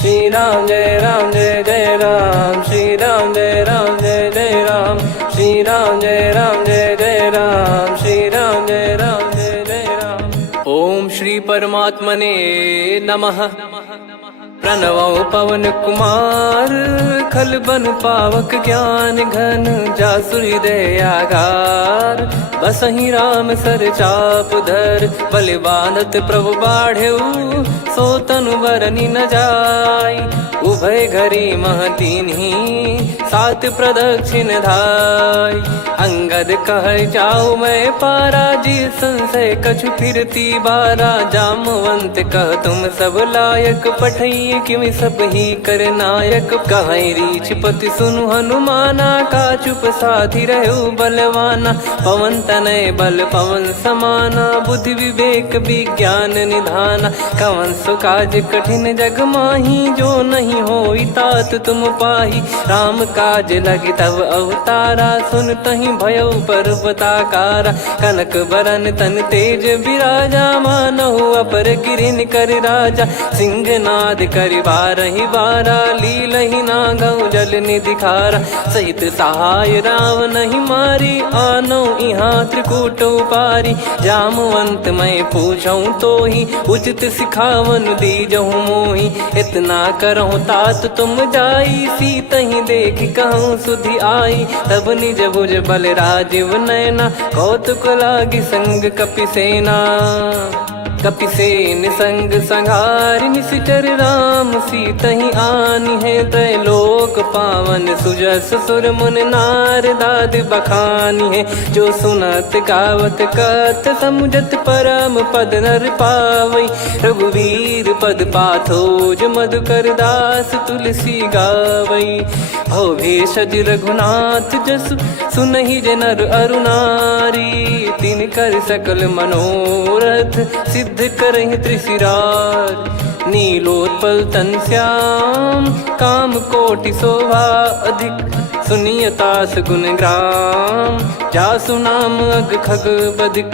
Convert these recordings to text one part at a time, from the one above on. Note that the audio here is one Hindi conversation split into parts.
श्री राम जय जय राम, श्री राम जय जय राम, श्री राम जय जय राम, श्री राम जय जय राम। ओम श्री परमात्मने नमः। प्रणवो पवन कुमार, खल बन पावक ज्ञान घन, जासु हृदय आगार। बसहि राम सर चाप धर, बलि बांधत प्रभु बाढ़ेऊ, सो तनु बरनि न जाय। उभय घरी महतीन्ही, सात प्रदक्षिण धाय। अंगद कह जाऊ मैं पारा, जी संशय कछु फिरती बारा। जामवंत कह तुम सब लायक, पठई किमि सब ही कर नायक। कहीं रीछ पति सुनु हनुमाना, का चुप साधि रहु बलवाना। पवन तनय बल पवन समाना, बुद्धि विवेक विज्ञान निधाना। कवन सो काज कठिन जग माही, जो नहीं होई तात तुम पाही। राम काज लगी तब अवतारा, सुन तहि भयउ पर्वताकारा। कनक बरन तन तेज बिराजा, मानहु अपर गिरिन कर राजा। सिंहनाद करि बारहि बारा, लीलहि नागौ जल निधि खारा। सहित सहाय राम नहीं मारी, आनो इहाँ त्रिकूट उपारी। जामवंत मैं पूछऊँ तोहि, उचित सिखावन दीजहु मोहि। इतना करहु तात तुम जाई, सीतहि देख कहूँ सुधि आई। तब निज भुज बल राजीव नयना, कौतुक लागी संग कपिसेना। कपिसेन संग संघारि, निशिचर राम सीतहि आनी है। त्रैलोक पावन सुजस सुर मुन नार, दाद बखानी है। जो सुनत गावत कथ, समुझत परम पद नर पावई। रघुवीर पद पाथोज, मधुकर दास तुलसी गावई। भव भेषज रघुनाथ जसु, सुनहि जे नर अरु नारी। तिन कर सकल मनोरथ, सिद्ध करहि त्रिशिरार। नीलोत्पल तन श्याम, काम कोटि शोभा अधिक। सुनियतास गुण ग्राम, जासु नाम अग खग बदिक।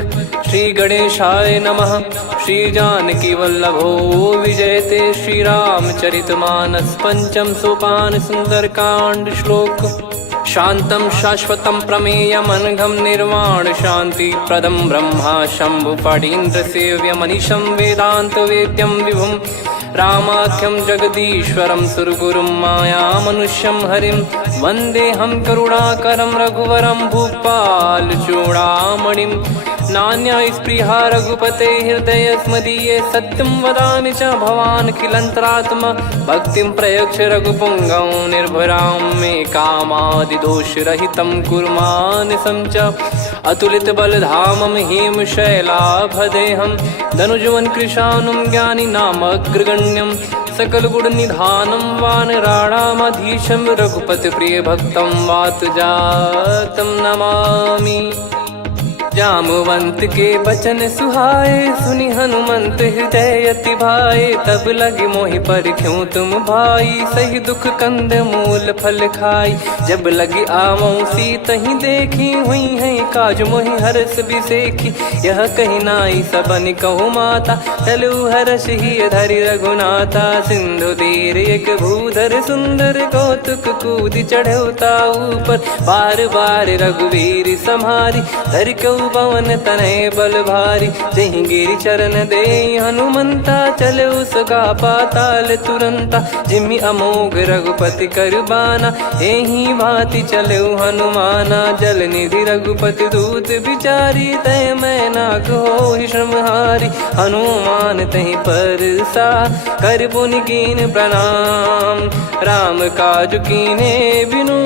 श्री गणेशाय नमः। श्री जानकी वल्लभो विजयते, श्री रामचरित मानस। पंचम सोपान सुंदर कांड श्लोक। शांतं शाश्वतं प्रमेयमनघं, निर्वाण शांति प्रदं ब्रह्मा शंभु फणीन्द्र सेव्यमनिशं। वेदांत वेद्यं विभुं रामाख्यं जगदीश्वरं, सुरगुरुं माया मनुष्यं हरिं। वन्देऽहं करुणाकरं रघुवरं, भूपाल चूडामणिं। नान्या स्पृहा रघुपते हृदय स्मदीये, सत्यं वदामि च भवान् खिलन्तरात्मा। भक्तिं प्रयच्छ रघुपुङ्गं, निर्भरां मे कामादिदोषरहितं कुर्मानिसं च। अतुलित बलधामं हेमशैलाभदेहं, धनुजवन कृशानुं ज्ञानी नामग्रगण्यं। सकल गुण निधानं वानराणामधीशं, रघुपति प्रिय भक्तं वातजातं नमामि। जामवंत के बचन सुहाए, सुनि हनुमंत हृदय अति भाए। तब लगे मोहि पर क्यों तुम भाई, सही दुख कंद मूल फल खाई। जब लगे आवऊं सीतहि देखी, हुई है काज मोहि हरस बिसेखी। यह कही नाई सबन कहु माता, चलु हरष ही धरि रघुनाथा। सिंधु तीर एक भूधर सुंदर, कौतुक कूद चढ़ौता ऊपर। बार बार रघुवीर सम्हारी, धर कऊ पवन तनय बल भारी। जहि गिरि चरण दे हनुमंता, चले उसका पाताल तुरंता। जिमि अमोघ रघुपति कर बाना, एहि भांति चले हनुमाना। जल निधि रघुपति दूत बिचारी, तय मैं नाग होहि श्रमहारी। हनुमान तहि परसा, कर पुनि कीन प्रणाम। राम काज कीने बिनु,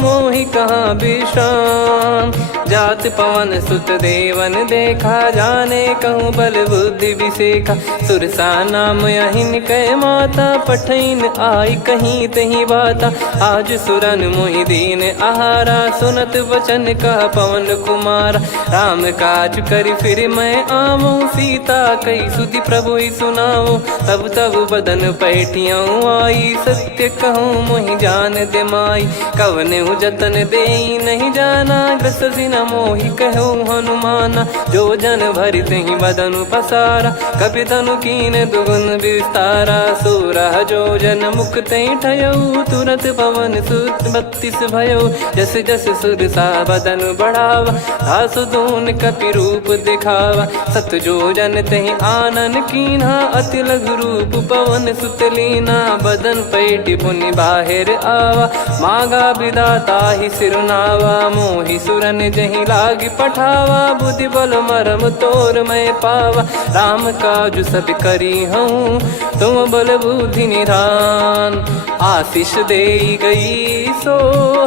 मोहि कहाँ विश्राम। जात पवन सुत देवन देखा, जाने कहूँ बल बुद्धि विसेखा। सुरसा नाम अहिन कै माता, पठैन आई कहीं तही बाता। आज सुरन मोहि दीन आहारा, सुनत वचन कह पवन कुमारा। राम काज करि फिर मैं आवऊं, सीता कई सुधि प्रभु ही सुनाओ। तब तब बदन पैठियाँ आई, सत्य कहूँ मोहि जान दे माई। कवने जतन दे नहीं जाना, ग्रसि न मोहि कहो हनुमाना। जो जन भरि तेहि बदनु पसारा, कपि तनु कीन दुगुन विस्तारा। सोरह जो जन मुख तेहि ठयऊ, तुरत पवन सुत 32 भयऊ। जस जस सुरसा बदन बढ़ावा, आसु दून कपि रूप दिखावा। सत जो जन तेहि आनन कीन्हा, अति लघु रूप पवन सुत लीना। बदन पैटि पुनि बाहिर आवा, मागा विधाता ही सिरुनावा। मोहि सुरन जहि लागी पठावा, बुद्धि बल मरम तोर मैं पावा। राम काजु सब करी हूँ, तुम बल बुद्धि निधान। आशीष देई गई सो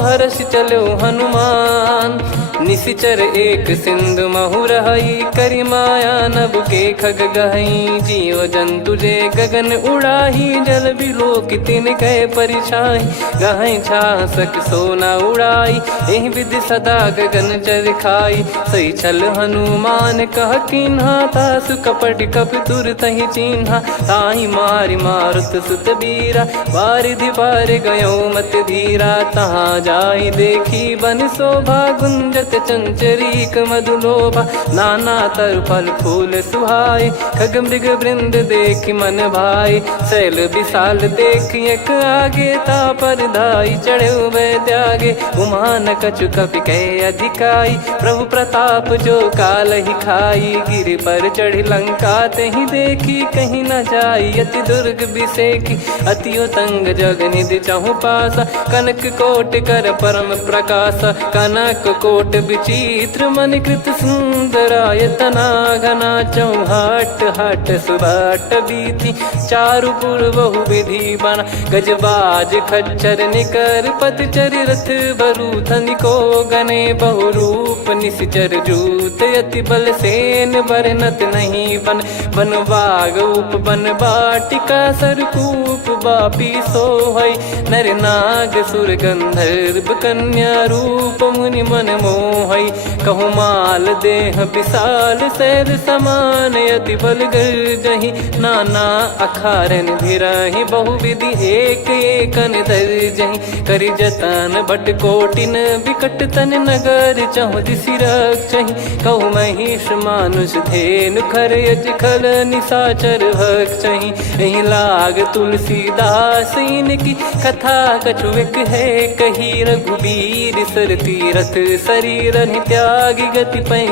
हर्ष चलो हनुमान। निशिचर एक सिंधु महु रहई, करी माया नभ के खग गहई। जीव जंतु जे गगन उड़ाही, जल बिलोक तिन कह परिछाई। गहई छासक सोना उड़ाई, एहि विधि सदा गगन चर खाई। सही छल हनुमान कह कीन्हा, तासु कपट कप तुर तहि चिन्हा। ताहि मारि मारुत सुत बीरा, वारिधि पार गयो मत धीरा। तहाँ जाई देखी बन शोभा, गुंजत चंचरीक मधुलोभा। नाना तर फल फूल सुहाए, खग मृग वृंद देख मन भाई। शैल विशाल देख एक आगे, तापर धाई चढ़े वै त्यागे। उमान कछु कपि कह अधिकाई, प्रभु प्रताप जो काल ही खाई। गिर पर चढ़ी लंका तेहि देखी, कहीं न जाई अति दुर्ग बिसेकी। अति उतंग जग निधि चहु पासा, कनक कोट कर परम प्रकाश। कनक कोट विचित्र मन कृत सुंदरायतना। घना चौहाट हाट सुबाट बीती, चारु पुर बहु विधि बना। गजबाज खच्चर निकर पतचर, रथ बरु धनिको गने। बहु रूप निशिचर जूत, अति बल सेन बरनत नहीं बन। बन बाग उप बन बाटिका, सरकूप बापी सोहई। नर नाग सुर गंधर्व कन्या, रूप मुनि मन मोहई। कहु माल देह विशाल, शैल समान अति बल गर्जहि। नाना अखारन भिरहि, बहु विधि एक एकन दर्जहि। करि जतन बट कोटिन, बिकट तन नगर चहु दिसि रक्षहि। कहु महिष मानुष धेनु, खर यज खल निशाचर भक्षहि। एहि लाग तुलसीदास इनकी, कथा कछु एक है कही। रघुबीर सर तीरथ शरीर, त्यागी गति पै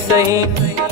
सही।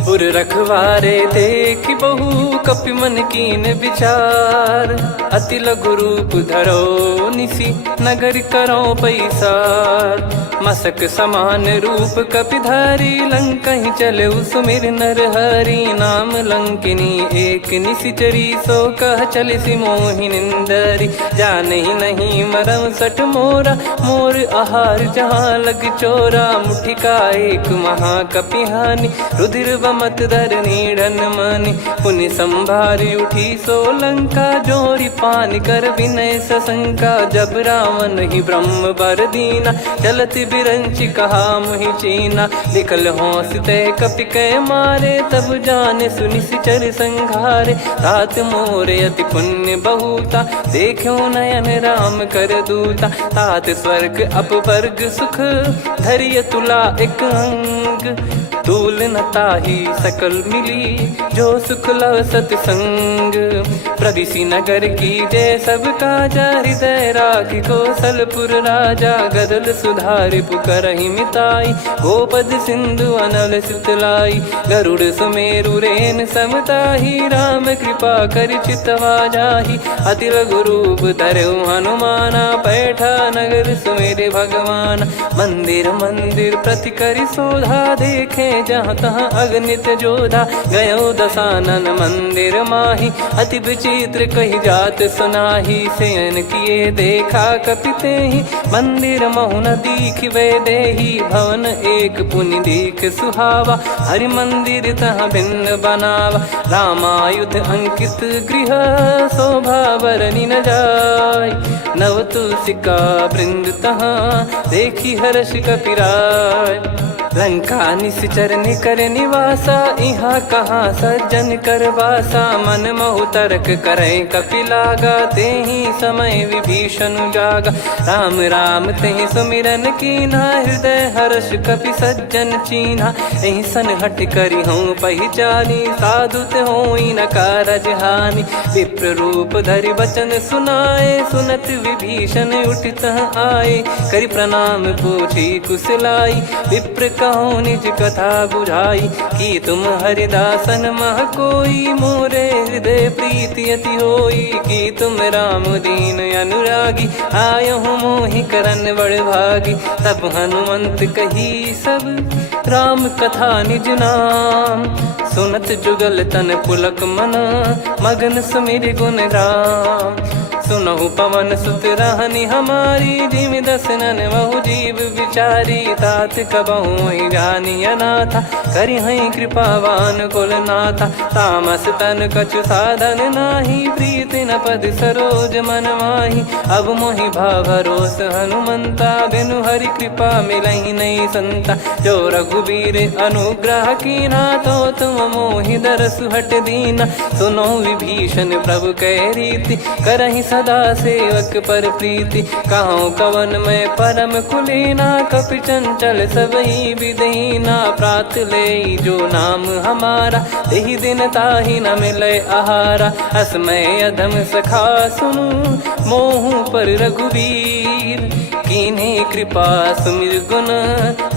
पुर रखवारे देख बहु, कपि मन कीन विचार। अति लघु रूप धरो निसी, नगर करो पैसार। मसक समान रूप कपि धारी, लंकहि चले सुमिर नर हरि। नाम लंकिनी एक निशिचरी, सो कह चलिसि मोहि निंदरी। जानहि नहीं मरम सठ मोरा, मोर आहार जहाँ लग चोरा। मुठिका एक महाकपिहानि, रुधिर बमत धरनी ढन मानि। पुनि संभारी उठी सो लंका, जोरी पान कर विनय सशंका। जब रावण ही ब्रह्म बर दीना, चलत बिरंचि कहा मुहि चीना। लिखल होंस ते कपि कै मारे, तब जाने सुनि सिचर संघारे। तात मोरे अति पुण्य बहुता, देखो नयन राम कर दूता। तात स्वर्ग अपवर्ग सुख, धरिय तुला एक अंग। तूल न ताहि सकल मिली, जो सुख लव सतसंग। प्रविशि नगर की जय सब काजा, हृदय राखि कौशलपुर राजा। गदल सुधारि पुकरहि मिताई, गोपद सिंधु अनल सितलाई। गरुड़ सुमेरु रेन समताहि, राम कृपा करि चितवा जाहि। अति लघु रूप धरऊ हनुमाना, पैठा नगर सुमेरे भगवान। मंदिर मंदिर प्रति करि शोधा, देखे जहाँ तहाँ अगणित जोधा। गयो दशानन मंदिर माही, अति विचित्र कही जात सुनाही। शयन किए देखा कपि तेहि, मंदिर महु न दीखिबे देहि। भवन एक पुनि दीख सुहावा, हरि मंदिर तहाँ भिन्न बनावा। रामायुध अंकित गृह, शोभा बरनि न जाय। नव तुलसी का वृंद तहाँ, देखी हर्ष कपिराय। लंका निश्चर निकर निवासा, इहाँ कहाँ सज्जन कर वासा। मन महु तर्क करे कपिलागा, तेहि समय विभीषण जागा। राम राम तेहि सुमिरन कीन्हा, हृदय हर्ष कपि सज्जन चीन्हा। एहि सन हट करि हूँ पहिचानी, साधु ते होई न कारज हानि। विप्र रूप धरि वचन सुनाए, सुनत विभीषण उठित आए। करि प्रणाम पूछी कुशलाई, विप्र कहो निज कथा बुझाई। कि तुम हरिदासन मह कोई, मोरे हृदय प्रीति अति होई। कि तुम राम दीन अनुरागी, आयहु मोहि करन बड़ भागी। तब हनुमंत कही सब राम कथा निज नाम, सुनत जुगल तन पुलक मना, मगन सुमिर गुण राम। सुनहु पवन सुत रहनी हमारी, जिमि दसनन महु जीव विचारी। तात कबहु ही जानी अनाथा, करि हई कृपावान कुल नाथा। तामस तन कछु साधन नाही, प्रीति न पद सरोज मन माही। अब मोहि भाव भरोस हनुमंता, बिनु हरि कृपा मिलहि नहीं संता। जो रघुबीर अनुग्रह कीन्हा, तो तुम मोहि दरसु हट दीना। सुनो विभीषण प्रभु कह रीति, करहि सदा सेवक पर प्रीति। कहूँ कवन में परम कुलीना, कपि चंचल सबही विदहीना। प्रात ले जो नाम हमारा, तेहि दिन ताहि न मिले आहारा। असमय अधम सखा सुनु, मोहु पर रघुवीर। कीन्ही कृपा सुमिर गुण,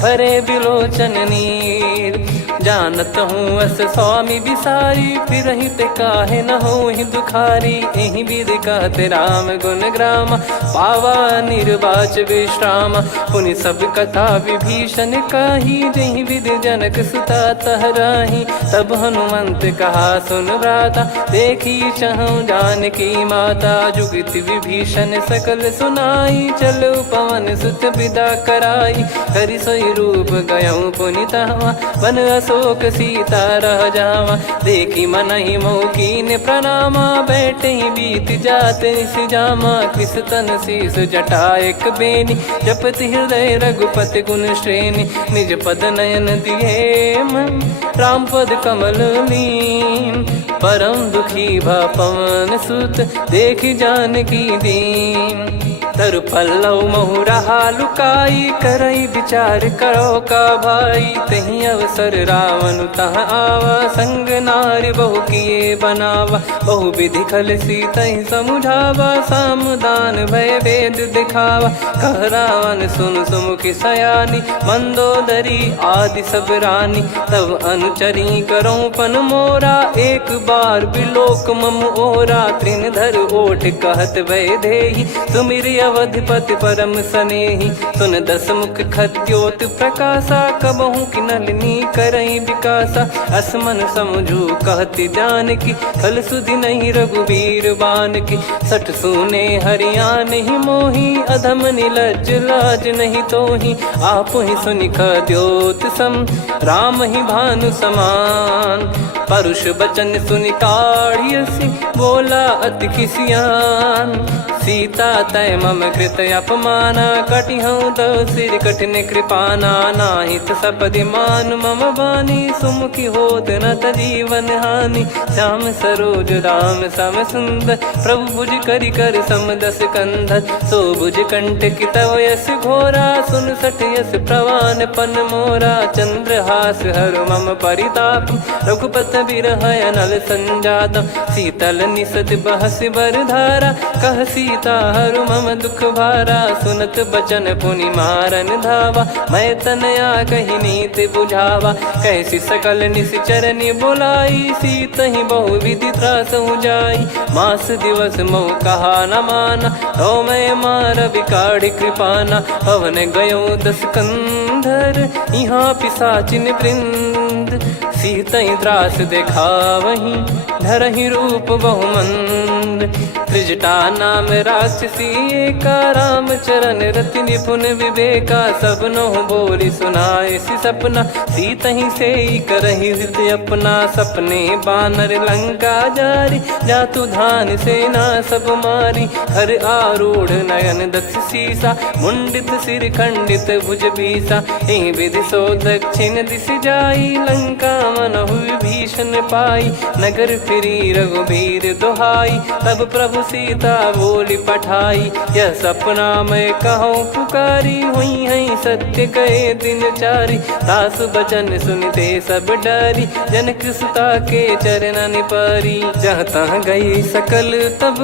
भरे बिलोचन नीर। जानत हूँ अस स्वामी बिसारी, फिरहि ते काहे न होहि दुखारी। एहि विधि कहते राम गुण ग्राम, पावा निर्वाच विश्राम। पुनि सब कथा विभीषण काही, जहि विधि जनक सुता तहराही। तब हनुमंत कहा सुन भ्राता, देखी चहु जानकी माता। जुगति विभीषण सकल सुनाई, चलो पवन सुत विदा कराई। करि सोई रूप गयऊँ पुनि तहवा, वन अशोक सीता रह जावा। देखी मनहि मोह कीन्ह प्रणामा, बैठे ही बीत जात निस जामा। कृस तन शीस जटा एक बेनी, जपति हृदय रघुपति गुण श्रेणी। निज पद नयन दिए मन, राम पद कमल लीन। परम दुखी भा पवन सुत, देखि जानकी दीन। तरु पल्लव महु रहा लुकाई, करई विचार करो का भाई। तहि अवसर रावण तह आवा, संग नारी बहु किए बनावा। बहु विधि खल सीतहि समुझावा, सामदान भय वेद दिखावा। कह रावण सुन सुमुखि सयानी, मंदोदरी आदि सब रानी। तब अनुचरी करो पन मोरा, एक बार बिलोक मम ओरा। तृण धर ओठ कहत भय देहि, सुमिर अवधिपति परम सनेहि। सुन दस मुख खद्योत प्रकाशा, कबहु कि नलिनी करई विकासा। असमन समझू कहति जानकी, खल सुधि नहीं रघुवीर बानकी। सठ सुने हरियाण ही मोही, अधम निलज्ज लाज नहीं तोही। आप ही सुनि खद्योत सम, राम ही भानु समान। परुष बचन सुनि काढ़ियसि, बोला अति किसियान। सीता तय मम कृत अपमाना, कटिहऊँ तव सिर कठिन कृपाना। नाहित सपदि मान मम बानी, सुमुखी होत न जीवन हानि। श्याम सरोज राम सम सुंदर, प्रभु भुज करि कर सम दस कंधर। सो भुज कंठ की तव यस घोरा, सुन सठ यस प्रवान पन मोरा। चंद्रहास हर मम परिताप, रघुपत बिरह अनल संजातम। शीतल निसत बहस बर धारा, कह सीता हरु मम दुख भारा। सुनत बचन पुनि मारन धावा, मैं तनया कहि नीति बुझावा। कैसी सकल निश्चरनि बुलाई, सीतहि बहु विधि त्रासहु जाई। मास दिवस मोह कहा न माना, तो मैं मार बिकाढ़ि कृपाना। पवन गयो दस कंधर, यहाँ पिशाचिन वृंद। मंद, सीतई त्रास देखावहीं धरहि रूप बहुमंद। त्रिजटा नाम राक्षसी एका, राम चरण रति निपुण विवेका। सबनो बोली सुनाए सि सपना, सीतहि से करहि हृद अपना। सपने बानर लंका जारी, जातु धान सेना सब मारी। हर आरूढ़ नयन दक्ष सीसा, मुंडित सिर खंडित भुज बीसा। एहि विधि सो दक्षिण दिश जाई, लंका मनहु विभीषण पाई। नगर फिरी रघुबीर दुहाई, तब प्रभु सीता बोली पठाई। यह सपना मैं कहूँ पुकारी, हुई है सत्य कहे दिन चारी। दास बचन सुनते सब डरी, जनक सुता के चरण परी। जहाँ तहाँ गई सकल तब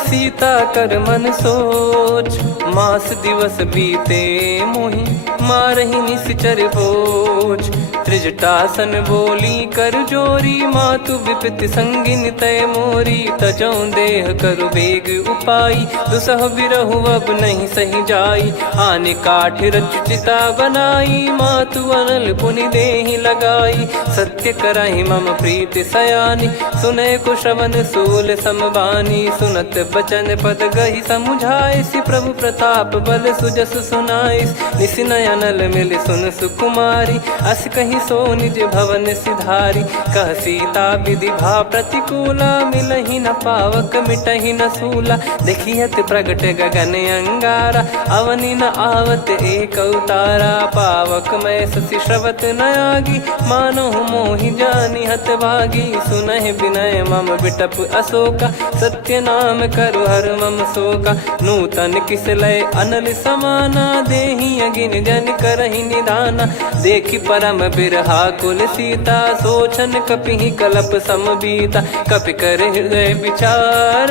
सीता कर मन सोच। मास दिवस बीते मोहि मारहि निश्चर बोझ। त्रिजटासन बोली कर जोरी, मातु विपत्ति संगिन तय मोरी। तजौ देह करु बेग उपाई, दुसह बिरहु अब नहीं सही जाई। आने काठ रचिता बनाई, मातु अनल पुनि देहि लगाई। सत्य करहि मम प्रीति सयानी, सुनय को श्रवण सूल समबानी। सुनत बचन पद गहि समुझाए, सि प्रभु प्रताप बल सुजस सुनाइस। निस नयनल मिल सुन सुकुमारी, अस कहि सो निज भवन सिधारी। कह सीता विधि भा प्रतिकूला, मिलहि न पावक मिटहि न सूला। देखियत प्रगट गगन अंगारा, अवनि न आवत एक अवतारा। पावक मैं शशि श्रवत न आगी, मानो मोहि जानि हत भागी। सुनहि विनय मम बिटप अशोका, सत्य नाम करु हर मम शोका। नूतन किस लय अनल समाना, देहि अगिन जन करहि निदाना। देखि परम बिरहा कुल सीता, सोचन कपिहि कलप समबीता। कपि कर हृदय विचार,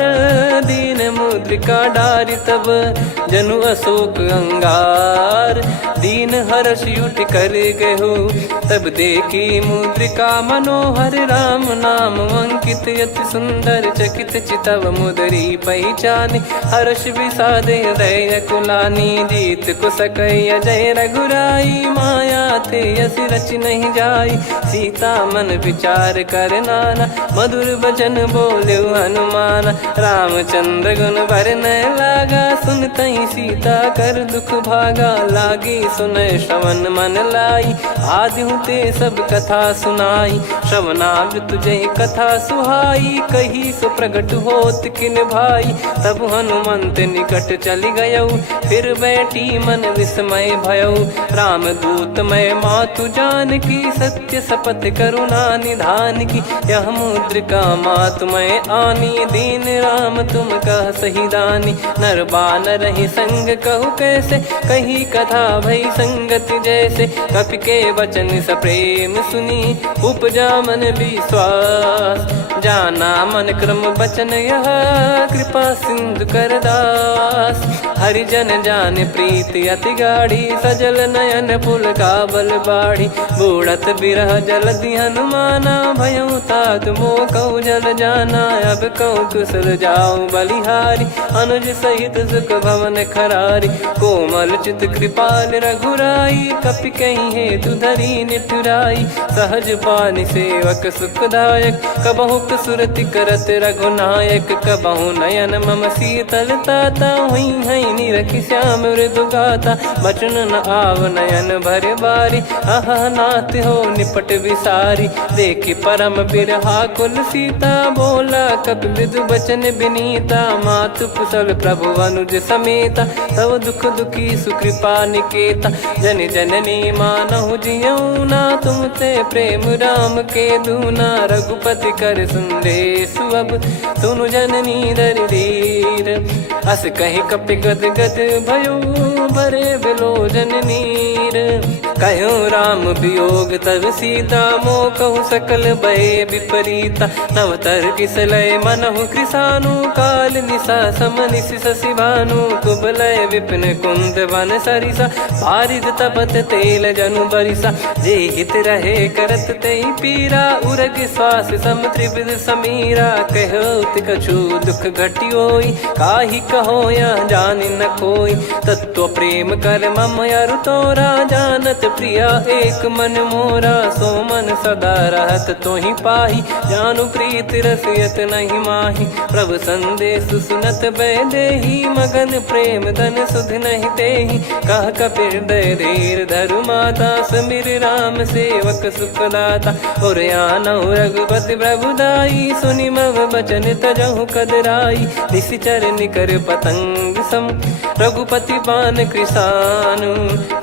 दीन मुद्रिका डारि तब जनु अशोक अंगार। दीन हर्ष उठ कर गहु, तब देखी मुद्रिका मनोहर। राम नाम अंकित अति सुंदर, चकित चितव मुदरी पहचान। हर्ष विषाद हृदय कुलानी, जीत को सकय जय रघुराई। माया थे यस रच नहीं जाई, सीता मन विचार कर नाना। मधुर बचन बोले हनुमान, रामचंद्र गुण बरनै लागा। सुनतहि सीता कर दुख भागा, लागी सुनय श्रवण मन लाई। आदि ते सब कथा सुनाई, श्रवणामृत जय कथा सुहाई। कही सो प्रगट होत किन भाई, तब हनुमंत निकट चली गयौ। फिर बैठी मन विस्मय भयौ, राम दूत मैं मातु जानकी। सत्य शपथ करुणा निधान की, यह मुद्रिका मातु मैं आनी। दीन राम तुम कह सही दानी, नर बानर ही संग कहु कैसे। कही कथा भई संगति जैसे, कपि के वचन सप्रेम सुनी। उपजा मन विश्वास, जाना मन क्रम बचन यह। कृपा सिंधु कर दास, हरिजन जान प्रीति अति गाढ़ी। सजल नयन पुल का बल बाढ़ी, बूढ़त बिरह जल दी हनुमाना। भयउ तात मोह कहु जल जाना, अब कहु कुशल जाऊं बलिहारी। अनुज सहित सुख भवन खरारी, कोमल चित कृपाल रघुराई। कपि कहीं हेतु धरी निठुराई, सहज पानि सेवक सुखदायक। कबहु सुरति करत रघुनायक, कबहु नयन मम शीतल ताता। हुई है निरखि श्याम मृदु गाता, बचन न आव नयन भर बारी। आहा नाथ हो निपट विसारी, देखि परम बिरहा कुल सीता। बोला कपि मृदु बचन बिनीता, मातु कुशल प्रभु अनुज समेता। तव दुख दुखी सुकृपा निकेता, जन जननी मानहु जियऊ ना। तुम ते प्रेम राम के दूना, रघुपति कर संदेश अब सुनु जननी दर धीर। अस कहि कपि गद गद भयो, भरे बिलोचन नीर। कहो राम वियोग तब सीता, मोह कहु सकल भय विपरीता। नवतर किसलय मनहु कृसानु, काल निशा समनिशि शशि भानु। कुबलय विपिन कुंद वन सरिसा, पारिद तपत तेल जनु बरिसा। जे हित रहे करत तेहि पीरा, उरग श्वास सम त्रिविध समीरा। कहो कछु दुख घटियोई, काहि कहो या जान न कोई। तत्व प्रेम कर मम अरु तोरा, जानत प्रिया एक मन मोरा। सो मन सदा रहत तो ही पाही, जानु प्रीत रसियत नहीं माही। प्रभु संदेश सुनत बैदेही, मगन प्रेम धन सुध नहीं तेही। कह कपिर दय धीर धरु माता, समिर राम सेवक सुखदाता। और आनौ रघुपति प्रभुदाई, सुनि मव बचन तजहु कदराई। निशिचर निकर पतंग सम, रघुपति पान कृसानु।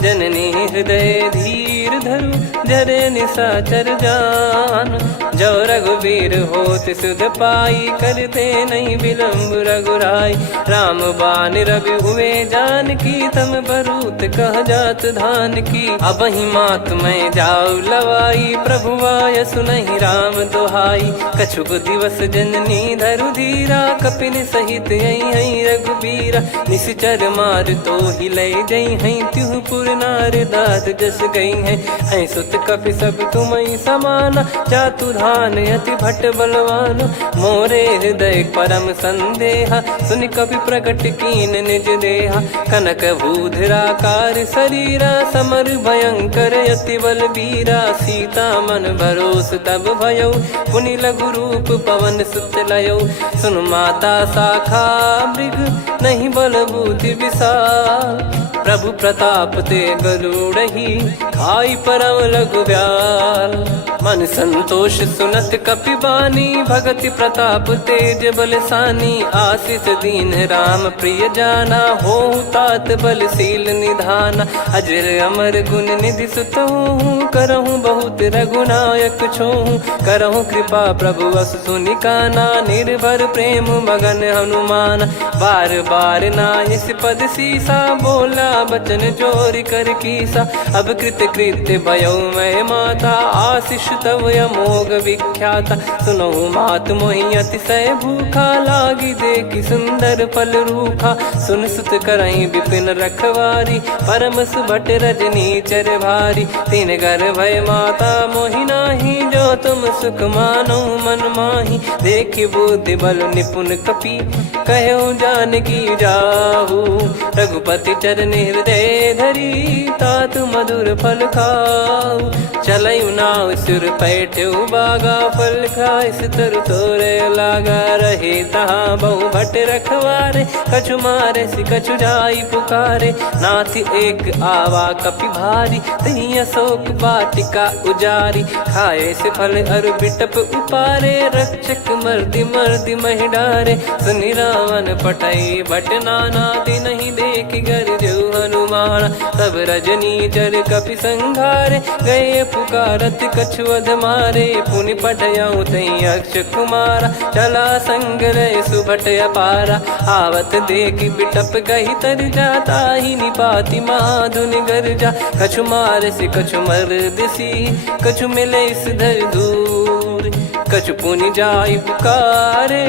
जननी हृदय धीर धरु, जरे निशाचर जान। जो रघुवीर होत सुध पाई, करते नहीं विलम्ब रघुराई। राम बान रवि हुए जानकी, तम बरूत कह जात धान की। अब ही मात मैं जाऊ लवाई, प्रभु आय सुनहि राम दोहाई। कछुक दिवस जननी धरु धीरा, कपिन सहित यही रघुबीरा। निशिचर मार तो ही ले जई हैं, त्युह पुर नार दाद जस गई हैं। सुत कपि सब तुमहि समाना, जातु धान अति भट बलवान। मोरे हृदय परम संदेहा, सुनि कपि प्रकट कीन निज देहा। कनक भूधराकार शरीरा, समर भयंकर अति बलबीरा। सीता मन भरोस तब भयउ, पुनि लघु रूप पवन सुत लयउ। सुन माता शाखा मृग, नहीं बल बुद्धि विशाल। प्रभु प्रताप ते गरुड़ही, खाई परम लघु ब्याल। मन संतोष सुनत कपि बानी, भगति प्रताप तेज बलसानी। आशीष दीन राम प्रिय जाना, होहु तात बलशील निधाना। अजर अमर गुण निधि सुतहु, करहु बहुत रघुनायक छोहु। करहु कृपा प्रभु अस सुनि काना, निर्भर प्रेम मगन हनुमान। बार बार नायस पद सीसा, बोला बचन चोरी कर कीसा। अब कृत कृत्य भयउ मैं माता, आशीष तव अमोघ विख्याता। सुनहु मात मोहि अतिशय भूखा, लागी देखि सुंदर फल रूखा। सुन सुत करहि विपिन रखवारी, परम सुभट रजनी चर भारी। तीन घर भय माता मोहि नाही, जो तुम सुख मानो मन माही। देखि बुद्धि बल निपुण कपि, कहु जानकी जाहु। रघुपति चरण हृदय धरी, तात मधुर फल खाऊ। चलयु नाव सुर पैठ्यु बागा, फल खाइस तरु तोरे लागा। रहे तहाँ बहु भट रखवारे, कछु मारे सि कछु जाई पुकारे। नाथ एक आवा कपि भारी, तही अशोक वाटिका उजारी। खाए से फल अरु बिटप उपारे, रक्षक मर्दि मर्दि महि डारे। सुनि रावण पटई भट नाना, तिनहि देखि गरजउ हनुमान। तब रजनी चर कपि संघारे, गए पुकारत कछु अध मारे। पुनि पठयउ तई अक्ष कुमारा, चला संग रहे सुभट अपारा। आवत देखि बिटप गही तर जाता, ही निपाति महाधुनि गर्जा। कछु मार से कछु मर्दिसी, कछु मिले इस धर दूर। कछु पुनि जाई पुकारे,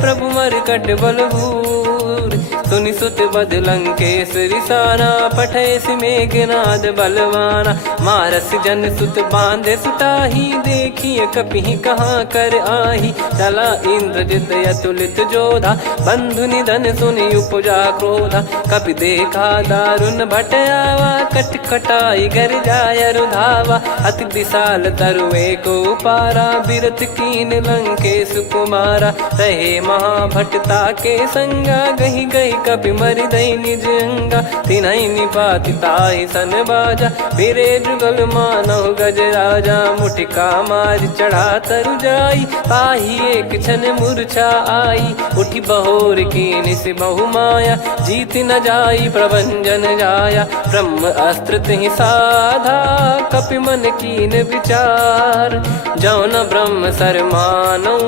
प्रभु मरकट बलभूर। सुनि सुत बद लंकेश्वरी साना, पठय मेघनाद बलवाना। मारस जन सुत बांधे सुताही, देखिए कपि कहाँ कर आही। चला इंद्रजित अतुलित जोधा, बंधु निधन सुनि उपजा क्रोधा। कपि देखा दारुण भट आवा, कट कटाई गर जाय रुधावा। अति विशाल तरुए को पारा, बिरत कीन लंकेश कुमारा। रहे महाभटता के संगा, गही गही कपि मरि दई निज अंगा। तिन्हि निपाति ताहि सन बाजा, फिरे जुगल मानव गज राजा। मुटिका मार चढ़ा तरु जाई, ताहि एक क्षण मूर्छा आई। उठि बहोर कीन से बहु माया, जीत न जाई प्रभंजन जाया। ब्रह्म अस्त्र तिहि साधा, कपि मन कीन विचार। जौ न ब्रह्म सर मानौ,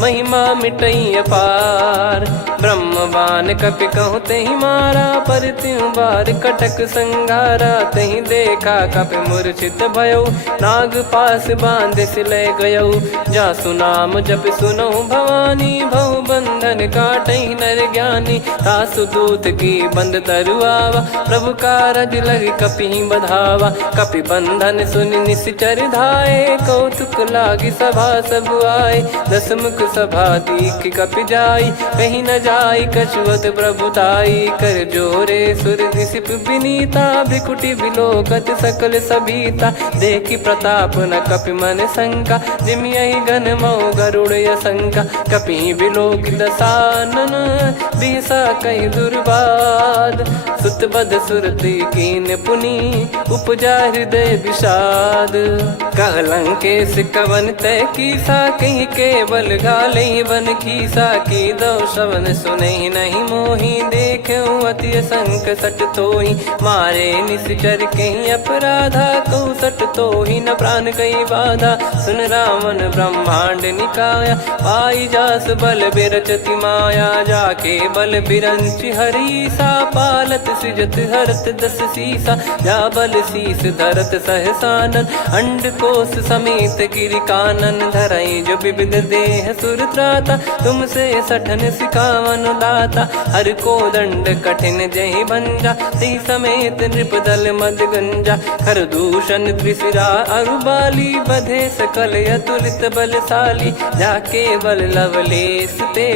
महिमा मिटई अपार। ब्रह्म बान कपि कहु तहि मारा, पर त्यों बार कटक संगारा। तहि देखा कपि मूर्छित भयउ, नाग पास बांध सिले गयउ। जासु नाम जप सुनहु भवानी, भव बंधन काटहि नर ज्ञानी। तासु दूत की बंद तरुआवा, प्रभु कारज लग कपि बधावा। कपि बंधन सुनि निश्चर धाये, कौतुक लागी सभा सब आए। दस मुख सभा दीख कपि जाई, कहीं न जाई कछुवत प्रभुताई। कर जोरे सुर दिसिप विनीता, भ्रिकुटि बिलोकत सकल सबीता। देखि प्रताप न कपि मन शंका, जिमियहि गन मऊ गरुड़ असंका। कपि बिलोक दसानन, बिहसा कहि दुर्वाद। सुत बध सुरति कीन पुनि, उपजा हृदय विषाद। कहलंकेश कवन तय कीसा, कहीं केवल गाले बन खीसा। की दो श्रवण सुने नहीं मोही, देखे अति संक सट तोही। मारे निश्चर कहीं अपराधा, कहूँ सट तोही न प्राण कहीं बाधा। सुन रावण ब्रह्मांड निकाया, पाई जास बल बिरचति माया। जाके बल बिरंच हरीसा, पालत सृजत हरत दस सीसा। जा बल शीस धरत सहसानन, अंड कोश समेत गिरि कानन। धरई जो विविध देह सुर त्राता, तुमसे सठन सिखावन दाता। हर को दंड कठिन जहि भंजा, ती समेत नृप दल मद गंजा। खर दूषण त्रिशिरा अरुबाली, बधे सकल अतुलित बलशाली। जाके बल लवलेश ते,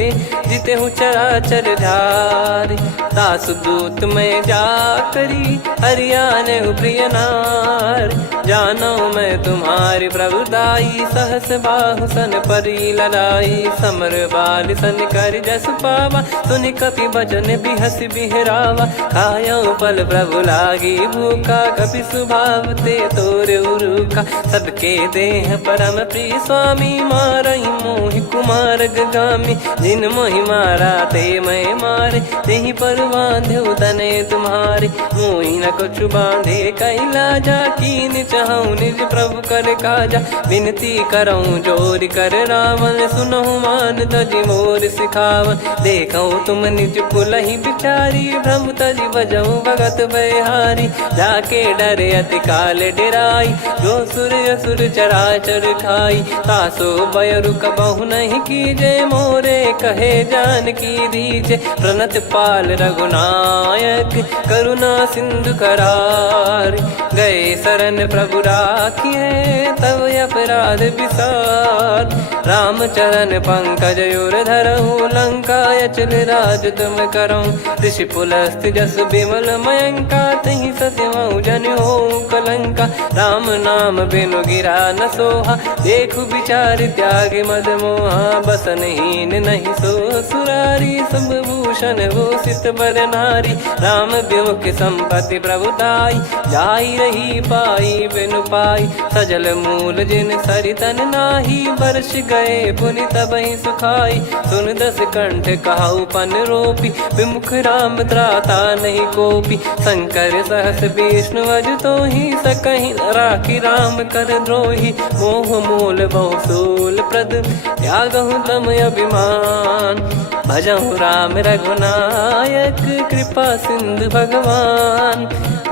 जिते हूँ चराचर धारी। दास दूत में जा करी, हरियाने प्रिय नार। जानो मैं तुम्हारी प्रभुताई, सहस बाहु सन परी लड़ाई। समर बाल सन कर जस पावा, सुनि कपि भजन बिहस बिहरावा। खायो पल प्रभु लागी भूखा, कपि स्वभाव ते तोर उरुखा। सबके देह परम प्रिय स्वामी, मारई मोहि कुमार गगामी। जिन मोहि मारा ते मैं मारे, तेहि पर बांधो तने तुम्हारे। मोहि न कुछ बांधे कैलाजा, कीन चाहूँ निज प्रभु कर काजा। विनती करऊँ जोर कर रावण, सुनहु मान तजि मोर सिखावन। देखऊँ तुम निज पुलहि बिचारी, भ्रम तजि बजऊँ भगत बहारी। जाके डरे अति काल डेराई, जो सुर असुर चराचर खाई। तासो बयरु कबहु नहीं कीजे, मोरे कहे जान की दीजे। प्रणत पाल रघुनायक, करुणा सिंधु करार। गए शरण प्रभु राखिए, तब अपराध विसार। राम चरण पंकज उर धरऊँ, लंका अचल राज तुम करऊँ। ऋषि पुलस्त जस विमल मयंका, तहि सत्यमऊ जन हो कलंका। राम नाम बिनु गिरा न सोहा, देखु विचार त्याग मद मोहा। बसनहीन नहीं सो सुरारी, सब भूषण भूषित बर नारी। राम विमुख संपत्ति प्रभुताई, जाई रही पाई बिनु पाई। सजल मूल जिन सरितन नाही, वर्ष गए पुनि तबहि सुखाई। सुन दस कंठ कहाऊ पन रोपी, विमुख राम त्राता नहीं कोपी। शंकर सहस विष्णु अज तोहि, सकहि न राखी राम कर द्रोही। मोह मूल बहु सूल प्रद, त्यागहु तम अभिमान। भजहु राम रघुनायक, कृपा सिंधु भगवान।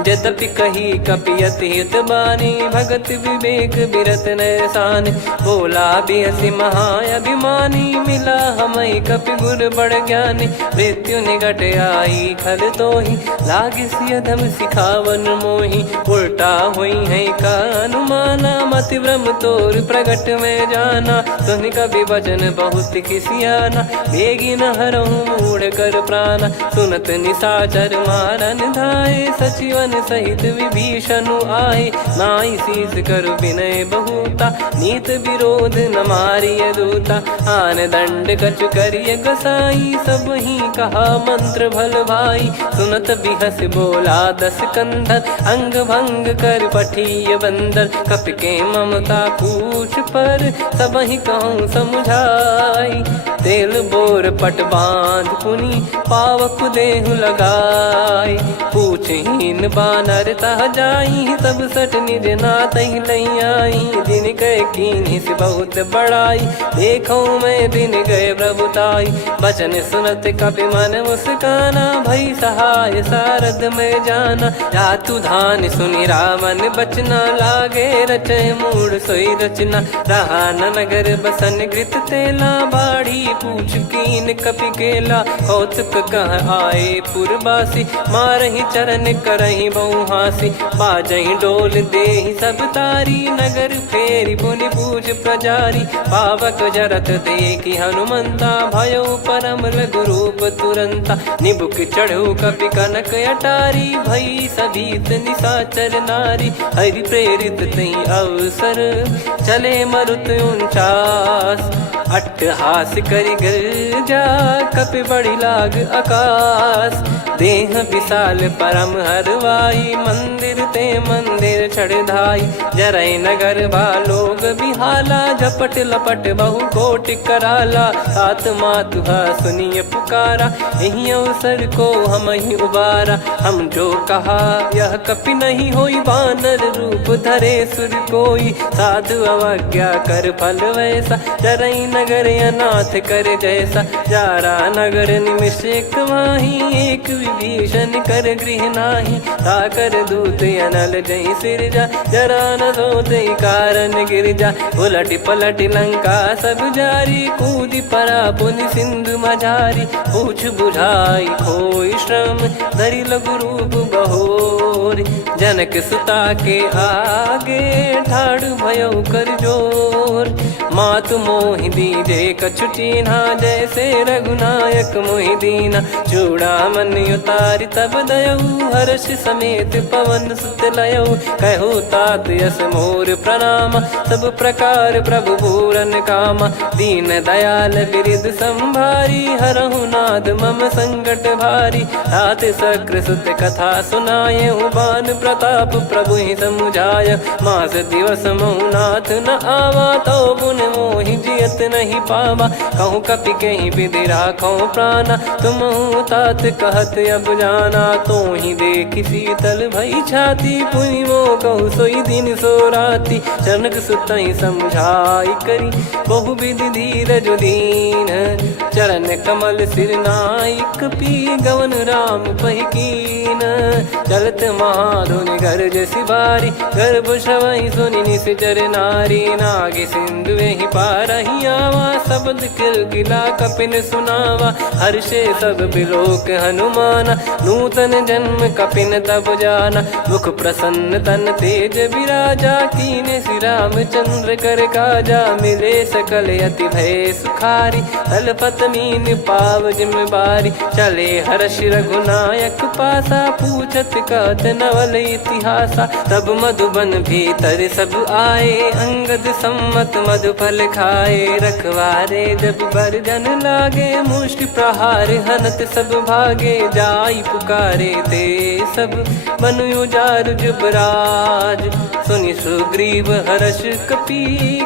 यद्यपि कही कपियति हित बानी, भगत विवेक बिरत नैसान। बोला बिहसि महाअभिमानी, मिला हमई कपि गुर बड़ ज्ञानी। मृत्यु निकट आई खल तोहि, लागिसि अधम सिखावन मोहि। उल्टा हुई है का अनुमाना, मति भ्रम तोर प्रगट में जाना। सुन कवि वचन बहुत खिसियाना, बेगी न हरहु मूढ़ कर प्राणा। सुनत निशाचर मारन धाये, सचिवन सहित विभीषणु आए। नाई शीस कर विनय बहुता, नीत विरोध न मारिय दूता। आन दंड कछु करिय गसाई, सब ही कहा मंत्र भल भाई। सुनत बिहस बोला दस कंधर, अंग भंग कर पठिय बंदर। कपि के ममता पूछ पर, सब ही कहूँ समुझाई। तेल बोर पट बांध पुनि, पावक देहु लगाई। पूछहीन बानर तह जाई, सब सट निज नातहि लई आई। दिन गए कीन्ही से बहुत बड़ाई, देखो मैं दिन गए प्रभुताई। बचन सुनत कपि मन मुस्काना, भई सहाय सारद में जाना। जातु धान सुनि रावण बचना, लागे रचय मूढ़ सोई रचना। रहा न नगर बसन घृत तेला, बाढ़ी पूछ कीन कपि केला कौतुक कह आए पुरबासी मारही चरण करही बहु हासी बाजही डोल देहि सब तारी नगर फेरी पुनि पूज प्रजारी पावक जरत देखी हनुमंता भयो परम लघु रूप तुरंता निबुक चढ़ू कपि कनक अटारी भई सभीत निशाचर नारी हरि प्रेरित तई अवसर चले मरुत 49 अट्टहास करि गिरजा कपि बड़ी लाग आकाश देह विशाल परम हरवाई मंदिर ते मंदिर चढ़ाई जरई नगर बालोग बिहाला झपट लपट बहु कोट कराला सात मातुहा सुनिय पुकारा यही अवसर को हम ही उबारा हम जो कहा यह कपि नहीं होई बानर रूप धरे सुर कोई साधु अवज्ञा कर फल वैसा जरई नगर अनाथ कर जैसा जारा नगर निमिष एक माही एक विभीषण कर गृह नाही ताकर दूत अनल जय सिरजा जरा न सोते कारण गिरजा उलट पलट लंका सब जारी कूदी परा पुनि सिंधु मझारी पूछ बुझाई खोई श्रम धरि लघु रूप बहोरी जनक सुता के आगे ठाड़ भयो कर जोर मातु मोहि दीजे कछु चीन्हा जैसे रघुनायक मोहि दीना चूड़ामन उतारि तब दयऊ हर्ष समेत पवन सुत लयऊ कहु तात यस मोर प्रणाम सब प्रकार प्रभु पूरन कामा दीन दयाल बिरिद संभारी हरहु नाद मम संकट भारी तात सक्र सुत कथा सुनाये बान प्रताप प्रभु ही समुझाय मास दिवस महु नाथ न आवा तो पुन मोहि जियत नहीं पावा कहूँ कपि कहीं विधि राखो प्राणा तुम तात कहत अब जाना तो ही देख शीतल भई छाती पुनि मो कहु सोई दिन सो राती जनक सुतई समझाई करी बहु विधि धीरज दीन चरण कमल सिर नाइक पी गवन राम पहिकीन चलत महाधुनि गर्ज सिबारी गर्भ श्रवहि सुनि निश्चर नारी नागे सिंधु ही पारही आवा शब्द किलकिला कपिन सुनावा हर्षे सब बिलोक हनुमाना नूतन जन्म कपिन तब जाना मुख प्रसन्न तन तेज विराजा कीने श्री रामचंद्र कर काजा मिले सकल अति भय सुखारी तलपत मीन पाव जिम्मेवारी चले हर्ष रघुनायक पासा पूछत कहत नवल इतिहासा तब मधुबन भीतर सब आए अंगद सम्मत मधुफल खाए रखवारे जब बरजन लागे मुष्टि प्रहार हनत सब भागे जाई पुकारे ते सब मनु उजार जुबराज सुनि सुग्रीव हर्ष कपि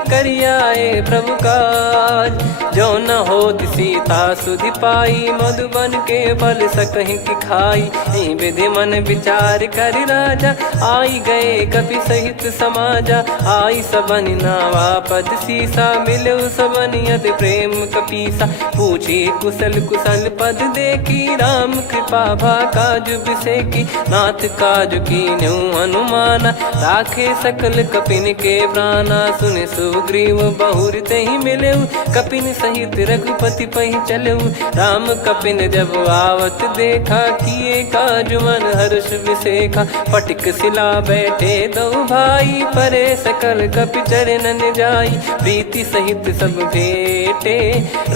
करियाए प्रभु काज जो न हो सीता सुधि पाई मधुबन के फल सकहि की खाई विधि मन विचार कर राजा आई गए कपि सहित समाजा आई सबन नावा पद सीसा मिलो सबनियत प्रेम कपीसा पूछी कुशल कुशल पद देखी राम कृपा भा काज बिसेकी नाथ काज की न्यू हनुमाना राखे सकल कपिन के प्राणा सुन सुग्रीव बहुर ते ही मिले कपिन सहित रघुपति पहि चले राम कपिन जब आवत देखा किए काज मन हर्ष विसेखा पटिक सिला बैठे दो भाई परे सकल कपि चरणन जाई प्रीति सहित सब भेटे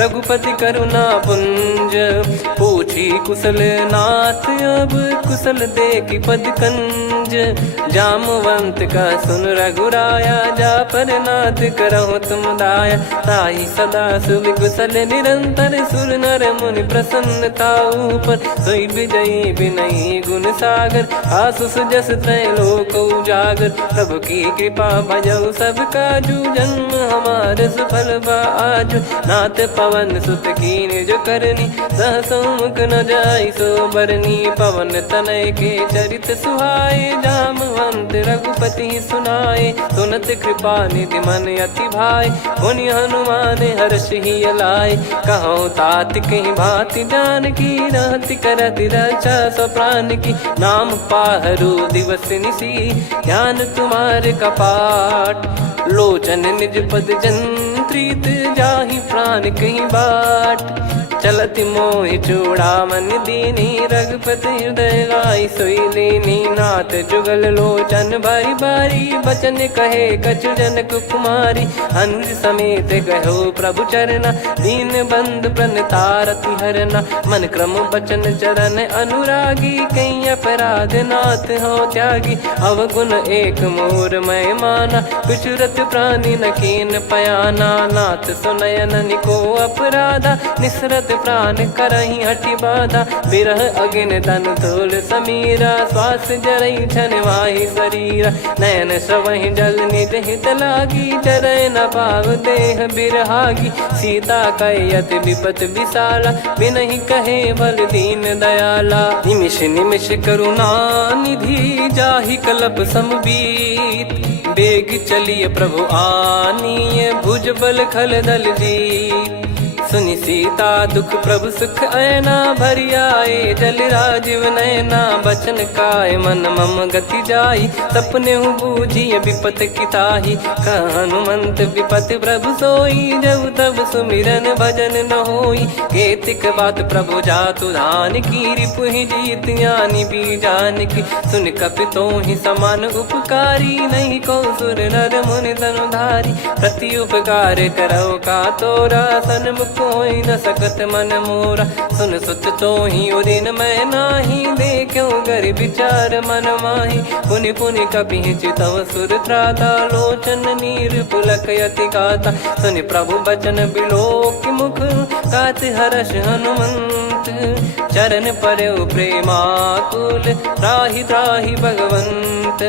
रघुपति करुणा पुंज पूछी कुशल नाथ अब कुशल देखी पद कंज जामवंत का सुन रघुराया जा पर नाथ करहु तुम दाया ताई सदा सुभि कुशल निरंतर सुर नर मुनि प्रसन्नता ऊपर सोई विजयी विनयी गुण सागर आसु सुजस त्रैलोक उजागर प्रभु की कृपा भजऊ सब काजू जन्म हमार सफल बाजू नाथ पवन सुत कीन जो करनी सहसो मुख न जाई सो बरनी पवन तनय के चरित सुहाए जामवंत रघुपति सुनाए सुनत कृपा निधि मन अति भाई पुनि हनुमान हर्ष ही लाए कहो तात कहीं भांति जान की रहति करति रक्षा सो प्राण की नाम पाहरू दिवस निसी ध्यान तुम्हारे कपाट लोचन निज पद जन प्रीत जाहि प्राण कहीं बाट। चलत मोहि चूड़ामन दीनी रघुपति हृदय लाई सोई लीनी। नाथ जुगल लोचन बारी बारी बचन कहे कछु जनक कुमारी। हंस समेत गहो प्रभु चरना दीन बंद प्रणतारति हरना। मन क्रम बचन चरण अनुरागी कहीं अपराध नाथ हो त्यागी। अवगुण एक मोर मैं माना विचुरत प्राणी न कीन पयाना। नाथ सुनयन निको अपराधा निसरत प्राण करही हटि बाधा। बिरह अगिन तन तोल समीरा श्वास जरई छन वाहि शरीरा। नयन सवहि जल निज हित लागी चरय न पाव देह बिरहागी। सीता कयत विपत विशाला बिनहि कहे बल दीन दयाला। निमिष निमिष करुणा निधि जाहि कलप समबीत। बेग चलिए प्रभु आनीय भुज बल खल दल जीत। सुनि सीता दुख प्रभु सुख ऐना भरि आए जल राजीव नैना। बचन काय मन मम गति जाई सपने बूझी विपत किताही। हनुमंत विपत प्रभु सोई जब तब सुमिरन भजन न होई। केतिक बात प्रभु जातु धान की रिपुहि जीत ज्ञानी बीजान की। सुन कपितो ही समान उपकारी नहीं को सुर नर मुनि तनुधारी। प्रति उपकार करो का तोरा सन्मुख कोई न सकत मन मोरा। सुन सुत तो ही उदिन मैं नाही देखो गर विचार मन माही। पुनि पुनि कपि चितव सुर त्राता लोचन नीर पुलक यति गाता। सुनि प्रभु बचन बिलोक मुख गात हर्ष हनुमंत। चरण परयो प्रेमाकुल त्राहि त्राहि भगवंत।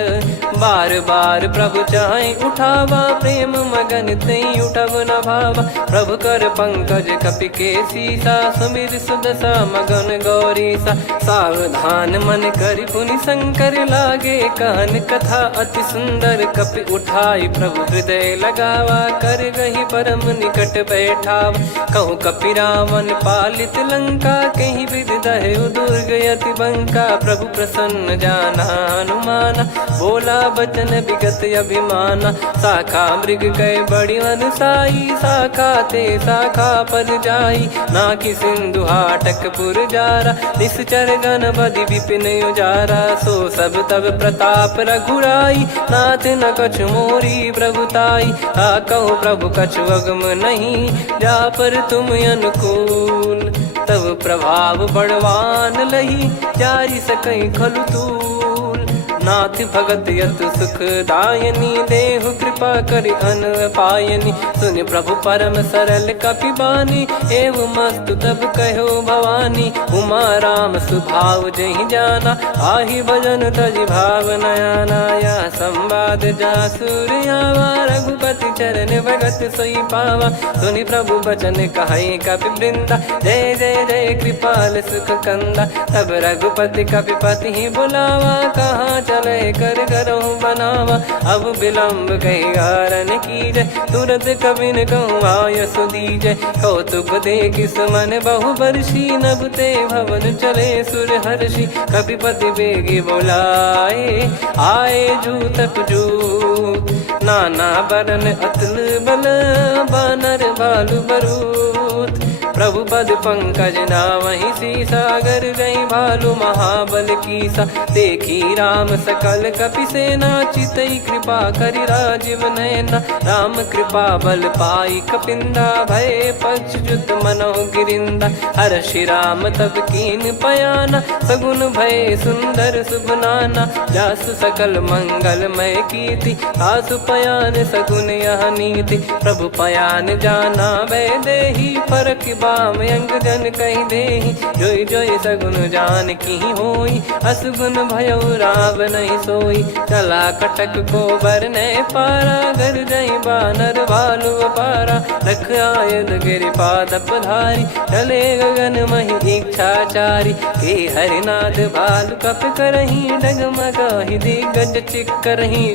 बार बार प्रभु चाहि उठावा प्रेम मगन तई उठब न भावा। प्रभु कर पंकज कपि के सीसा सुमिर सुदशा मगन गौरीसा। सावधान मन करि पुनि शंकर लागे कहन कथा अति सुंदर। कपि उठाई प्रभु हृदय लगावा कर गही परम निकट बैठावा। कहूँ कपि रावण पालित लंका कहीं विधि दहु दुर्ग यति बंका। प्रभु प्रसन्न जाना हनुमाना बोला बचन विगत अभिमाना। शाखा मृग गए बड़ी अनुसाई शाखा ते शाखा पर जाई। ना कि सिंधु हाटक पुर जारा निश्चर गण बदि विपिन उजारा। सो सब तब प्रताप रघुराई नाथ न कछु मोरी प्रभुताई। कहूँ प्रभु कछु अगम नहीं जा पर तुम अनुकूल। तब प्रभाव बड़वान लही जारी सकई खलु तूल। नाथ भगत यत सुख दायनी देहु कृपा करि अन पायनी। सुन प्रभु परम सरल कपि बानी एवं मस्तु तब कहो भवानी। उमा राम सुभाव जहि जाना आहि भजन तजि भाव नयाना। या संवाद जासुर आवा रघुपति चरण भगत सोई पावा। सुनि प्रभु बचन कहै कपि वृंदा जय जय जय कृपाल सुख कंदा। तब रघुपति कपि पति बुलावा कहाँ चले कर करहु बनावा। अब विलम्ब कही कारण कीजय तुरत कबिन कहूँ आयस दीजय। कौतुक देख सुमन बहु बरसी नभ ते भवन चले सुर हर्षि। कपिपति बेगी बोलाए आए जूतक जूत। नाना बरन अतुल बल बानर बालु बरूत। प्रभु पद पंकज नावहि सीसागर गई भालु महाबल कीसा। देखी राम सकल कपि सेना चितई कृपा करि राजीव नयना। राम कृपा बल पाई कपिंदा भय पक्ष जुत मनो गिरिंदा। हर्षि राम तब कीन पयाना सगुन भय सुंदर शुभ नाना। जासु सकल मंगलमय कीर्ति आसु पयान सगुन यह नीति। प्रभु पयान जाना वै देहि फरक बाम अंग जन कहीं देहि। जोई जोई सगुन जान की होई असगुन भयो राव नहीं सोई। चला कटक को बरने पारा घर जई बानर भालु पारा। रख आयद गिरि पाद पधारी चले गगन मही इच्छाचारी। के हरिनाथ भालु कप करही डगमगाहि दिग्गज चिक्करही।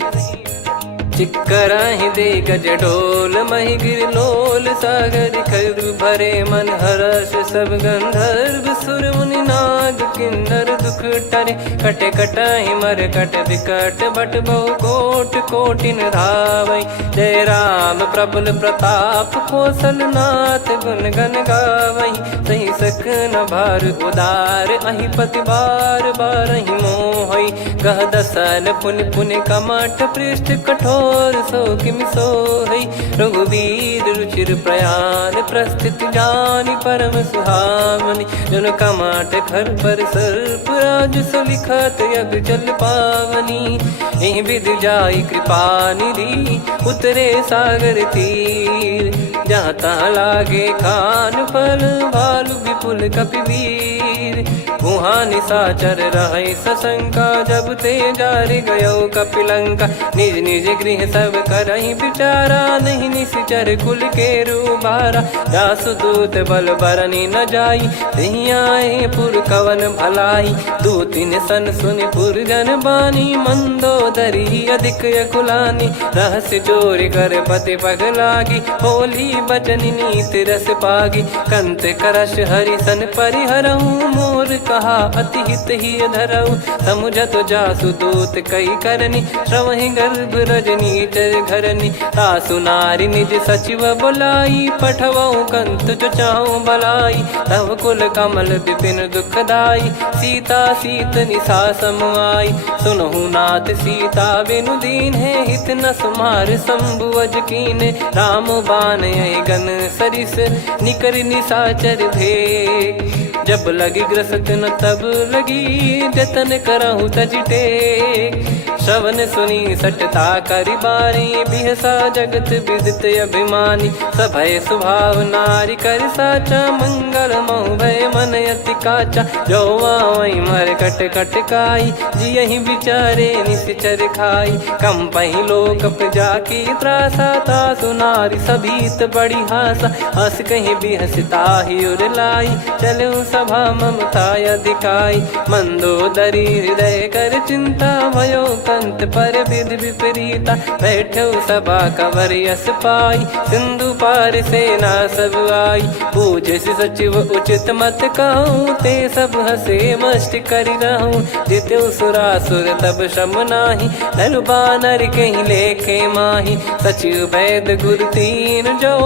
चिक्कराहि दे गज डोल महि गिर लोल सागर खर भरे मन हर्ष सब गंधर्व सुर मुनि नार। नाग किन्नर दुख टरे, कटे कटहि मर कट विकट बट बहु कोट कोटिन धावै। जय राम प्रबल प्रताप कौशलनाथ गुण गण गावै। सही सकन भार उदार अहि पति बार बारहि मोहै। गह दसन पुन पुन कमठ पृष्ठ कठोर सो किमि सोहै। रघुवीर रुचिर प्रयाण प्रस्थित जानि परम सुहावनि। जन कमठ खर पर सर्प राज सलिखत यग जल पावनी। एहि विधि जाई कृपा निधि उतरे सागर तीर। जहाँ तहाँ लागे खान फल भालु विपुल कपिवीर। वहाँ निशाचर रहै सशंका जब ते जारि गयो कपिलंका। निज निज गृह सब करहि विचारा नहीं निश्चर कुल के रूबारा। जासु दूत बल बरनि न जाई तेहि आए पुर कवन भलाई। दूतिन सन सुनि पुर जन बानी मंदोदरी अधिक यकुलानी। रहस्य चोरी कर पति पगलागी होली बचन नीति रस पागी। कंत करश हरिसन परिहरहु मोर कहा अति हित ही धरऊ। समुझत जासु दूत कई करनी श्रवहि गर्भ रजनी चर घरनी। तासु नारी निज सचिव बुलाई पठवऊ कंत जो चाहूं बलाई। तव कुल कमल विपिन दुखदाई सीता सीत निशा समाई। सुनहु नाथ सीता बिनु दीन है हित न सुमार शंभु अज कीने। राम बाण गन सरिस निकर निशाचर भेग। जब लगी ग्रसत न तब लगी जतन करहु तज टेक। श्रवण सुनी सटता करि बारी बिहसा जगत विदित अभिमानी। सभय स्वभाव नारी कर साचा मंगल मऊ भय मन अति काचा। जो आवै मर कट कट काई जियहि विचारे निश्चर खाई। कम पहि लोक जाकी त्रासा तासु नारी सभीत बड़ी हासा। हस कहीं बिहसता ही उर लाई चलऊ सभा ममता अधिकाई। मंदोदरी हृदय कर चिंता भयो कंत पर विधि विपरीता। बैठो सभा कवर यस पाई सिंधु पार सेना सब आई। पूज्य सचिव उचित मत कहूँ ते सब हसे मष्ट करि रहूँ। जित्यु सुरासुर तब श्रम नाही नर बानर कहीं लेखे माही। सचिव वैद गुरु तीन जो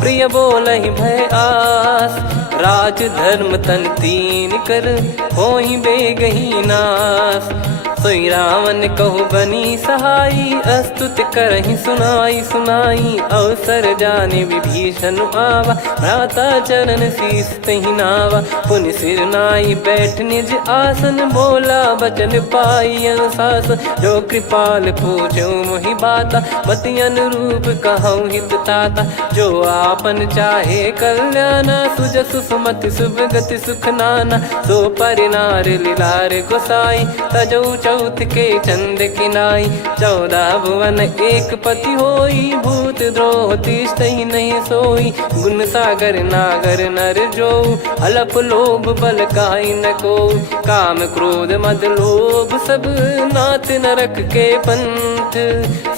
प्रिय बोलहि भय आस। राज धर्म तन तीन कर होई बेगही नास। सोई रावण कहु बनी सहाई अस्तुत करहि सुनाई सुनाई। अवसर जाने विभीषण आवा भ्राता चरण शीस तहि नावा। पुनि सिर नाई बैठ निज आसन बोला बचन पाई अनुशासन। जो कृपाल पूछो मोहि बाता मति अनुरूप कहूँ हित ताता। जो आपन चाहे कल्याणा सुजसु सुमति सुभगति सुख नाना। सो परिनार लीलार गोसाई तजौ चौथ के चंद किनाई। 14 भुवन एक पति होई भूत द्रोह तिष्ठहि नहीं सोई। गुण सागर नागर नर जो अलप लोभ बल काई न को। काम क्रोध मद लोभ सब नाथ नरक के पंथ।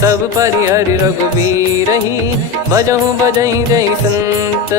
सब परिहरि रघुबीर ही भजहु भजहि जय संत।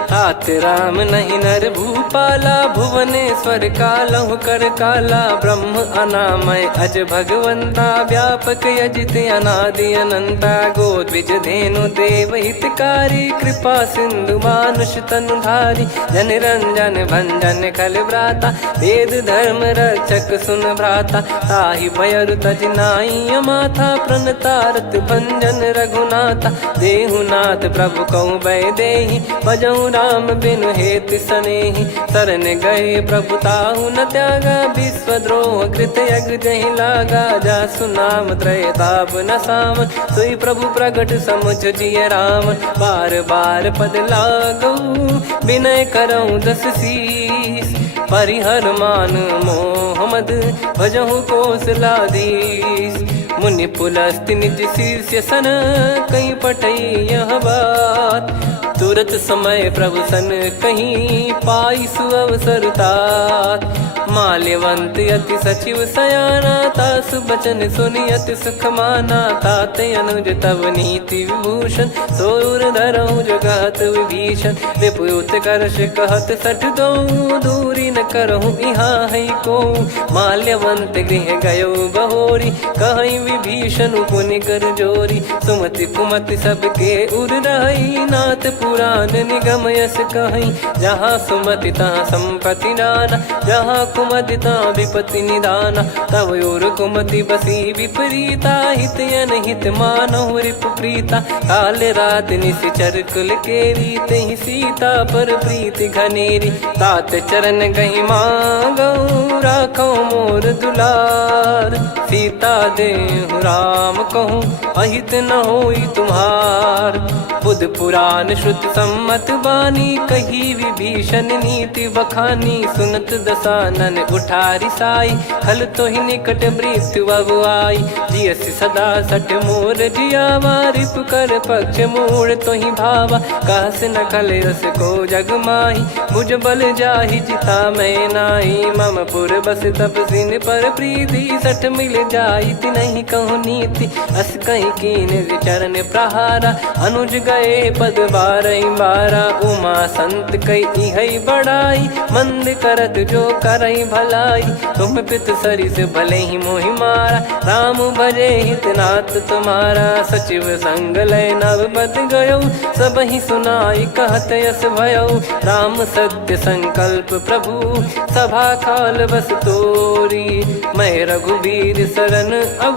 तात राम नहीं नर भूपाला भुवनेश्वर कालहु कर काला। ब्रह्म अनामय अज भगवंता व्यापक यजित अनादि अनंता। गोद्विज धेनु देव हितकारी कृपा सिंधु मानुष तनुधारी। जन रंजन भंजन खल भ्राता वेद धर्म रक्षक सुन भ्राता। ताहि भयरु तज नाई माथा प्रणतारत भंजन रघुनाथा। देहुनाथ प्रभु कहु भय देहि भजहु राम बिनु हेतु सनेहि। शरण गए प्रभु ताहु न त्यागा विश्वद्रोह कृत यज्ञ जहि लागा। जासु नाम त्रय ताप न सावन सोई प्रभु प्रगट समुझ जिय राम। बार बार पद लागऊ विनय करऊँ 10 शीस। परिहर मान मोह मद भजहु कौशलाधीश। मुनि पुलस्त्य निज शिष्य सन कहीं पठई यह बात। तुरत समय प्रभु सन कहीं पाई सुअवसर तात। माल्यवंत अति सचिव सयाना तासु बचन सुनि अति सुख माना। ताते अनुज तव नीति विभूषण सोर धरऊ जगत विभीषण। विपुत करश कहत सठ दो दूरी न करहु यहाँ है को। माल्यवंत गृह गयो बहोरी, कहीं विभीषण पुनि कर जोरी। सुमति कुमति सबके उर रही, नाथ पुराण निगम यस कहीं। जहाँ सुमति तहाँ संपत्ति नाना, जहाँ कुमति तहाँ विपत्ति निदाना। तब और कुमति बसी विपरीता, हित अनहित मानहु रिपु प्रीता। काल रात निश्चर कुल केरी, तहि सीता पर प्रीति घनेरी। तात चरण गही मांगऊ, राखो मोर दुलार। सीता देहु राम कहूँ, अहित न होई तुम्हार। बुध पुराण श्रुत सम्मत बानी, कही विभीषण नीति बखानी। सुनत दसानन उठारी साई, खल तो ही निकट मृत्यु अब आई। जियसि सदा सठ मोर जियावा, रिप कर पक्ष मूड़ तो ही भावा। कहस न खल रस को जग माही, मुझ बल जाहि जिता मैं नाई। मम पुर बस तपसिन पर प्रीति, सठ मिल जाई नहीं कहूँ नीति। अस कहीं कीन चरण प्रहारा, अनुज गए पद बारई बारा। उमा संत कई है बड़ाई, मंद करत जो करई भलाई। तुम पित सरिस भले ही मोहि मारा, राम भजे हित नाथ तुम्हारा। सचिव संग लय नव बद गयो, सब ही सुनाई कहत यस भयो। राम सत्य संकल्प प्रभु, सभा काल बस तोरी। मैं रघुबीर शरण अब,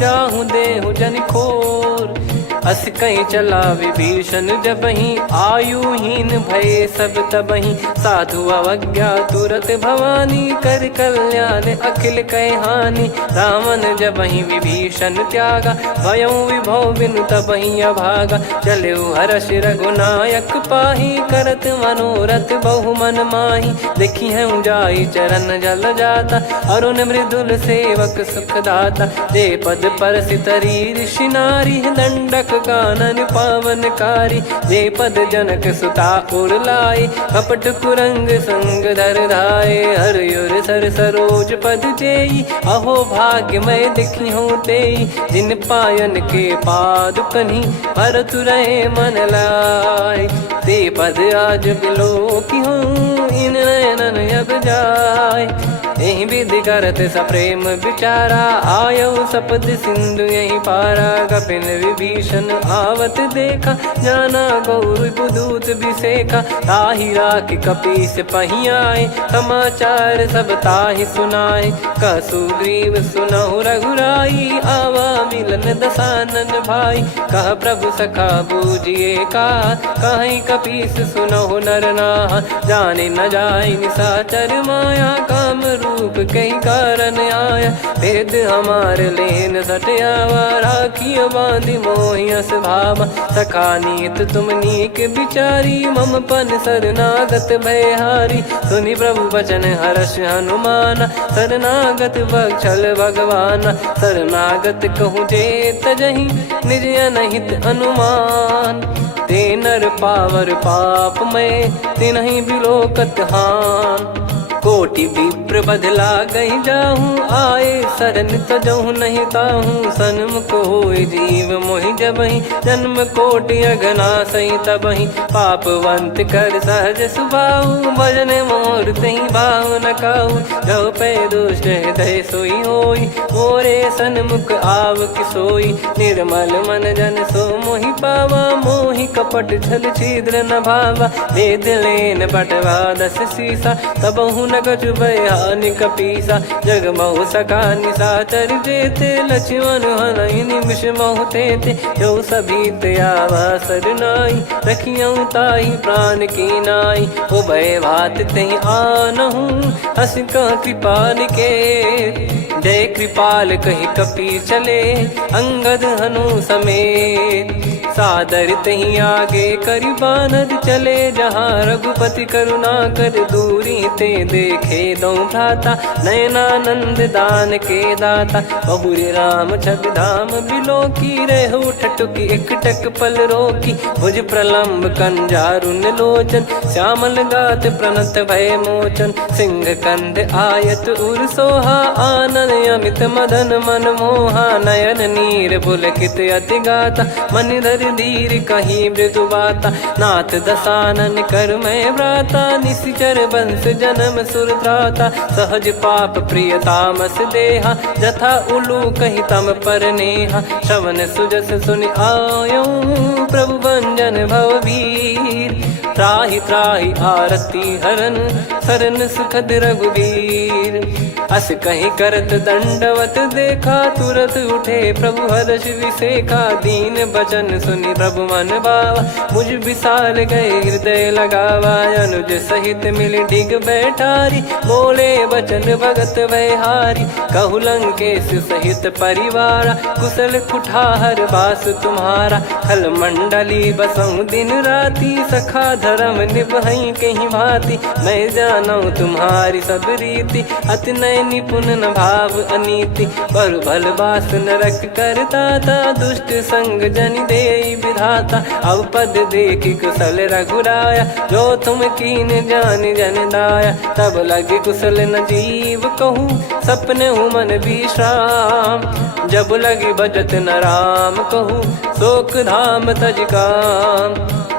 जाहूँ देहु जन खोर। अस कहीं चला विभीषण जबहि, आयुहीन भय सब तबहि। साधु अवज्ञा तुरत भवानी, कर कल्याण अखिल कह हानि। रावण जबहि विभीषण त्यागा, भयउ विभव बिनु तबहि अभागा। चलऊ हर्ष रघुनायक पाही, करत मनोरथ बहु मन माही। देखी है जाई चरण जल जाता, अरुण मृदुल सेवक सुखदाता। जे पद पर सितरी ऋषि नारी, दंडक कानन पावनकारी। जे पद जनक सुता उर लाए, कपट कुरंग संग धर धाये। हरियुर सर सरोज पद जेई, अहो भाग्य मैं दिखी हूँ तेई। जिन पायन के पाद कन्ही, भरत रहे मन लाए। ते पद आज बिलो की हूँ, इन नयनन अब जाय। यही विधि करत सप्रेम विचारा, आयऊ सपद सिंधु यही पारा। कपिन विभीषण आवत देखा, जाना गौर बुदूत बिसेखा। ताहि राख कपीस पही आए, समाचार सब ताहि सुनाए। कह सुग्रीव सुनहु रघुराई, आवा मिलन दसानन भाई। कह प्रभु सखा बूझिए का, कहीं कपीस सुनहु नर नाहा। जाने न जाय निशाचर माया, काम रूप कई कारण आया। भेद हमार लेन सटयावा, राखियो बांधि मोहियस भावा। सखा नीत तुम नीक बिचारी, मम पन शरणागत भयहारी। सुनि प्रभु वचन हर्ष हनुमाना, शरणागत बक्षल भगवाना। शरणागत कहूँ जे तजहि, निज अनहित अनुमान। ते नर पावर पाप में, तिन्हि बिलोकत हान। कोटि विप्र बदला गई जाहूँ, आए शरण तजहु नहीं ताहूँ। सन्मुख होय जीव मोहि जबहि, जन्म कोटि अगना सही तबहि। पापवंत कर सहज सुभाऊ, भजन मोर तहि भाव न काहू। जो पै दुष्ट हृदय सोई होई, मोरे सन्मुख आव किसोई। निर्मल मन जन सो मोहि पावा, मोहि कपट छल छिद्र न भावा। वेद लेन बटवा दस सीसा, तबहु न कछु भयानि कपीसा। जग महु सखा निशाचर जेते, लक्ष्मण हनहि निमिष महु तेते। जो सभी त्यावा सरनाई, रखियऊ ताहि प्राण की नाई। उभय भात तहि आनहु, हस कह कृपाल के। जय कृपाल कहि कपी चले, अंगद हनु समेत। सादर तही आगे करि बानर चले, जहाँ रघुपति करुणा कर दूरी ते देखे दो भ्राता। नयनानंद दान के दाता, बहुरी राम छग धाम बिलो की। रेहु ठटुकी एकटक पल रोकी, भुज प्रलम्ब कंजारुन लोचन। श्यामल गात प्रणत भय मोचन, सिंह कंध आयत उर सोहा। आनन अमित मदन मन मोहा, नयन नीर पुलकित अति गाता। मनिधर कर धीर कहीं मृदु बाता, नाथ दसानन कर मैं व्राता, निशिचर बंस जन्म सुर त्राता, सहज पाप प्रिय तामस देहा, जथा उलू कही तम पर नेहा, श्रवण सुजस सुनि आयो प्रभु भंजन भववीर, त्राहि त्राहि आरती हरन सरन सुखद रघुवीर, अस कहीं करत दंडवत देखा, तुरत उठे प्रभु हर्ष विसेखा, दीन बचन सुनि प्रभु मन भावा, मुझ विशाल गए हृदय लगावा, अनुज सहित मिल डिग बैठारी, बोले बचन भगत वैहारी, कहु लंकेश सहित परिवारा, कुशल कुठार बास तुम्हारा, खल मंडली बसऊं दिन राती, सखा धर्म निभई कहीं भांति, मैं जानू तुम्हारी सब रीति, अति नय निपुण न भाव अनीति, पर भल बास नरक करता था, दुष्ट संग जन दे विधाता, अब पद देखी कुशल रघुराया, जो तुम कीन जान जन दाया, तब लगे कुशल न जीव कहूँ, सपने हूँ मन विश्राम, जब लगी बजत न राम कहूँ, शोक धाम तज काम,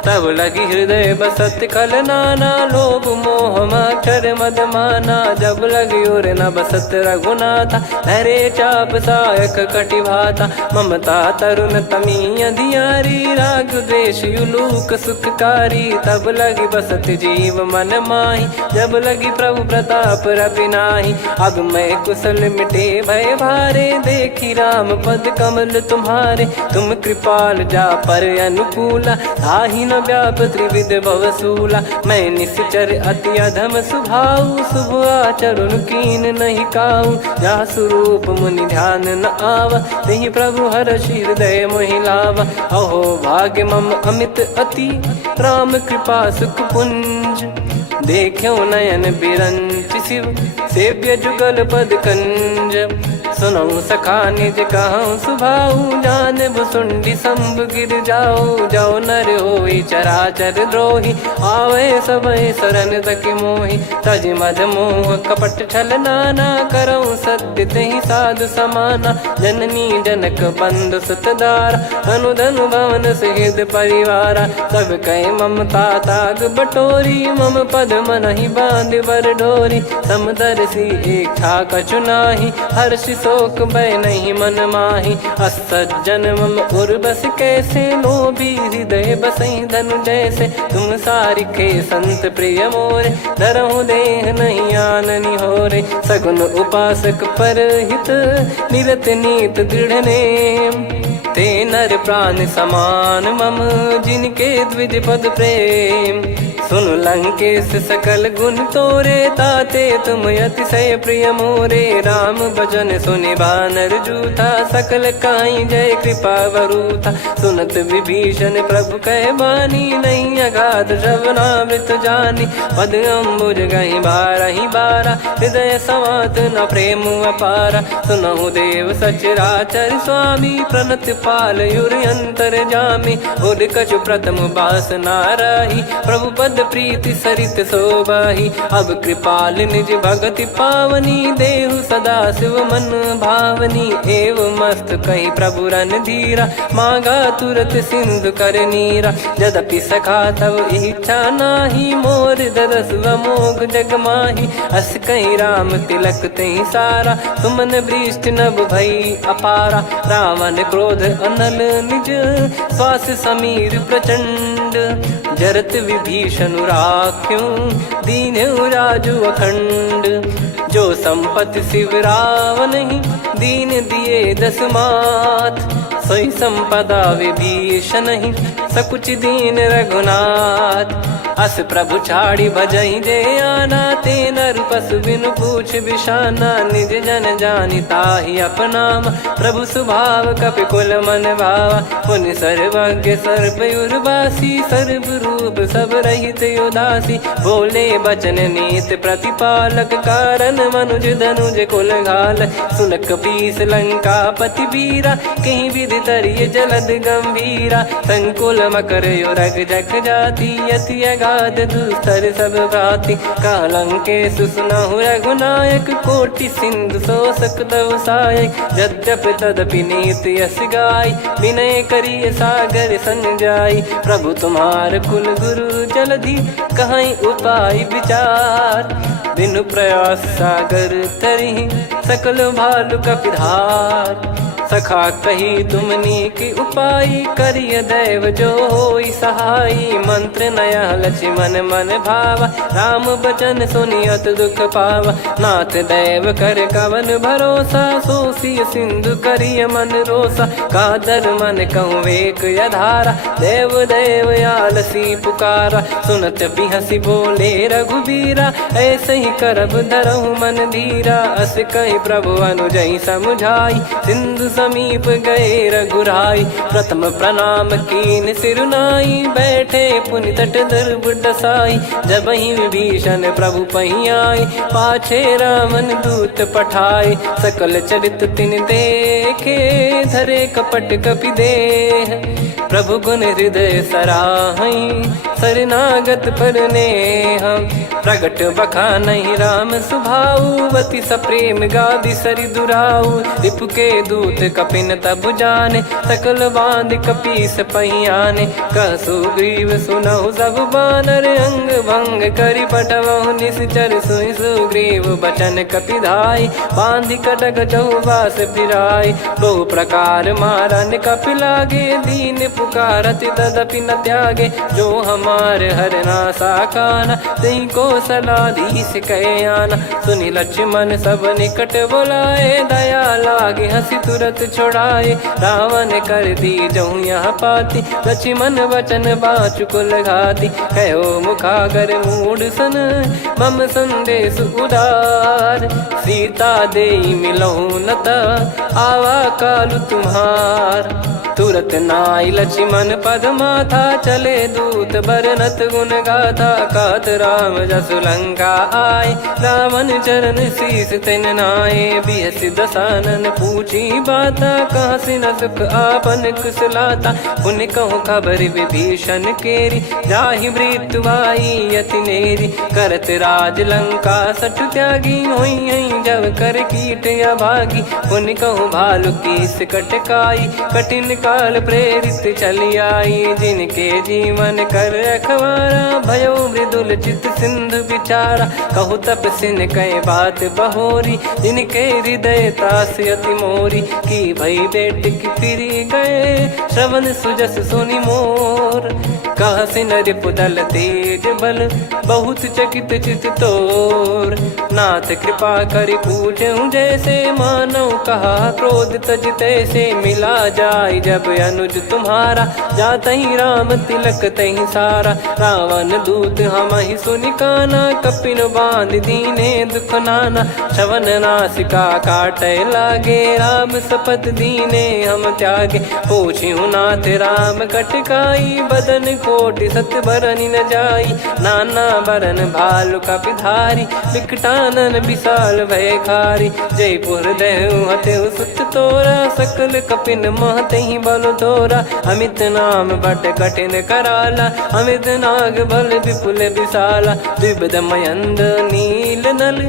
तब लगी हृदय बसत खल नाना, लोभ मोह मक्षर मद माना, जब लगी और न बसत रघुनाथा, धरे चाप सायक कटि भाता, ममता तरुण तमी अधियारी, राग द्वेष युलूक सुखकारी, तब लगी बसत जीव मन माही, जब लगी प्रभु प्रताप रवि नाही, अब मैं कुशल मिटे भय भारे, देखी राम पद कमल तुम्हारे, तुम कृपाल जा पर अनुकूला, ताहि न व्याप त्रिविध भवसूला, मैं निश्चर अति अधम सुभाऊ, शुभ आचरण कीन नहीं काऊ, जा स्वरूप मुनि ध्यान न आवा, तेहि प्रभु हर्ष हृदय मोहि लावा, अहो भाग्य मम अमित अति, राम कृपा सुख पुंज, देखो नयन बिरंच शिव, सेव्य जुगल पद कंज, सुनऊ सखा निज कहूँ सुभाऊ, जान भुसुंडी संभ गिर जाओ, जाओ नर होई चराचर द्रोही, आवे सबय शरण तक मोहि, तज मद मोह कपट छल नाना, करऊँ सत्य तेहि साधु समाना, जननी जनक बंधु सुतदारा, अनु धनु भवन सहित परिवारा, सब कहे ममता ताग बटोरी, मम पद मनहि बांध बर डोरी, समदर्शी इच्छा कछु नाही, हर्ष शोक भय नहीं मन माही, असज्जन मम उर्वश कैसे, लोभी हृदय बसई धनु जैसे, तुम सारिखे संत प्रिय मोरे, धरहु देह नहीं आननि होरे, सगुन उपासक पर हित, निरत नीत दृढ़ नेम, ते नर प्राण समान मम, जिनके द्विज पद प्रेम, सुन लंकेश सकल गुण तोरे, ताते तुम अतिशय प्रिय मोरे, राम भजन सुनि बानर जूथा, सकल काई जय कृपा वरूथा, सुनत विभीषण प्रभु कह बानी, नहीं अगाध श्रवणामृत जानी, पद अम्बुज गहि बारहि बारा, हृदय समात न प्रेम अपारा, सुनहु देव सचराचर स्वामी, प्रणत पाल युर अंतर जामी, उद कछु प्रथम बास नाराही, प्रभु पद प्रीति सरित शोभाही, अब कृपाल निज भगति पावनी, देहु सदा शिव मन भावनी, एव मस्त कही प्रभु रन धीरा, मांगा तुरत सिंधु कर नीरा, यद्यपि सखा तब इच्छा नाही, मोर दरस अमोघ जग माही, अस कहीं राम तिलक तहि सारा, सुमन वृष्ट नभ भई अपारा, रावण क्रोध अनल निज, श्वास समीर प्रचंड, जरत विभीषण राख्यों, दीन्हु राजु अखंड, जो संपत्ति शिव रावण ही, दीन दिए दस मात, सोई संपदा विभीषण ही, सकुच दीन रघुनाथ, अस प्रभु छाड़ी भजई जे आना, ते नर पशु बिनु पूछ बिशाना, निज जन जानि ताहि अपनाम, प्रभु स्वभाव कपि कुल मन भावा, मुनि सर्वज्ञ सर्वयुर्वासी, सर्व रूप सब रहित उदासी, बोले बचन नीत प्रतिपालक, कारण मनुज धनुज कुल घाल, सुन कपीस लंका पति वीरा, कहीं विधि तरिय जलद गंभीरा, संकुल मकर युरग जख जाति, यति गाद दुस्तर सब भांति कालंके सुसुनाहु रघुनायक कोटि सिंधु शोषक तव सहायक यद्यपि तदपि नीत यस गाय विनय करिय सागर सन जाई प्रभु तुम्हार कुल गुरु जलधि कहीं उपाय विचार बिनु प्रयास सागर तरिहि सकल भालु कपिधार सखा कही तुमनी की उपाय करिय दैव जो होई सहाई मंत्र नया लक्ष्मण मन भावा राम बचन सुनियत दुख पावा नाथ दैव कर कवन भरोसा सोसिय सिंधु करिय मन रोसा कादर मन कहूँ वेक यधारा देव देव आलसी पुकारा सुनत बिहसी बोले रघुबीरा ऐसे ही करब धरहु मन धीरा अस कही प्रभु अनुजई समुझाई सिंधु समीप गए रघुराई प्रथम प्रणाम कीन सिरुनाई बैठे पुनि तट दर्भ डसाई जब ही विभीषण प्रभु पही आए पाछे रामन दूत पठाए सकल चरित तिन देखे धरे कपट कपि देह प्रभु गुण हृदय सराहई शरणागत पर नेह प्रगट बखानहि राम सुभाऊ वति सप्रेम गादि सरि दुराऊ रिपु के दूत कपिन तब जाने सकल बांध कपीस पहियाने कह सुग्रीव सुनहु सब बानर अंग भंग करि पटवहु निश्चर सुनि सुग्रीव बचन कपिधाई बांधि कटक चहुबास फिराई बहु प्रकार मारन कपि लागे दीन पुकारति तदपि न त्यागे जो हमार हरना साकाना तई को सलाधीश कहे आना सुनि लक्ष्मण सब निकट बुलाए दया लागे हंसी तुरत छोड़ाए रावण कर दी जहूँ यहाँ पाती लक्ष्मण वचन बाचु कुल घाती कहो मुखागर मूड सन मम संदेश उदार सीता देई मिलहु नता आवा कालु तुम्हार तुरत नाई लक्ष्मण पद माथा चले दूत बरनत गुण गाथा कात राम जसु लंका आए रावण चरण शीस तिन नाये बिहसि दसानन पूछी बाता कहाँ से न सुख आपन कुशलाता पुन कहूँ खबर विभीषण केरी जाहि मृत्यु आई यति नेरी करत राज लंका सठ त्यागी होई जब कर कीट अभागी पुन कहूँ भालु कीस कटकाई कठिन काल प्रेरित चली आई जिनके जीवन कर रखवारा भयो मृदुल चित सिंधु विचारा कहु तप सिन कई बात बहोरी जिनके हृदय तास अति मोरी की भई बेट की फिरी गए श्रवण सुजस सुनि मोर कह सिन रिपुदल तेज बल बहुत चकित चित तोर नाथ कृपा करि पूछूं जैसे मानव कहा क्रोध तज तैसे मिला जाय जब अनुज तुम्हारा जात ही राम तिलक तही सारा रावण दूत हम ही सुनि काना कपिन बांध दीने दुख नाना श्रवण नासिका काटे लागे राम सपत दीने हम त्यागे पूछ्यू नाथ राम कटकाई बदन कोटि सत बरनि न जाई नाना बरन भालु कपिधारी विकटानन विशाल भय खारी जयपुर देहु हतेउ सुत तोरा सकल कपिन महतहि बल तोरा अमित नाम बट कठिन कराला अमित नाग बल विपुल विशाला द्विपद मयंद नील नल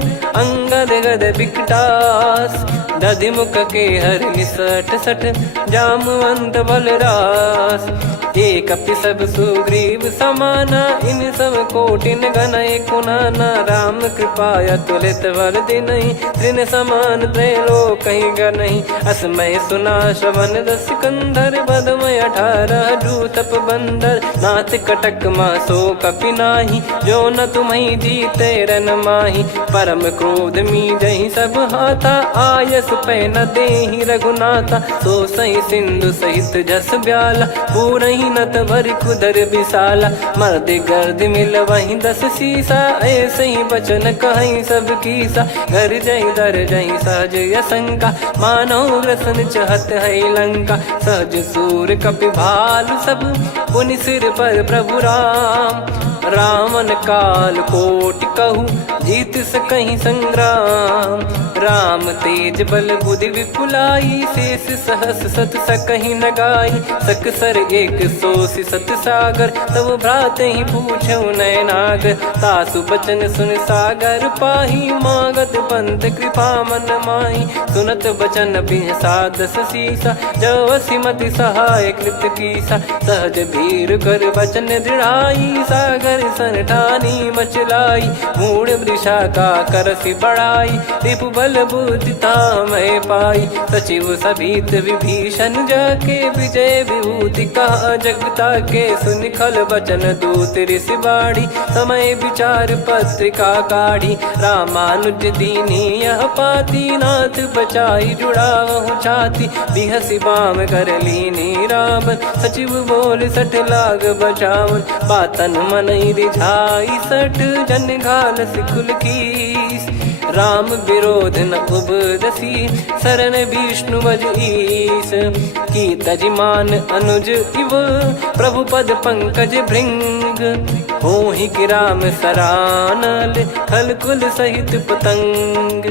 अंगद गद विकटास दधि मुख के हर निसठ सठ जामवंत बलरास एक अपि सब सुग्रीव समाना इन सब कोटिन गनय कुनाना राम कृपा अतुलित बल दिनहि त्रिन समान त्रैलोक कहीं गनहि असमय सुना श्रवण दस कंधर बदमय 18 जूतप बंदर नाथ कटक मासो कपि नाही जो न तुम्हि जीते रन माही परम क्रोध मी जहि सब हाथा आयस पै न देहि रघुनाथा सो सही सिंधु सहित जस ब्याला पूरहि नत भरि कुदर विशाला मर्द गर्द मिल वहीं 10 सीसा ऐसे ही बचन कहीं सब कीसा घर जहि दर जहि सहज यसंका मानव रसन चहत है लंका सहज सूर कपि भालु सब पुनि सिर पर प्रभु राम रावण काल कोटि कहु जीत सकहीं संग्राम। राम तेज बल बुद्धि विपुलाई, शेष सहस सत सकहीं न गाई। सकसर एक सोसी सत सागर, तब भ्रात ही पूछो नयनागर। तासु बचन सुन सागर पाही, मागत पंथ कृपा मन माही। सुनत बचन बिहसादस शीसा, जवसी मति सहाय कृत कीसा। सहज भीर कर बचन दृढ़ाई, सागर सन ठानी मचलाई। मूढ़ वृषा का करसी बढ़ाई, रिपु बल बुद्धि तामय पाई। सचिव सभीत विभीषण जाके, विजय विभूति कहा जगता के। सुन खल बचन दूत ऋषि बाड़ी, समय विचार पत्रिका काढ़ी। रामानुज दीनी यह पाती, नाथ बचाई जुड़ावहु छाती। बिहसी बाम कर लीनी रावण, सचिव बोल सठ लाग बचावन। बातन मनई रिझाई सठ, जन घाल सिकुल कीस। राम विरोध न उपदसी, शरण विष्णु बज ईस। की तजिमान अनुज इव, प्रभु पद पंकज भृंग। होहि कि राम सरानल, खल कुल सहित पतंग।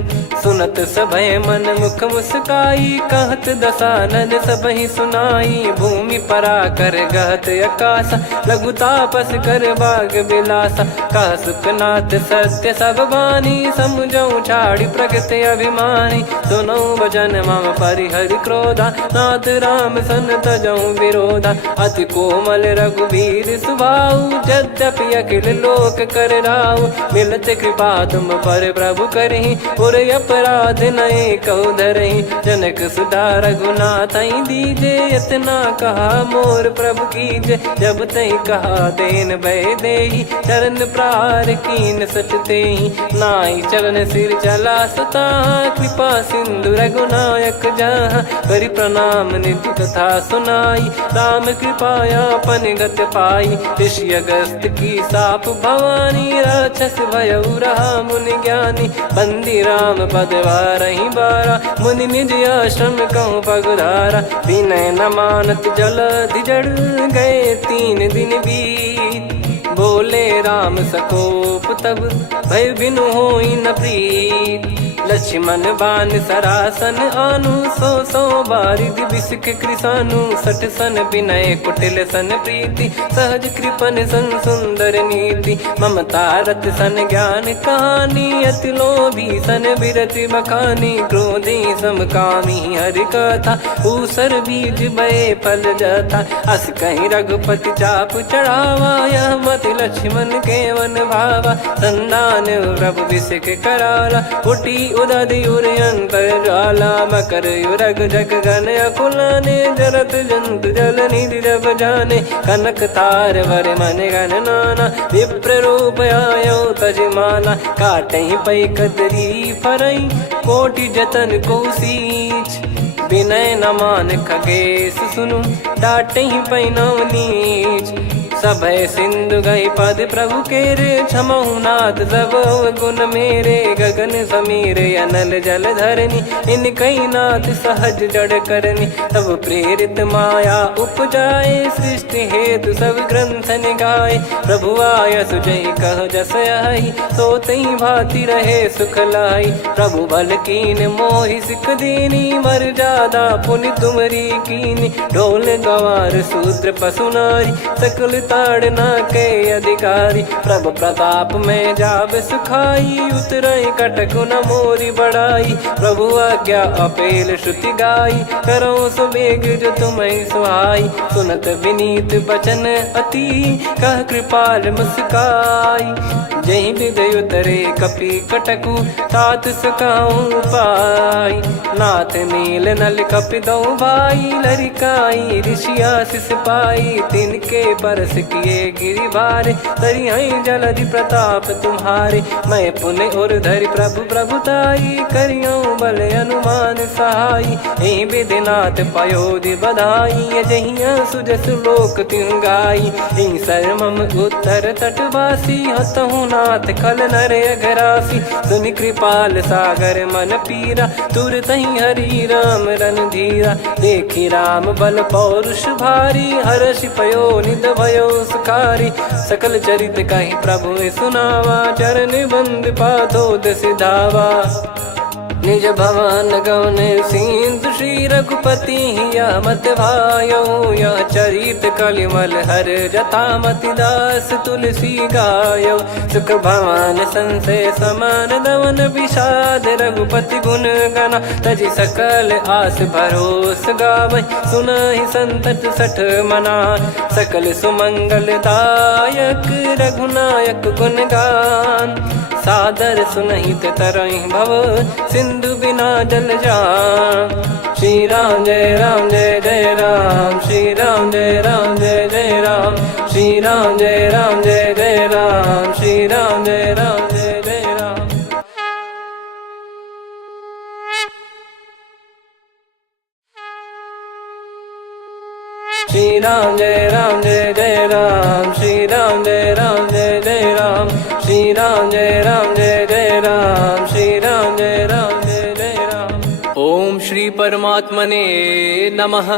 सुनत सभय मन मुख मुस्काई, कहत दसानन सबहि सुनाई। भूमि परा कर गहत आकाशा, लघु तापस कर बाग बिलासा। कह सुखनाथ सत्य सब बानी, समुझौ छाड़ी प्रगति अभिमानी। सुनो भजन मम परिहरि क्रोधा, नाथ राम सन तजौ विरोधा। अति कोमल रघुवीर सुभाऊ, यद्यपि अखिल लोक कर राऊ। मिलत कृपा तुम पर प्रभु करहि, पुर अपराध नए कौ धरहि। जनक सुधा रघुनाथ दीजे, इतना कहा मोर प्रभु कीजे। जब तई कहा देन भय देहि, चरण प्रार कीन सट तेहि। नाई चरण सिर चला सता, कृपा सिंधु रघुनायक जहाँ। करि प्रणाम निधि कथा सुनाई, राम कृपाया पन गत पाई। ऋषि अगस्त की साप भवानी, राक्षस भयउ रहा मुनि ज्ञानी। बंदी राम पद वारहि बारा, मुनि निज आश्रम कहूँ पगुधारा। विनय न मानत जलधि जड़, गए 3 दिन बीत। बोले राम सकोप तब, भय बिनु होई न प्रीत। लक्ष्मण बान सरासन आनु, 100 बारिधि बिसक कृसानु। 60 सन विनय कुटिल सन प्रीति, सहज कृपन सन सुंदर नीति। ममता रत सन ज्ञान कहानी, अति लोभी सन बिरति बखानी। क्रोधी समकामी हरि कथा, ऊसर बीज बये फल जथा। अस कहीं रघुपति चाप चढ़ावा, यह मत लक्ष्मण के वन भावा। संदान प्रभु बिसक कराला, उठी उदधि उर अंतर ज्वाला। मकर युरग जग गण अकुलाने, जरत जंतु जल निधि जब जाने। कनक तार वर मन गण नाना, विप्र रूप आयो तजमाना। काटहि पै कदरी फरई, कोटि जतन को सींच। विनय न मान खगेश सुनु, डांटहि पै नव नीच। सभय सिंधु गई पद प्रभु केरे, क्षमहु नाथ सब गुण मेरे। गगन समीरे अनल जल धरनी, इन कई नाथ सहज जड़ करनी। तब प्रेरित माया उपजाए, सृष्टि हेतु सब ग्रंथ निगाए। प्रभु आय सुजई कह जस आई, सोतई भांति रहे सुख लाई। प्रभु बल कीन मोहि सिख दीनी, मर्यादा पुनि तुमरी कीनी। ढोल गवार शूद्र पशु नारी, सकल ताड़ना के अधिकारी। प्रभु प्रताप में जाब सुखाई, उतरई कटक न मोरी बढ़ाई। प्रभु आज्ञा अपेल श्रुति गाई, करो सुबेग जो तुम्हें सुहाई। सुनत विनीत बचन अति, कह कृपाल मुस्काई। जहि हृदय उतरे कपि कटकु, तात सकाऊं पाई। नाथ नील नल कपि दो भाई, लरिकाई ऋषि आशीष पाई। तिनके परस किए गिरि भारे, तरिहै जलधि प्रताप तुम्हारे। मैं पुन और धरि प्रभु प्रभुताई, करियौ बल अनुमान सहाई। एहि विधिनाथ पयोधि बधाई, जहिया सुजस लोक तिहुँ गाई। एहि सरमम उत्तर तटवासी, हतहु रघुनाथ खल नर अघरासी, सुनि कृपाल सागर मन पीरा, तुरतहि हरि राम रणधीरा। देखि राम बल पौरुष भारी, हर्षि पयो निध भयो सुखारी। सकल चरित कहि प्रभु सुनावा, चरण बंद पादोद सिधावा। निज भवन गौन सिंधु श्री रघुपति हिया मत भायो, यह चरित कलिमल हर जथा मति दास तुलसी गायो। सुख भवन संशय समान दवन विषाद, रघुपति गुण गना तजि सकल आस भरोस गावै। सुनहि संतत सठ मना, सकल सुमंगल दायक रघुनायक गुण गान। सादर सुनहित तरहि भव, सिंधु बिना जल जान। श्री राम जय जय राम, श्री राम जय जय राम, श्री राम जय जय राम, श्री राम जय जय राम। श्री राम जय जय राम, श्री राम जय जय राम, श्री राम जय जय राम, श्री राम जय जय राम। ओम श्री परमात्मने नमः।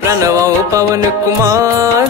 प्रणवो पवन कुमार,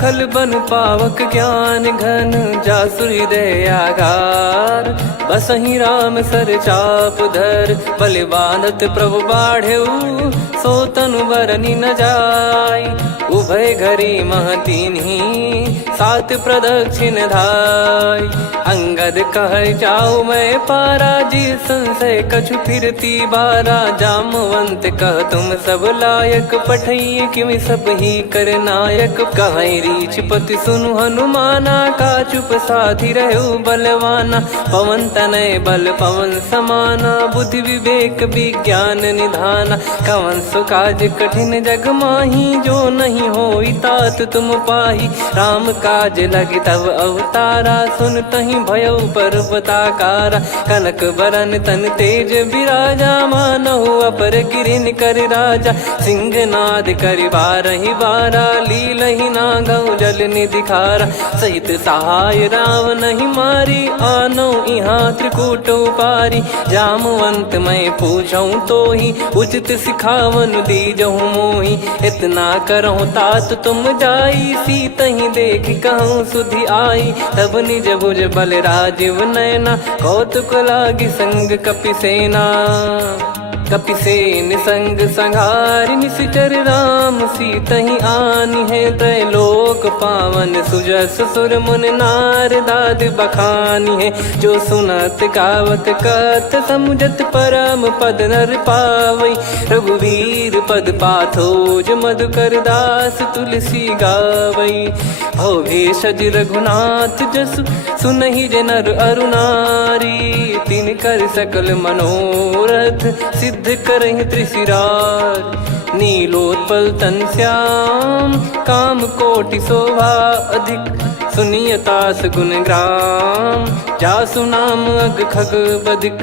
खल बन पावक ज्ञान घन, जासु हृदय आगार। बसहि राम सर चाप धर, बलि बांधत प्रभु बाढ़ऊ, सो तनु बरनि न जाय। उभय घरी महतीन्ही, सात प्रदक्षिण धाय। अंगद कह जाऊ मैं पारा, जी संशय कछु फिरती बारा। जामवंत कह तुम सब लायक, पठई किमि सब ही कर नायक। कहै रीछ पति सुनु हनुमाना, का चुप साधि रहु बलवाना। पवन तनय बल पवन समाना, बुद्धि विवेक विज्ञान निधाना। कवन सो काज कठिन जग माही, जो नहीं होई तात तुम पाही। राम काज लगी तब अवतारा, सुन तहि भयउ पर्वताकारा। कनक बरन तन तेज बिराजा, मानहु अपर गिरिन कर राजा। सिंहनाद करि बारहि बारा, लीलहि नागौ जल निधि खारा। सहित सहाय राम नहीं मारी, आनो इहाँ त्रिकूट उपारी। जामवंत मैं पूछऊँ तोहि, उचित सिखावन दीजहु मोहि। इतना करहु तात तुम जाई, सीतहि देख कहूँ सुधि आई। तब निज भुज बल राजीव नयना, कौतुक लागी संग कपिसेना। कपिसेन संग संघारि निशिचर राम, सीतहि आनि है त्रैलोक पावन। सुजस सुर मुन नार दाद बखानी है, जो सुनत गावत कथ समुझत परम पद नर पावै। रघुवीर पद पाथोज मधुकर दास तुलसी गावै। भव भेषज रघुनाथ जसु, सुनहि जे नर अरु नारी। तिन कर सकल मनोरथ, सिद्ध करहि त्रिशिरार। नीलोत्पल तन श्याम, काम कोटि शोभा अधिक। सुनियतास गुण ग्राम, जासु नाम अग खग बधिक।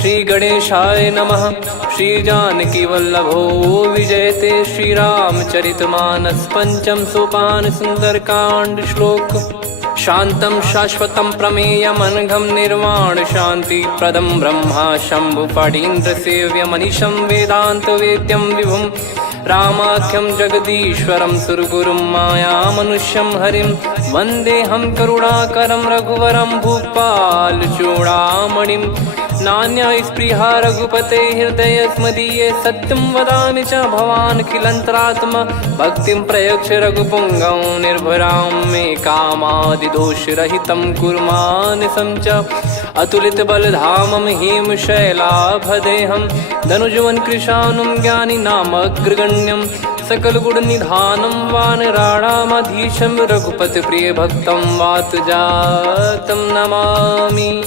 श्री गणेशाय नमः। श्री जानकी वल्लभो विजयते, श्री रामचरित मानस पंचम सोपान सुंदरकांड श्लोक। शांतं शाश्वतं प्रमेयमनघं निर्वाण शांति प्रदं ब्रह्मा शंभु फणीन्द्र सेव्य मनीषं वेदांत वेद्यं विभुं। रामाख्यं जगदीश्वरं सुरगुरुं माया मनुष्यं हरिं। वन्देऽहं करुणाकरं रघुवरं भूपाल चूडामणिं। नान्या स्पृहा रघुपते हृदय स्मदीये, सत्यं वदामि च भवान् खिलन्तरात्मा। भक्तिं प्रयच्छ रघुपुङ्गं निर्भरां मे कामादिदोषरहितं कुर्मानसं च। अतुलित बलधामं हेमशैलाभदेहं, धनुजवन कृशानुं ज्ञानिनामग्रगण्यं। सकल गुण निधानं वानराणामधीशं, रघुपति प्रिय भक्तं वातजातं नमामि।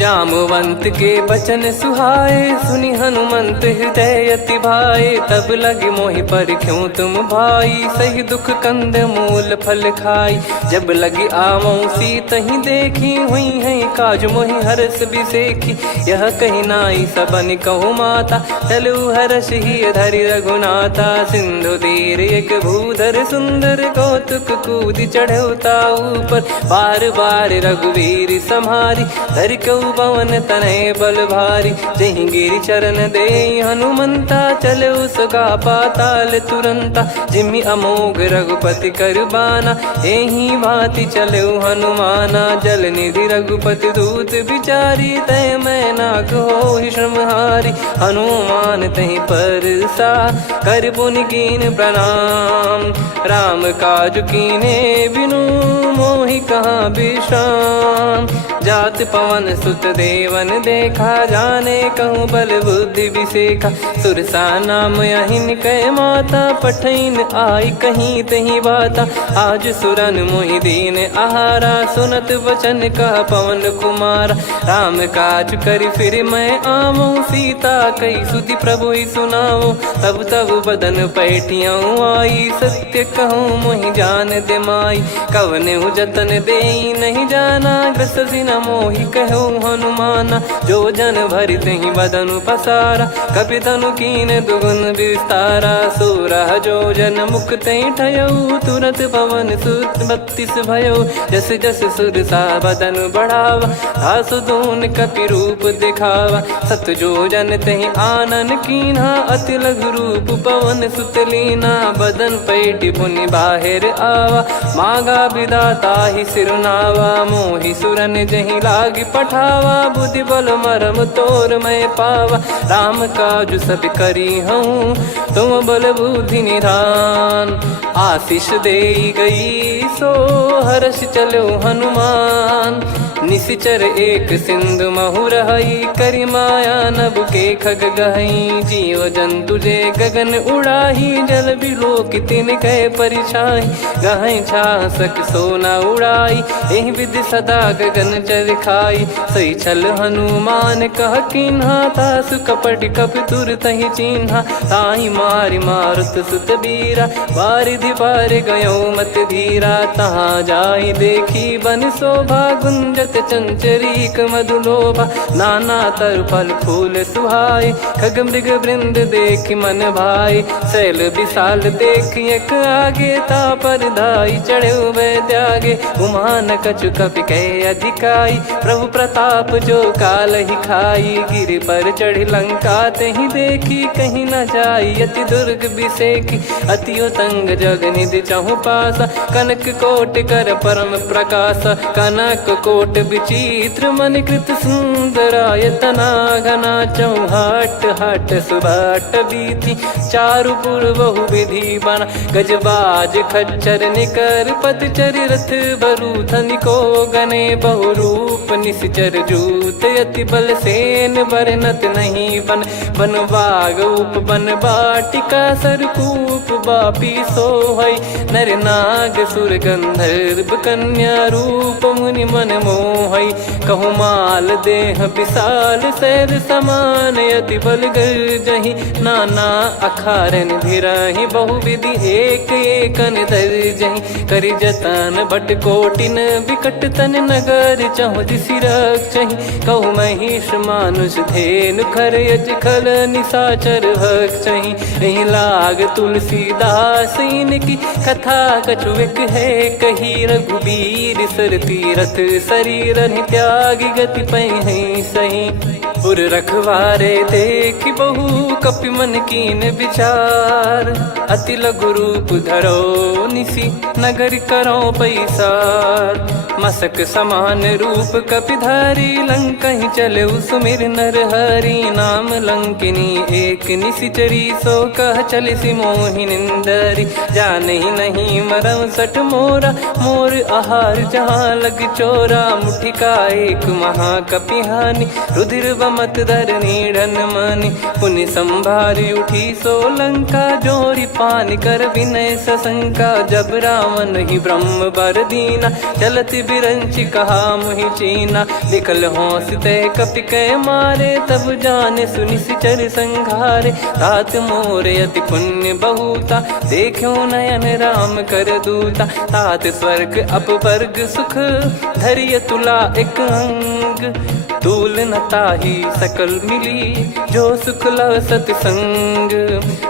जामवंत के बचन सुहाए, सुनि हनुमंत हृदय अति भाए। तब लगे मोहि पर क्यों तुम भाई, सही दुख कंद मूल फल खाई। जब लगी आवऊं सीत ही देखी, हुई है काज मोहि हरस बिसेखी। यह कही नाई सबन कहु माता, चलू हरष ही धरि रघुनाथा। सिंधु तीर एक भूधर सुंदर, कौतुक कूद चढ़ौता ऊपर। बार बार रघुवीर सम्हारी, धरि कहु पवन तनय बल भारी। जहि गिरि चरण दे हनुमंता, चलो सगा पाताल तुरंता। जिमि अमोघ रघुपति कर बाना, एहि भांति चलो हनुमाना। जल निधि रघुपति दूत बिचारी, तय मैं नाग होहि श्रमहारी। हनुमान तहि परसा, कर पुनि कीन प्रणाम। राम काज कीने बिनु, मोहि कहाँ विश्राम। जात पवन सुत देवन देखा, जाने कहूँ बल बुद्धि विसेखा। सुरसा नाम अहिन कै माता, पठैन आई कहीं तहीं बाता। आज सुरन मोहि दीन आहारा, सुनत वचन कह पवन कुमारा। राम काज करि फिर मैं आवऊं, सीता कई सुधि प्रभु ही सुनाओ। तब तब बदन पैठियाँ आई, सत्य कहूँ मोहि जान दे माई। कवने जतन देई नहीं जाना, ग्रसि न मोहि कहूँ हनुमाना। जो जन भरि तहि बदनु पसारा, कपि तनु कीन दुगुन विस्तारा। सोरह जो जन मुख तहि ठयऊ, तुरत पवन सुत 32 भयऊ। जस जस सुरसा बदन बढ़ावा, आसु दून कपि रूप दिखावा। सत जो जन तहि आनन कीन्हा, अति लघु रूप पवन सुत लीना। बदन पैठि पुनि बाहिर आवा, मांगा विधाता ही सिरुनावा। मोहि सुरन जहि लागी पठावा, बुद्धि बल मरम तोर मैं पावा। राम काज सब करी हूँ, तुम बल बुद्धि निधान। आशीष देई गई सो, हर्ष चलो हनुमान। निशिचर एक सिंधु महु रहई, करि माया नभ के खग गहई। जीव जंतु जे गगन उड़ाही, जल बिलोक तिन कह परिछाई। गहई छासक सोना उड़ाई, एहि विधि सदा गगन चर खाई। सही छल हनुमान कह कीन्हा, तासु कपट कपि तुर तहि चिन्हा। ताहि मारि मारुत सुत बीरा, बारिधि पार गयो मत धीरा। तहाँ जाई देखी बन शोभा, गुंजत चंचरीक मधुलोभा। नाना तरु फल फूल सुहाए, खग मृग वृंद देख मन भाई। शैल विशाल देख एक आगे, तापर धाई चढ़े वै त्यागे। उमान कछु कपि कह अधिकाई, प्रभु प्रताप जो काल ही खाई। गिर पर चढ़ी लंका तहि देखी, कहीं न जाई अति दुर्ग बिसेखी। अति उतंग जग निधि चहु पासा, कनक कोट कर परम प्रकाशा। कनक कोट विचित्र मन कृत सुंदरायतना। घना चौहाट हाट सुबाट बीथी, चारु पुर बहु विधि बना। गजबाज खच्चर निकर पतचर, रथ बरु धनिको गने। बहु रूप निश्चर जूत, अति बल सेन बरनत नहीं बन। बन बाग उप बन बाटिका, सरकूप बापी सोहई। नर नाग सुर गंधर्व कन्या, रूप मुनि मन मोहई। कहु माल देह विशाल, शैल समान अति बल गर्जहि। नाना अखारन भिराहि, बहु विधि एक एकन दर्जहि। करि जतन भट कोटिन, विकट तन नगर चहु दिसि रक्षहि। कहु महिष मानुष धेनु, खर यज खल निशाचर भक्षहि। एहि लाग तुलसीदास इनकी, कथा कछु एक है कही। रघुबीर सर तीरथ शरीर, त्यागी गति पै सही। पुर रखवारे देखि बहु, कपि मन कीन विचार। अति लघु रूप धरो निसी, नगर करो पैसार। मसक समान रूप कपि धारी, लंकहि चले सुमिर नर हरि। नाम लंकिनी एक निशिचरी, सो कह चलिसि मोहि निंदरी। जानहि नहीं मरम सठ मोरा, मोर आहार जहाँ लग चोरा। मुठिका एक महाकपि हानि, रुधिर बमत धरनी ढन मनि पुनि संभारी उठी सोलंका जोरी पानी कर विनय सशंका जब रावण ही ब्रह्म बर दीना चलत बिरंची कहा मुहि चीना निकल होंस ते कपि कै मारे तब जाने सुनि सिचर संघारे तात मोरे अति पुण्य बहुता देखो नयन राम कर दूता तात स्वर्ग अपवर्ग सुख धरिय तुला एक अंग तूल न ताही सकल मिली जो सुख लव सतसंग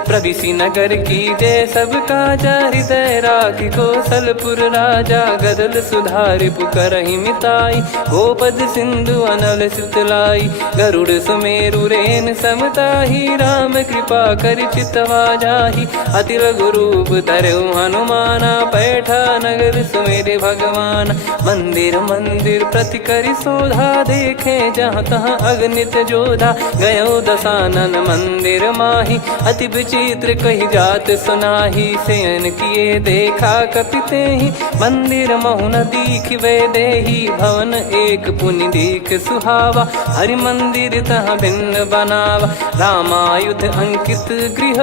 प्रविसी नगर की जय सब काजा हृदय राखी कौशलपुर राजा गदल सुधारि पुकरहि मिताई गोपद सिंधु अनल सितलाई गरुड़ सुमेरु रेन समताही राम कृपा कर चितवा जाही अति लघु रूप धरऊ हनुमाना बैठा नगर सुमेरे भगवान मंदिर मंदिर प्रति करि शोधा देखे जहाँ तहाँ अगणित जोधा गयो दशानन मंदिर माही अति विचित्र कही जात सुनाही सेन किए देखा कपिते ही मंदिर महु न दीख वे देही भवन एक पुनि दीख सुहावा हरि मंदिर तहाँ भिन्न बनावा रामायुध अंकित गृह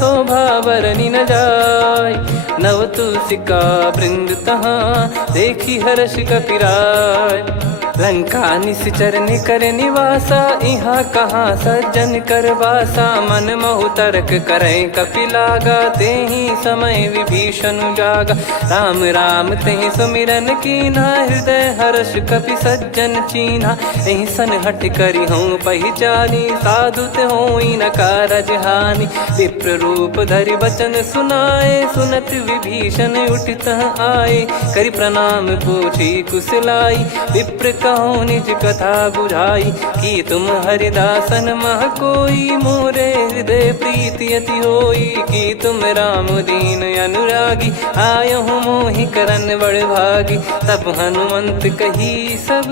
शोभा बरनी न जाय नव तुलसी का वृंद तहाँ देखी हर्ष कपिराय लंका निश्चर निकर निवासा यहाँ कहाँ सज्जन कर वासा मन महु तर्क करे कपिलागा ते ही समय विभीषण जागा राम राम ते सुमिरन कीना हृदय हर्ष कपि सज्जन चीन्हा यही सन हट करी हूँ पहचानी साधु ते होई न कारज हानि विप्र रूप धरि वचन सुनाए सुनत विभीषण उठित आए करि प्रणाम पूछी कुशलाई विप्र कहो निज कथा बुझाई कि तुम हरिदासन मह कोई मोरे हृदय प्रीति अति होई कि तुम राम दीन अनुरागी आयहु मोहि करन बड़ भागी तब हनुमंत कही सब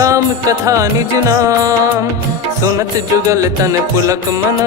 राम कथा निज नाम सुनत जुगल तन पुलक मन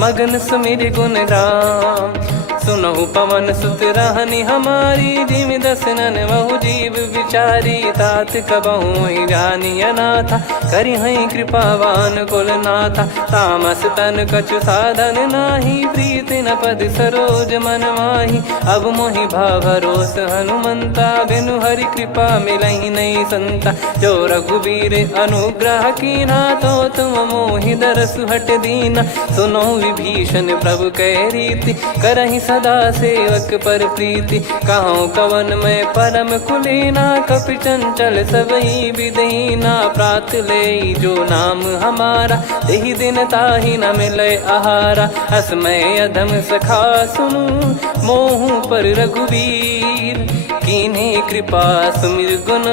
मगन सुमिर गुण राम सुनहु पवन सुत रहनी हमारी जिमि दसनन बहु जीव विचारी तात कबहु ही जानी अनाथा करि हई कृपावान कुल नाथा तामस तन कछु साधन नाही प्रीति न पद सरोज मन माही अब मोहि भाव भरोस हनुमंता बिनु हरि कृपा मिलहि नहीं संता जो रघुबीर अनुग्रह कीना तो तुम मोहि दरस हट दीना सुनो विभीषण प्रभु कह रीति करहि सदा सेवक पर प्रीति कहूँ कवन में परम कुलीना कपि चंचल सबही विदहीना प्रात ले जो नाम हमारा तेहि दिन ताहि न मिले आहारा असमय अधम सखा सुनु मोहु पर रघुवीर कीन्हे कृपा सुमिर गुण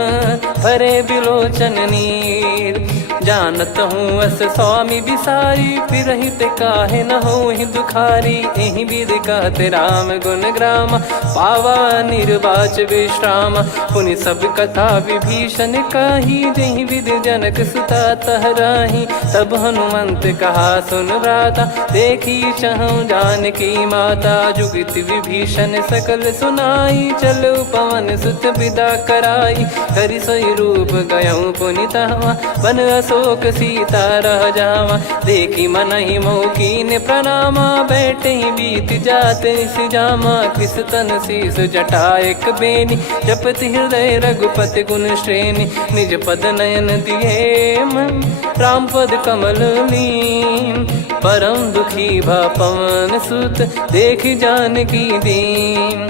भरे बिलोचन नीर जानत हूँ अस स्वामी बिसारी फिर हित काहे न हो ही दुखारी एहि विध कहते राम गुण ग्राम पावा निर्वाच विश्राम पुनि सब कथा विभीषण काही जहि विध जनक सुता तहराही तब हनुमंत कहा सुन भ्राता देखी चहु जानकी माता जुगित विभीषण सकल सुनाई चलो पवन सुत विदा कराई करि सोई रूप गयऊँ पुनि तहवा बन अशोक सीता रह जावा देखी मन ही मौकीन प्रणामा बैठे ही बीत जाते जामा कृष तन शीस जटा एक बेनी जपति हृदय रघुपति गुण श्रेणी निज पद नयन दिए मन राम पद कमल लीन परम दुखी भा पवन सुत देखी जानकी दीन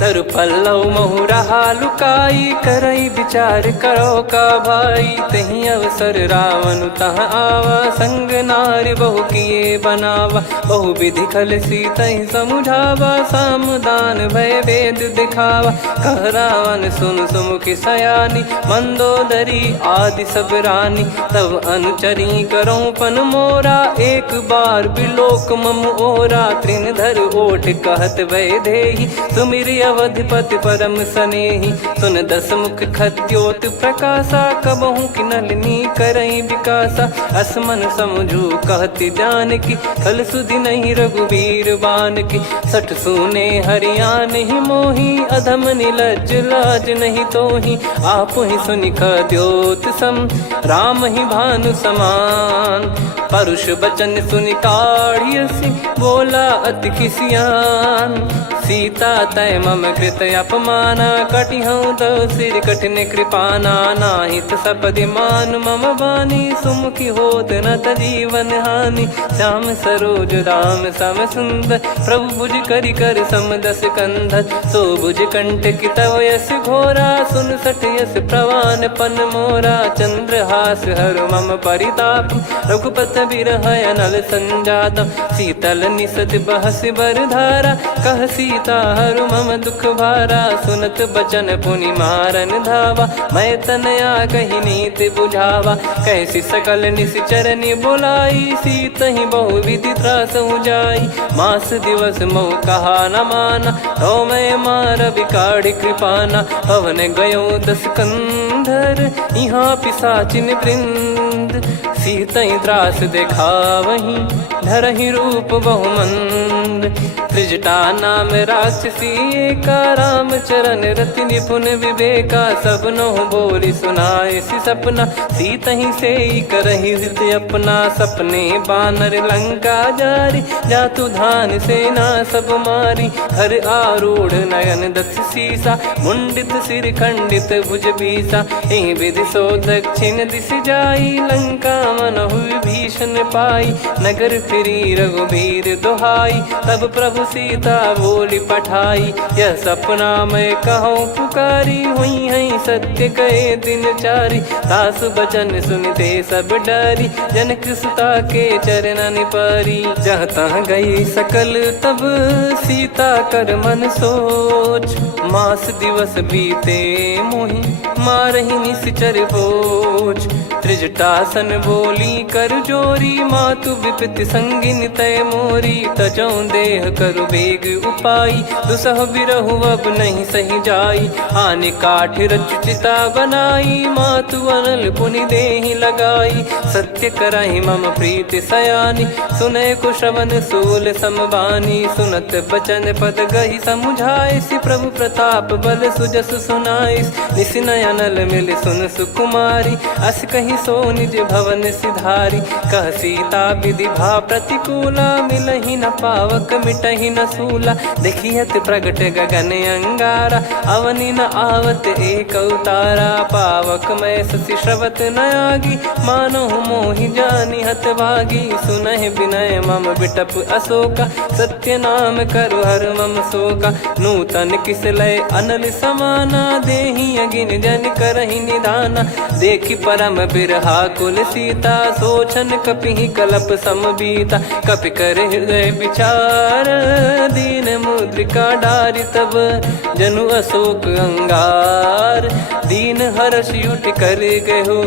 तरु पल्लव महु रहा लुकाई करई विचार करो का भाई तही अवसर रावण तह आवा संग नारी बहु किए बनावा बहु विधि खल सीतहि समुझावा सामदान भय वेद दिखावा कह रावण सुन सुमुखी सयानी मंदोदरी आदि सब रानी तब अनुचरी करो पन मोरा एक बार बिलोक मम ओरा तृण धर ओट कहत वै देहि सुमिर अवधिपति परम सनेही। सुन दस मुख खद्योत प्रकाशा, कबहू की नलिनी करई विकासा। असमन समझू कहती जान की, फल सुधि नहीं रघुबीर बान की। सठ सुने हरियाण ही मोही, अधम निलज लाज नहीं तोही। आप ही सुनि खद्योत सम, राम ही भानु समान। परुष बचन सुनि काढ़ियसि, बोला अति किसियान। सीता तय मम कृत अपमाना, कटिहऊँ तो सिर कठिन कृपाना। नाहित सपदि मान मम बानी, सुमुखी होत न जीवन हानि। श्याम सरोज राम सम सुंदर, प्रभु भुज करि कर सम दस कंधर। सो भुज कंठ की तव यस घोरा, सुन सठ यस प्रवान पन मोरा। चंद्रहास हर मम परिताप, रघुपत बिरह अनल संजात। शीतल निसत बहस बर धारा, कह सीता हरु मम दुख भारा। सुनत बचन पुनि मारन धावा, मैं तनया कही नीति बुझावा। कैसी सकल निश्चरनि बुलाई, सीत ही बहु विधि त्रास जाई। मास दिवस मोह कहा न माना, तो मैं मार बिकाढ़ी कृपाना। पवन गयो दस कंधर, यहाँ पिशाचिन वृंद। सीतहि त्रास देखावहीं, धरहि रूप बहुमंद। त्रिजटा नाम राक्षसी एका, राम चरण रति निपुण विवेका। सबनो बोली सुनाए सि सपना, सीतहि सेई करहि हृद अपना। सपने बानर लंका जारी, जातु धान सेना सब मारी। हर आरूढ़ नयन दस सीसा, मुंडित सिर खंडित भुज बीसा। एहि विधि सो दक्षिण दिश जाई, लंका मनहु भीषण पाई। नगर फिरी रघुबीर दुहाई, तब प्रभु सीता बोली पठाई। यह सपना मैं कहूँ पुकारी, हुई है सत्य कहे दिन चारी। सासु बचन सुनते सब डरी, जनक सुता के चरण परी। जहाँ तहाँ गई सकल तब, सीता कर मन सोच। मास दिवस बीते मोहि, मारहि निश्चर बोझ। त्रिजटासन बोली कर जोरी, मातु विपति संगिन तय मोरी। तजौ देह करु बेग उपाई, दुसह बिरहु अब नहीं सही जाई। आने काठ रचु चिता बनाई, मातु अनल पुनि देहि लगाई। सत्य करहि मम प्रीति सयानी, सुनय को श्रवण सूल समबानी। सुनत बचन पद गहि समुझाइसि, प्रभु प्रताप बल सुजस सुनाइस। निसिनय अनल मिल सुन सुकुमारी, अस कहि सो निज भवन सिधारी। कह सीता विधि भा प्रतिकूला, मिलहि न पावक मिटहि न सूला। देखियत प्रगट गगन अंगारा, अवनि न आवत एक अवतारा। पावक मैं ससि श्रवत न आगी, मानो मोहि जानि हत भागी। सुनहि विनय मम बिटप अशोका, सत्य नाम करु हर मम शोका। नूतन किस लय अनल समाना, देहि अगिन जन करहि निधाना। देखि परम बिरहा कुल सीता, सोचन कपिहि कलप समबीता। कपि कर हृदय विचार, दीन मुद्रिका डारि तब। जनु अशोक अंगार, दीन हर्ष उठ कर गहो।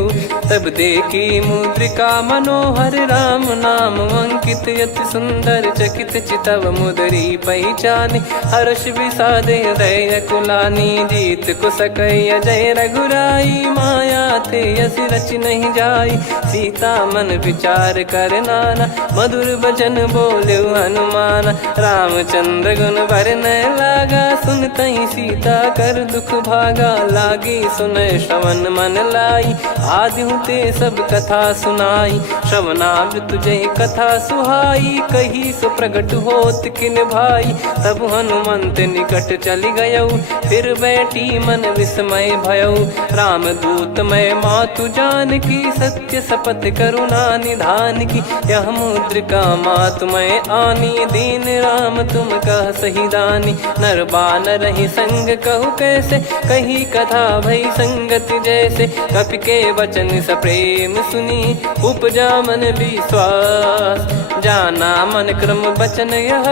तब देखी मुद्रिका मनोहर, राम नाम अंकित अति सुंदर। चकित चितव मुदरी पहचानी, हर्ष विषाद हृदय कुलानी। जीत को सकय जय रघुराई, माया थे यस रच नहीं जाई। सीता मन विचार कर नाना, मधुर बचन बोले हनुमान। रामचंद्र गुण बरनय लागा, सुनतहि सीता कर दुख भागा। लागी सुनय श्रवण मन लाई, आदिहु ते सब कथा सुनाई। श्रवणाब तुझे कथा सुहाई, कही सो प्रगट होत किन भाई। तब हनुमंत निकट चली गयऊ, फिर बैठी मन विस्मय भयऊ। राम दूत मैं मातु जान की, सत्य शपथ करुणा निधान की। यह मुद्रिका मातु मैं आनी, दीन राम तुम कह सही दानी। नर बानर ही संग कहु कैसे, कही कथा भई संगति जैसे। कपि के वचन सप्रेम सुनी, उपजा मन विश्वास। जाना मन क्रम बचन यह,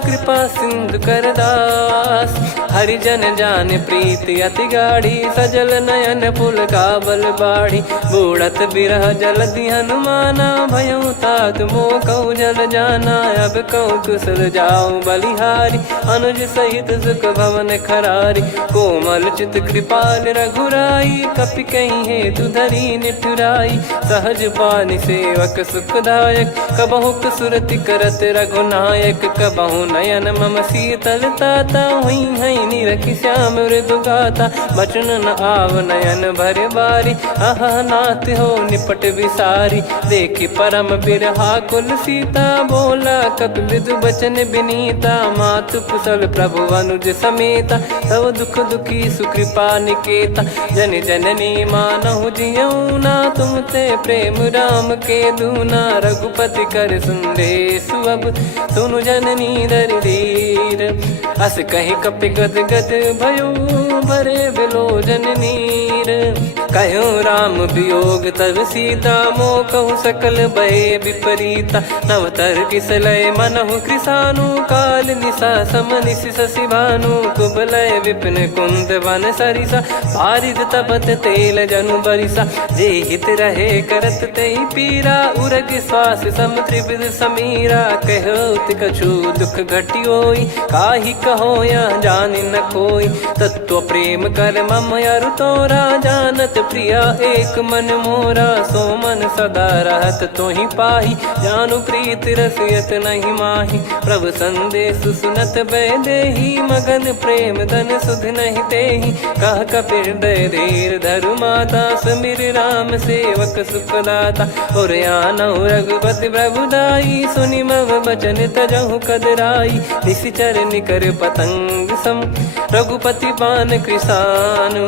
कृपा सिंधु कर दास। हरिजन जान प्रीति अति गाढ़ी, सजल नयन पुल काबल बाढ़ी। बूढ़त बिरह जलधि हनुमाना, भयउ तात मोह कहु जल जाना। अब कहु कुशल जाऊं बलिहारी, अनुज सहित सुख भवन खरारी। कोमल चित कृपाल रघुराई, कपि कहीं हेतु धरी निठुराई। सहज पानि सेवक सुखदायक, कबहु सुरति करत रघुनायक। कबहु नयन मम शीतलता, हुई हई निरखि श्याम मृदु गाता। बचन न आव नयन भर बारी, आहा नाथ हो निपट विसारी। देखि परम बिरहा कुल सीता, बोला कपि मृदु बचन बिनीता। मातु कुशल प्रभु अनुज समेता, तव दुख दुखी सुकृपा निकेता। जन जननी मानहु जियऊ ना, तुम ते प्रेम राम के दूना। रघुपति कर संदेशु अब, सुनु जननी दर धीर। अस कहि कपि गद गद भयो, भरे बिलोचन नीर। कहूँ राम वियोग तब सीता, मोह कहूँ सकल भय विपरीता। नवतर किसलय मनहु कृसानु, काल निशा समनिशि शशि भानु। कुबलय विपिन कुंद वन सरिसा, पारिद तपत तेल जनु बरिसा। जे हित रहे करत तेहि पीरा, उरग श्वास सम त्रिविध समीरा। कहत कछु दुख घटियोई, काहि कहो या जानि न कोई। तत्व प्रेम कर मम अरु तोरा, जानत प्रिया एक मन मोरा। सो मन सदा रहत तोहि पाही, जानु प्रीत रसियत नहीं माही। प्रभु संदेश सुनत बैदेही, मगन प्रेम धन सुध नहीं तेहि। कह कपिर दय धीर धरु माता, सुमिर राम सेवक सुखदाता। और आनहु रघुपति प्रभु दाई, सुनि मव बचन तजहु कदराई। निशिचर निकर पतंग सम, रघुपति पान कृसानु।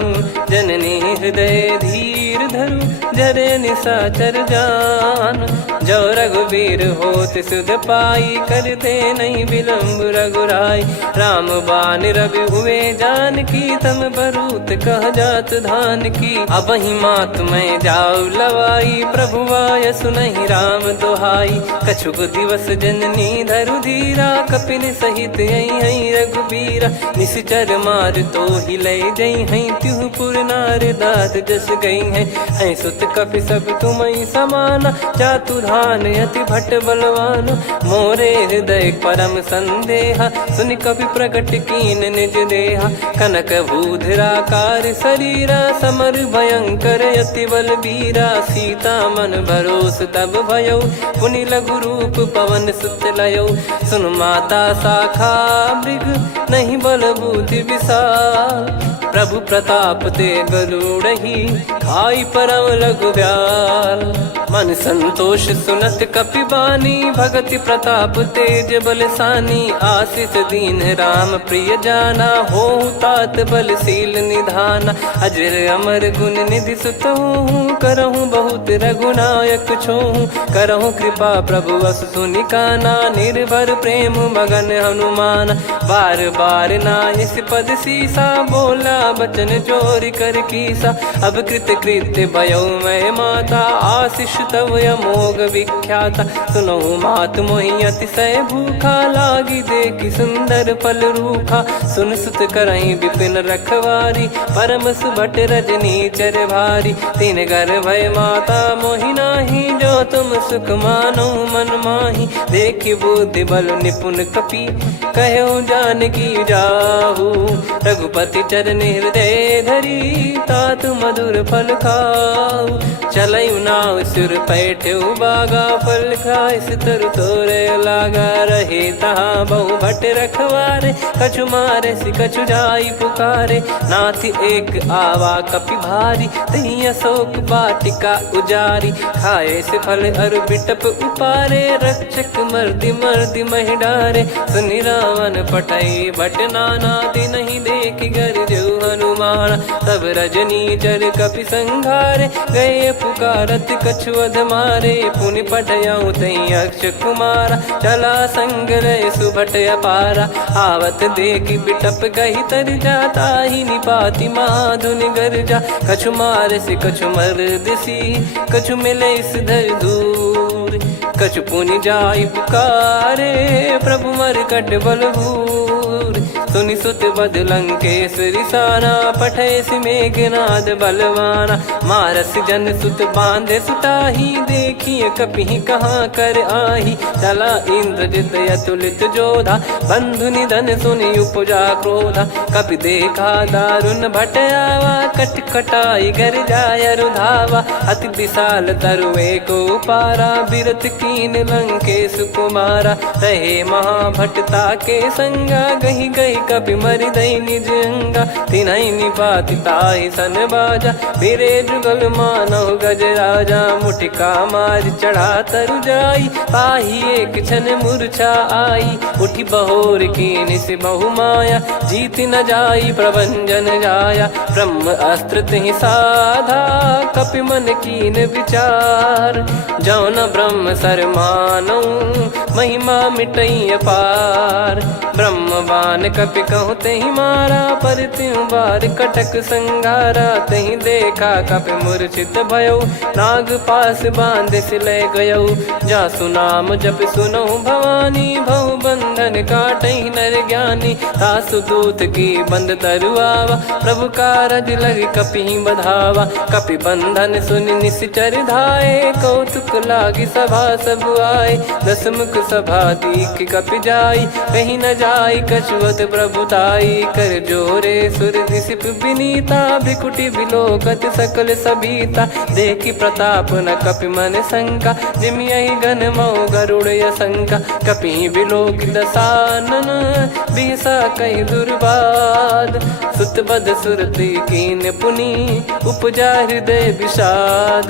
जननी हृदय धीर धरु, जरे निशाचर जान। जो रघुवीर होत सुध पाई, कर दे नहीं विलम्ब रघुराई। राम बान रवि हुए जानकी, तम बरूत कह जात धान की। अब ही मात मैं जाऊ लवाई, प्रभु आय सुनहि राम दोहाई। कछुक दिवस जननी धरु धीरा, कपिन सहित यही रघुबीरा। निशिचर मार तो ही ले जई हैं, त्यों पुर नार दाद जस गई हैं। सुत कपि सब तुमहि समाना, चातुधान अति भट्ट बलवान। मोरे हृदय परम संदेहा, सुन कपि प्रकट कीन निज देहा। कनक भूधराकार शरीरा, समर भयंकर अति बलबीरा। सीता मन भरोस तब भयउ, पुनि लघु रूप पवन सुत लयउ। सुन माता शाखा मृग, नहीं बल बुद्धि विशाल। प्रभु प्रताप ते गरुड़हि, खाई परम लघु ब्याल। मन संतोष सुनत कपि बानी, भगति प्रताप तेज बलसानी। आशीष दीन राम प्रिय जाना, होहु तात बलशील निधाना। अजर अमर गुण निधि सुतहु, करहु बहुत रघुनायक छोहु। करहु कृपा प्रभु अस सुनि काना, निर्भर प्रेम मगन हनुमान। बार बार नायस पद सीसा, बोला बचन चोरी कर कीसा। अब कृत कृत्य भयो मैं माता, आशीष तव अमोघ विख्याता। सुनहु मात मोहि अतिशय भूखा, लागी देखि सुंदर फल रूखा। सुन सुत करहि विपिन रखवारी, परम सुभट रजनी चर भारी। तीन घर भय माता मोहि नाही, जो तुम सुख मानो मन माही। देखि बुद्धि बल निपुण कपि, कहु जानकी जाहु। रघुपति चरण हृदय धरी, तात मधुर फल खाऊ। चलऊ नाव सुर पैठऊ बागा, फल खाइस तरु तोरे लागा। रहे तहाँ बहु भट रखवारे, कछु मारे सि कछु जाई पुकारे। नाथ एक आवा कपि भारी, तही अशोक वाटिका उजारी। खाए से फल अरु बिटप उपारे, रक्षक मर्दि मर्दि महि डारे। सुनि रावण पटई भट नाना, तिनहि देखि गरजऊ हनुमान। तब रजनी चर कपि संघारे, गए पुकारत कछु अध मारे। पुनि पटयऊ तई अक्ष कुमारा, चला संग रहे सुभट अपारा। आवत देखि बिटप गही तर जाता, ही निपाति माधुन गर्जा। कछु मार से कछु मर्द सी, कछु मिले इस धर दूर। कछु पुनि जाई पुकारे, प्रभु मर कट बलभूर। सुनि सुत बद लंकेश्वरी साना, पठैसि मेघनाद बलवाना। मारस जन सुत बांधे सुताही, देखिए कपिहि कहाँ कर आही। चला इंद्रजित अतुलित जोधा, बंधु निधन सुनि उपजा क्रोधा। कपि देखा दारुण भट आवा, कट कटाई घर जाय रुधावा। अति विशाल तरुए को पारा, बिरत कीन लंकेश कुमारा। रहे महाभटता के संगा, गही गही कपि मरि दई निज अंगा। तिन्है निपाति ताहि सन बाजा, बिरे जुगल मानव गज राजा। मुटिका मार चढ़ा तरु जाई, पाही एक क्षण मूर्छा आई। उठी बहोर कीन से बहु माया, जीत न जाई प्रभंजन जाया। ब्रह्म अस्त्र तिहि साधा, कपि मन कीन विचार। जौ न ब्रह्म सर मानौ, महिमा मिटई अपार। ब्रह्म बान कपि कहु तेहि मारा, पर त्यों बार कटक संगारा। तेहि देखा कपि मूर्छित भयौ, नाग पास बांध सिले गयौ। जासु नाम जप सुनौ भवानी, भव बंधन काटहि नर ज्ञानी। तासु दूत की बंद तरुआवा, प्रभु कारज लग कपि बधावा। कपि बंधन सुनि निश्चर धाये, कौतुक लागी सभा सब आए। दसमुख सभा दीख कपि जाई, कहीं न जाई कछुवत प्रभुताई। कर जोरे सुर दिसिप विनीता, भ्रिकुटि बिलोकत सकल सबीता। देखि प्रताप न कपि मन शंका, जिमियहि घन मऊ गरुड़ असंका। कपि बिलोक दसानन, बिहसा कहि दुर्बाद। सुत बद सुरति कीन पुनि, उपजा हृदय विषाद।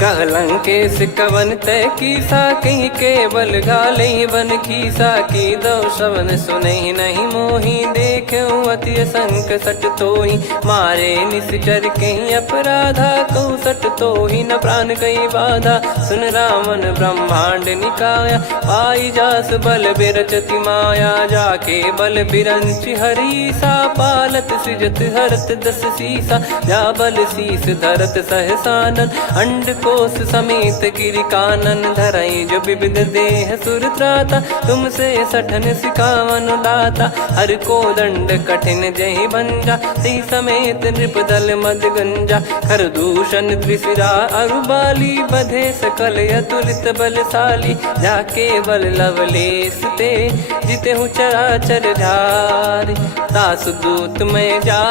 कह लंकेश कवन तय कीसा, कहीं केवल घाले बन खीसा। की दो श्रवण सुनहि नहीं मोही, देखऊं अति संक सट तोहि। मारे निश्चर कहीं अपराधा, कहूँ सट तोहि न प्राण कहीं बाधा। सुन रावण ब्रह्मांड निकाया, पाई जास बल बिरचति माया। जाके बल बिरंच हरीसा, पालत सृजत हरत दस सीसा। जा बल शीस धरत सहसानन, अंड कोश समेत गिरि कानन। धरई जो विविध देह सुर त्राता, तुमसे सठन सिखावन दाता। हर को दंड कठिन जहि भंजा, ती समेत नृप दल मद गंजा। कर दूषण त्रिशिरा अरुबाली, बधे सकल अतुलित बलशाली। जाके बल लवलेस ते, जिते हूँ चराचर झारी। दास दूत में जा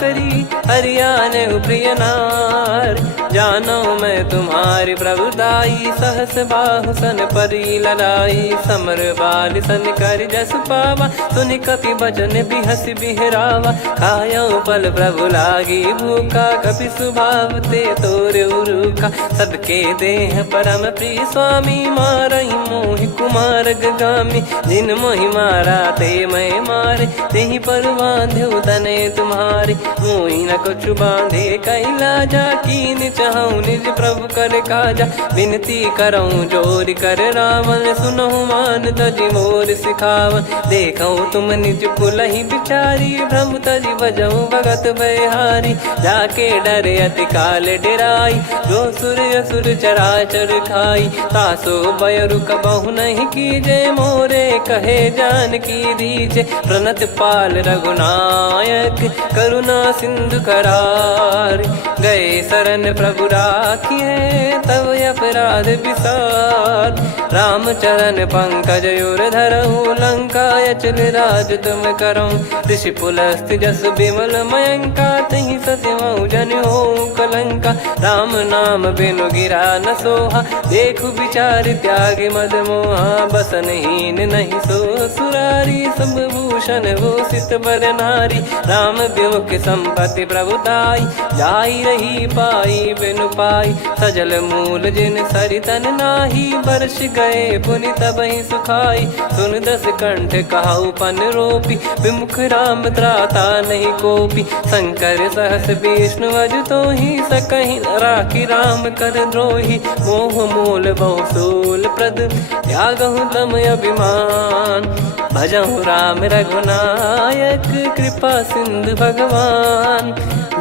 करी, हरियाने प्रिय नार। जानो मैं तुम्हारी प्रभुताई, सहस बाहु सन परी लड़ाई। समर बाल सन कर जस पावा, सुनि कपि बचन बिहस बिहरावा। खायो पल प्रभु लागी भूखा, कपि स्वभाव ते तोर उरुखा। सबके देह परम प्रिय स्वामी, मारहि मोहि कुमार गगामी। जिन मोहि मारा ते मैं मारे, तेहि पर बांधो तने तुम्हारे। मोहि न कछु बांधे कैलाजा, कीन चाहूं निज प्रभु कर काजा। विनती करऊं जोरि कर रावण, सुनहु मान तजि मोर सिखावन। देखऊं तुम निज कुलहि बिचारी, भ्रम तजि बजऊं भगत बयहारी। जाके डरे अति काल डेराई, जो सुर असुर चराचर खाई। तासो बयरु कबहु नहीं कीजे, मोरे कहे जान की दीजे। प्रणत पाल रघुनायक, करुणा सिंधु करार। गए शरण प्रभु राखिए, तब अपराध विसार। राम चरण पंकज उर धरऊं, लंका अचल राज तुम करऊं। ऋषि पुलस्त्य जस विमल मयंका, तहि ससिमऊ जन होऊं कलंका। राम नाम बिनु गिरा न सोहा, देखु विचार त्याग मद मोहा। बसनहीन नहीं सो सुरारी, सब भूषण भूषित बर नारी। राम विमुख संपत्ति प्रभुताई, जाई रही पाई बिनु पाई। सजल मूल जिन सरितन नाही, बरस गए पुनि तबहि सुखाई। सुन दस कंठ कहाऊ पन रोपी, विमुख राम त्राता नहीं कोपी। शंकर सहस विष्णु अज तोहि, सकहि न राखी राम कर द्रोही। मोह मूल बहु सूल प्रद, त्यागहु तम अभिमान। भजहु राम रघुनायक, कृपा सिंधु भगवान।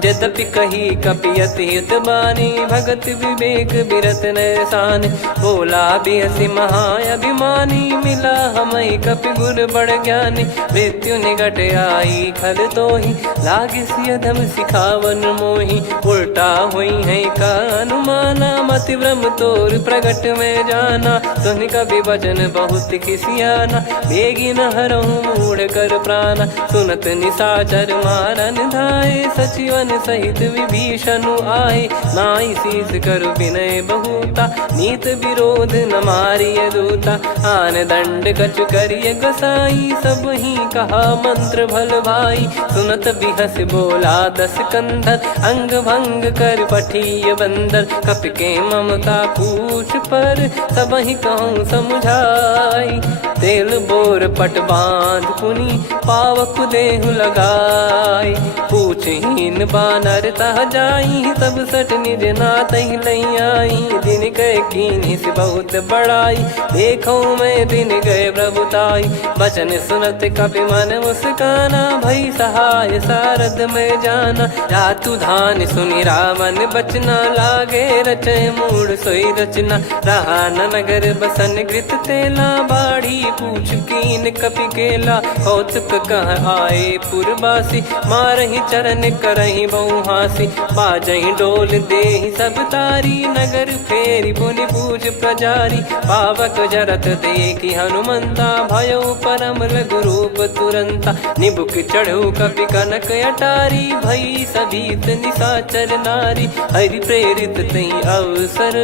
यद्यपि कही कपियत हित बानी भगत विवेक बिरत नैसान बोला बियसि महाअभिमानी मिला हमई कपि गुर बड़ ज्ञानी मृत्यु निकट आई खल तो ही लागिस अधम सिखावन मोही उल्टा हुई है का अनुमाना मति भ्रम तोर प्रगट में जाना सुन कवि वचन बहुत खिसियाना बेगी न हरहु मूढ़ कर प्राण सुनत निशाचर मारन धाये सचिवन सहित विभीषण आए नाई शीस कर विनय बहुता नीत विरोध न मारिय दूता आन दंड कछु करिय गोसाई सब ही कहा मंत्र भल भाई सुनत बिहस बोला दस कंधर अंग भंग कर पठिय बंदर कपि के ममता पूछ पर सब ही कहूँ समझाई तेल बोर पट बांध पुनी पावक देहु लगाई पूछहीन बानर तह जाई तब सट निज नाथ लई आई दिन गए कीनी से बहुत बड़ाई देखो मैं दिन गए प्रभुताई बचन सुनत कपि मन मुस्काना भई सहाय सारद में जाना जातु धान सुनि रामन बचना लागे रचय मूड सोई रचना रहा न नगर बसन कृत तेला बाढ़ी पूछ कीन कपि केला कौतुक कह आए पुरबासी मारहि चरण करहि बहुहासी बाजहि डोल देहि सब तारी नगर फेरी पुनि पूज प्रजारी पावक जरत देखि हनुमंता भयो परम लघु रूप तुरंता निबुक चढ़ऊ कपि कनक अटारी भई सभीत निशाचर नारी हरि प्रेरित तई अवसर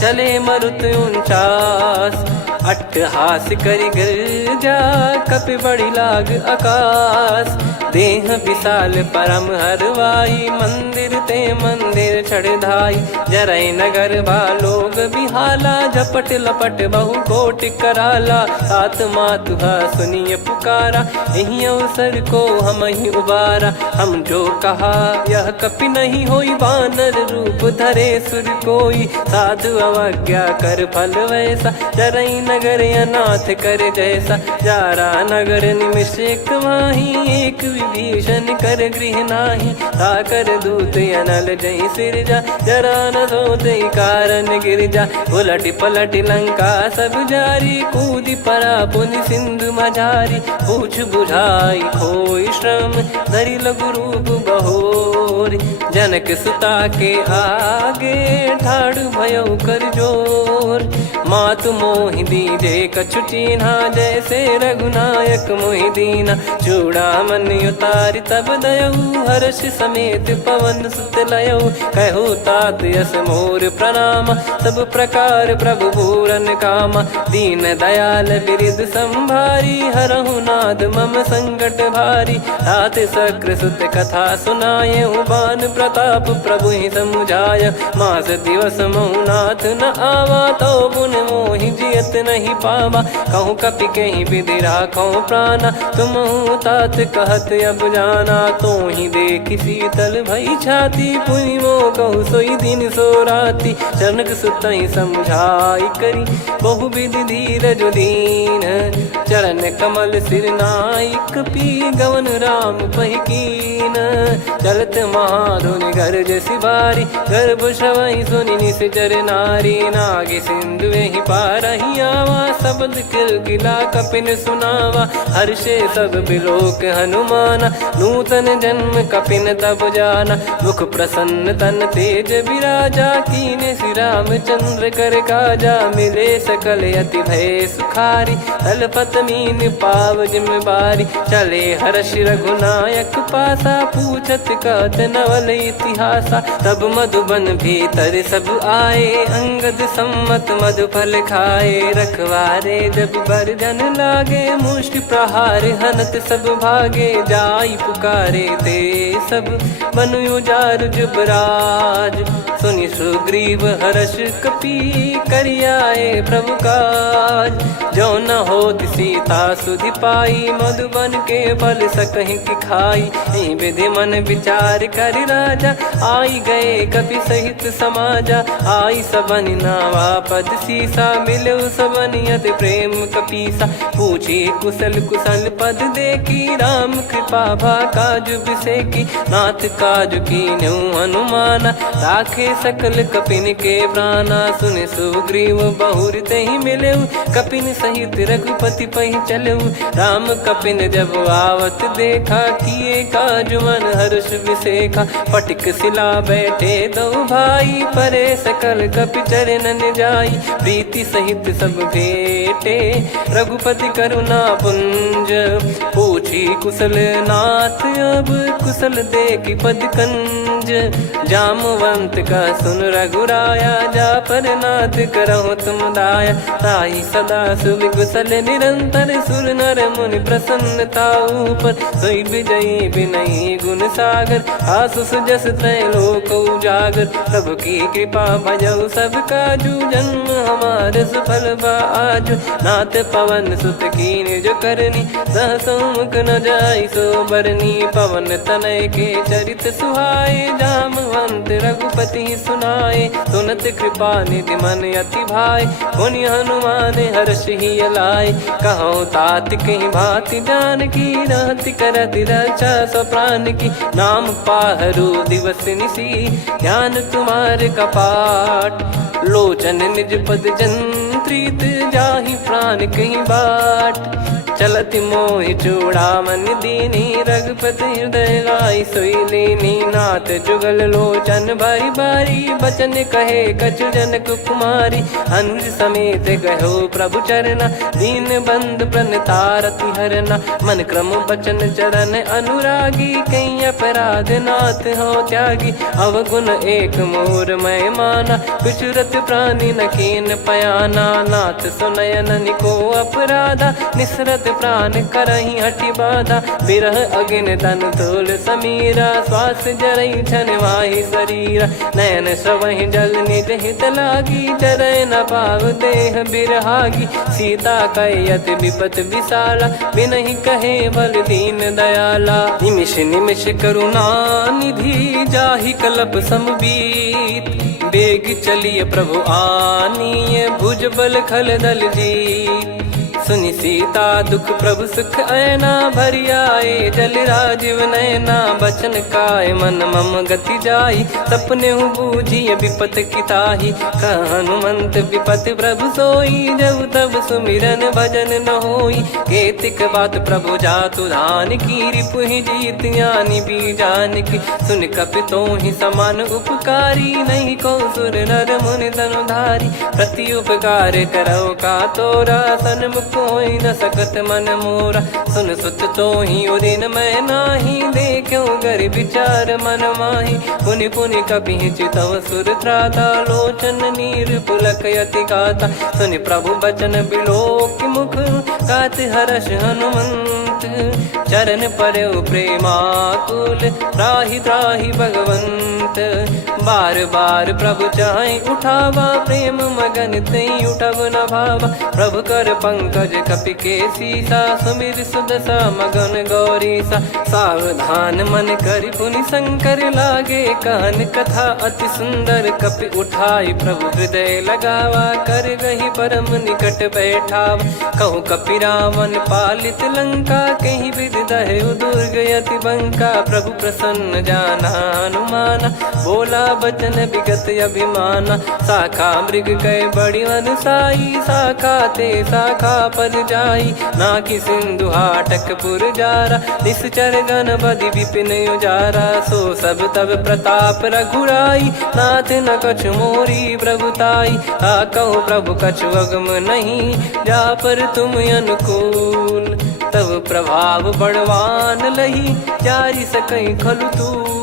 चले मरुत 49 अट्टहास करि गिरजा कपि बड़ी लाग आकाश देह विशाल परम हरवाई मंदिर ते मंदिर चढ़ाई जरई नगर लोग बिहाला झपट लपट बहु कोट कराला सात मातुहा सुनिय पुकारा यही अवसर को हम ही उबारा हम जो कहा यह कपि नहीं होई बानर रूप धरे सुर कोई साधु अवज्ञा कर फल वैसा जरई नगर अनाथ कर जैसा जारा नगर निमिष एक माही एक विभीषण कर गृह नाही ताकर दूत अनल जय सिरजा जरा न सोते कारण गिरजा उलट पलट लंका सब जारी कूदी परा पुनि सिंधु मझारी पूछ बुझाई खोई श्रम धरि लघु रूप बहोरी जनक सुता के आगे ठाड़ भयो कर जोर मातु मोहि दीजे कछु चिन्हा जैसे रघुनायक मोहि दीना चूड़ामन उतारि तब दयऊ हर्ष समेत पवन सुत लयऊ कहु तात यस मोर प्रणाम सब प्रकार प्रभु पूरन कामा दीन दयाल बिरिद संभारी हरहु नाद मम संकट भारी तात सक्र सुत कथा सुनाये बान प्रताप प्रभु ही समुझाय मास दिवस मौनाथ न आवा तो पुन मोहि जियत नहीं पावा कहूँ कपि कहीं विधि राखो प्राणा तुम तात कहत अब जाना तो ही देख शीतल भई छाती पुनि मो कहु सोई दिन सो राती जनक सुतई समझाई करी बहु विधि धीरज दीन चरण कमल सिर नाइक पी गवन राम पहिकीन चलत महाधुनि गर्ज सिबारी गर्भ श्रवई सुनि निश्चर नारी नागे सिंधु ही पारही आवा शब्द किलकिला कपिन सुनावा हर्षे सब बिलोक हनुमाना नूतन जन्म कपिन तब जाना मुख प्रसन्न तन तेज विराजा कीने श्री राम चंद्र कर काजा मिले सकल अति भय सुखारी तलपत मीन पाव जिम्मेवारी चले हर्ष रघुनायक पासा पूछत कहत नवल इतिहासा तब मधुबन भीतर सब आए अंगद सम्मत मधु फल खाए रखवारे जब बरजन लागे मुष्टि प्रहार हनत सब भागे जाई पुकारे ते सब बनु उजार जुबराज सुनि सुग्रीव हर्ष कपि करियाए प्रभु काज जो न होत सीता सुधि पाई मधुबन के फल सकहि की खाई विधि मन विचार कर राजा आई गए कपि सहित समाजा आई सबन नावा पद सीसा मिलो सबन करत प्रेम कपीसा। पूछी कुशल कुशल पद देखी राम कृपा भा काज बिसेकी। नाथ काज कीन्हु हनुमाना राखे सकल कपिन के प्राणा। सुन सुग्रीव बहुर तेहि मिलेउ कपिन सहित रघुपति पहि चलेउ। राम कपिन जब आवत देखा किए काज मन हर्ष विसेखा। फटिक सिला बैठे दो भाई परे सकल कपि चरणन जाई। प्रीति सहित सब भेटे रघुपति करुणा पुंज। पूछी कुशल नाथ अब कुशल देखी पद कंज। जामवंत का सुन रघुराया जा पर नाथ करहु तुम दाया। ताई सदा सुविकुशल निरंतर सुर नर मुनि प्रसन्नता ऊपर। सोई विजयी विनयी गुण सागर आसु सुजस त्रैलोक उजागर। प्रभु की कृपा भजऊ सब काजू जन्म हमारे सफल बा आजु। नाथ पवन सुत कीन्ह जो करनी सहसो मुख न जाई सो बरनी। पवन तनय के चरित सुहाए जामवंत रघुपति सुनाए। सुनत कृपा निधि मन अति भाई पुनि हनुमान हर्ष ही लाए। कहो तात कहीं भांति जान की रहति करति रक्षा सो प्राण की। नाम पाहरु दिवस निसी ध्यान तुम्हारे कपाट। लोचन निज पद जंत्रित जाहि प्राण कहीं बाट। चलति मोहि चूड़ामन दीनी रघुपति हृदय लाई सोई लीनी। नाथ जुगल लोचन बारी बारी बचन कहे कछु जनक कुमारी। अनुज समेत गहो प्रभु चरना दीन बंद प्रणतारति हरना। मन क्रम बचन चरण अनुरागी कहीं अपराध नाथ हो त्यागी। अवगुण एक मोर मैं माना कुछुरत प्राणी न कीन पयाना। नाथ सुनयन निको अपराधा निसरत प्राण करही हटि बाधा। बिरह अगिन तन तोल समीरा श्वास जरई छन वाहि शरीरा। नयन श्रवहि जल निज हित लागी चरय न पाव देह बिरहागी। सीता कयत विपत विशाला बिनहि कहे बल दीन दयाला। निमिष निमिष करुणा निधि जाहि कलप समबीत। बेग चलिए प्रभु आनीय भुज बल खल दल जीत। सुनि सीता दुख प्रभु सुख ऐना भरि आए। जल राजीव नयना बचन काय मन मम गति जाई। सपने हूँ बूझिए विपत किताही हनुमंत विपत प्रभु सोई। जब तब सुमिरन भजन न होई केतिक बात प्रभु जातु धान की। रिपु ही जीत ज्ञानी बीजान की सुन कपि तो ही समान उपकारी। नहीं को सुर नर मुनि धनुधारी प्रति उपकार करो का तोरा। सन्मुख कोई न सकत मन मोरा सुन सुत तो ही उदिन मैं नाही। देखो गर विचार मन माही पुनि पुनि कपि चितव सुर त्राता। लोचन नीर पुलक यति गाता सुनि प्रभु बचन बिलोक मुख। गात हर्ष हनुमंत चरण परउ प्रेमाकुल। त्राहि त्राहि भगवंत बार बार प्रभु चाहि उठावा। प्रेम मगन तई उठब न भावा। प्रभु कर पंकज कपि के सीसा सुमिर सुदशा मगन गौरीसा। सावधान मन करि पुनि शंकर लागे कहन कथा अति सुंदर। कपि उठाई प्रभु हृदय लगावा कर गही परम निकट बैठावा। कहु कपि रावण पालित लंका कहीं विधि दहु दुर्ग यति बंका। प्रभु प्रसन्न जाना हनुमाना बोला बचन विगत अभिमाना। शाखा मृग कय बड़ी अनुसाई शाखा ते शाखा पर जाई। नाकि सिंधु हाटक पुर जारा निश्चर गण बदि विपिन उजारा। सो सब तब प्रताप रघुराई नाथ न कछु मोरी प्रभुताई। कहो प्रभु कछु अगम नहीं जा पर तुम अनुकूल। तब प्रभाव बड़वान लही जारी सकई खलु तूल।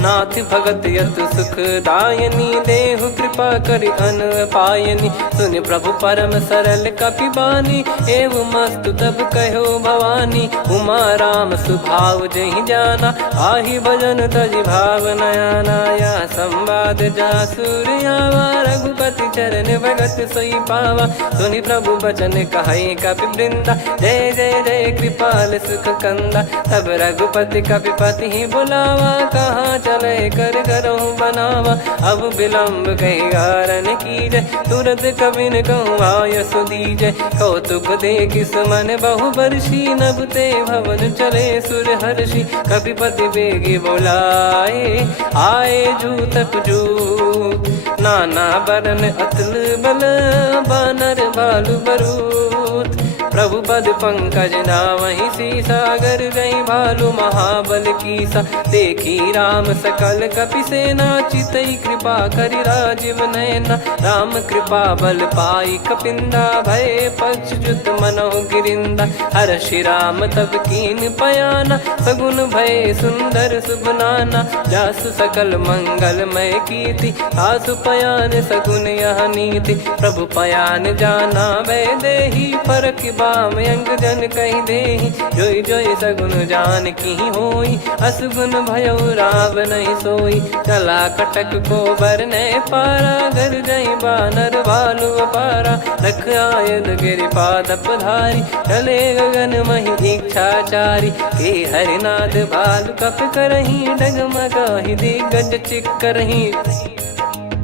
नाथ भगत यतु सुख दायनी देहु कृपा करि अन पायनी। सुन प्रभु परम सरल कपि बानी एवं मस्तु तब कहो भवानी। उमा राम सुभाव जहि जाना आहि भजन तजि भाव नयाना। या संवाद जासुर आवा रघुपति चरण भगत सोई पावा। सुनि प्रभु बचन कहै कपि वृंदा जय जय जय कृपाल सुख कंदा। तब रघुपति कपिपति बुलावा कहाँ चले कर करहु बनावा। अब विलम्ब कही कारण कीजय, तुरत कबिन कहूँ आयस दीजय। कौतुक देखिस मन बहु बरसी, नभ ते भवन चले सुर हर्षि। कपिपति बेगी बोलाए, आए जूतक जूत। नाना बरन अतुल बल, बानर भालु बरूत। प्रभु पद पंकज नावहि सीसा, गर गई भालु महाबल कीसा। देखी राम सकल कपि सेना, चितई कृपा करि राजीव नयना। राम कृपा बल पाई कपिंदा, भय पक्ष जुत मनोह गिरिंदा। हर्षि राम तब कीन पयाना, सगुन भय सुंदर शुभ नाना। जासु सकल मंगलमय कीर्ति, आसु पयान सगुन यह नीति। प्रभु पयान जाना वै देहि, फरक बाम अंग जन कहि देहि। जोई जोई सगुन जान की होई, असगुन भयो राव नहीं सोई। चला कटक को बरने पारा, घर जई बानर भालु अपारा। रख आयद गिरिपाद पधारी, चले गगन महि इच्छाचारी। के हरिनाथ भालु कप करही, डगमगाहि दिग्गज चिक्करही।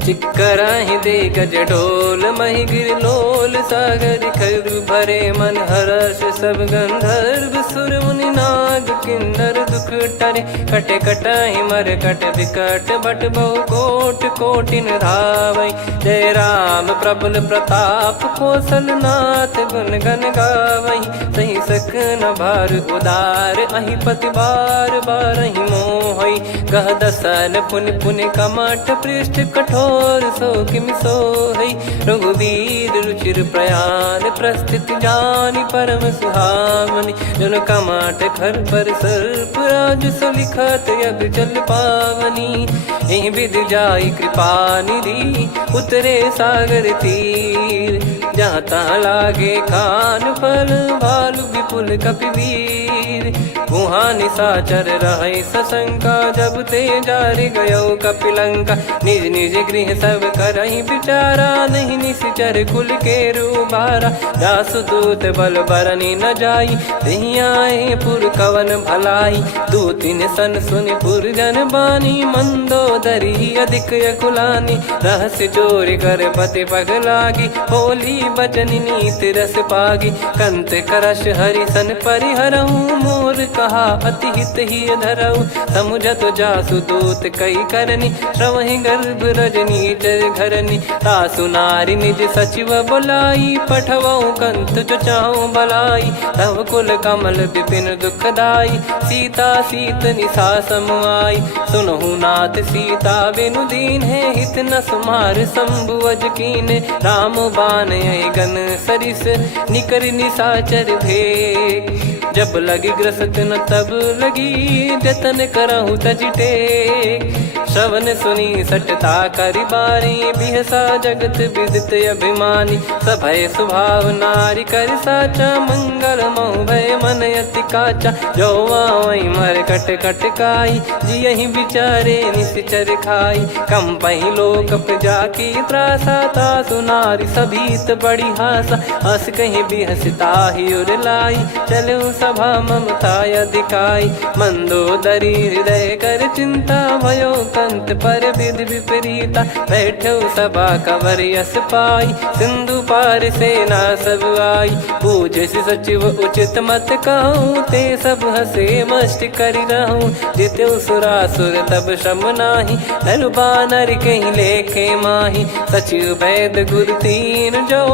चिक्कराहि दे गज ढोल, महि गिर लोल। सागर खर भरे मन हर्ष, सब गंधर्व सुर मुनि नाग किन्नर दुख टरे। कटे कटाहि मर कट विकट, बट बहु कोट कोटिन धावै। जय राम प्रबल प्रताप, कौशल नाथ गुण गन गावै। सही सकन भार उदार, अहि पति बार बारहि मोहै। गह दसन पुन पुन कमठ, पृष्ठ कठोर सो किमि सोहै। रघुवीर रुचिर प्रयाण, प्रस्थित जानि परम सुहावनि। जन कमाट खर पर सर्प, राज सलिखत यग जल पावनी। एहि विधि जाई कृपा निधि, उतरे सागर तीर। जहाँ तहाँ लागे खान फल, भालु विपुल कपिवीर। गुहा निशाचर रहै सशंका, जब ते जारि गयो कपिलंका। निज निज गृह सब करहि विचारा, नहीं निश्चर कुल के रूबारा। जासुदूत बल बरनि न जाई, तेहि आए पुर कवन भलाई। दूतिन सन सुनि पुर जन बानी, मंदोदरी अधिक यकुलानी। रहस्य चोरी कर पति पग लागी, होली बचन नीत रस पागी। कंत करश हरिसन परिहरहु, मोर कहा अति हित ही धरऊ। समुझत जासुदूत कई करनी, श्रवहि गर्भ रजनी चर घरनी। तासु नारी निज सचिव बोलाई, पठवऊ कंत जो चाहूं बलाई। तव कुल कमल विपिन दुखदाई, सीता सीत निशा समाई। सुनहु नाथ सीता बिनु दीन है, हित न सुमार शंभु अज कीने। राम बान गन सरिस, निकर निशाचर भेग। जब लगी ग्रसत न तब लगी, जतन करहु तज टेक। श्रवण सुनी सटता करि बारी, बिहसा जगत विदित अभिमानी। सभय स्वभाव नारी कर साचा, मंगल महु भय मन अति काचा। जो आवै मर कट कट काई, जियहि विचारे निश्चर खाई। कम पहि लोक जाकी त्रासा, तासु नारी सभीत बड़ी हासा। हस कहीं बिहसता ही उर लाई, चलऊ सभा ममता अधिकाई। मंदोदरी हृदय कर चिंता, भयो कंत पर विधि विपरीता। बैठो सभा कवर यस पाई, सिंधु पार सेना सब आई। पूज्य सचिव उचित मत कहूँ, ते सब हसे मस्त करि रहूं। जित्यु सुरासुर तब श्रम नाही, नर बानर कहीं लेखे माही। सचिव वैद गुरु तीन जो,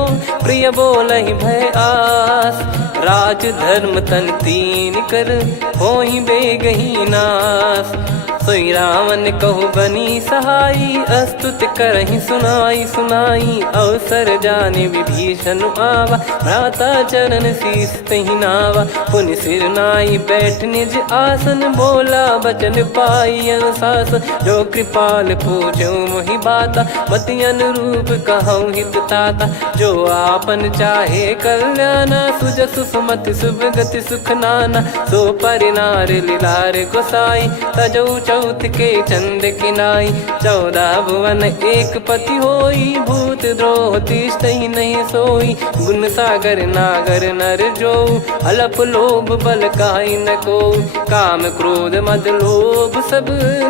प्रिय बोलहि भय आस। राज धर्म तन तीन कर, होहि बेगहि नास। सोई रावण कहु बनी सहाई, अस्तुत करहि सुनाई सुनाई। अवसर जाने विभीषण आवा, भ्राता चरण शीस तहि नावा। पुनि सिर नाई बैठ निज आसन, बोला बचन पाई अनुशासन। जो कृपाल पूछो मोहि बाता, मति अनुरूप कहूँ हित ताता। जो आपन चाहे कल्याणा, सुजसु सुमति शुभ गति सुख नाना। सो परिनार लीलार गोसाई, तजौ चौथ के चंद किनाई 14 भुवन एक पति होई भूत द्रोह तिष्ठ ही नहीं सोई गुण सागर नागर नर जो अलप लोभ बल काई न को काम क्रोध मद लोभ सब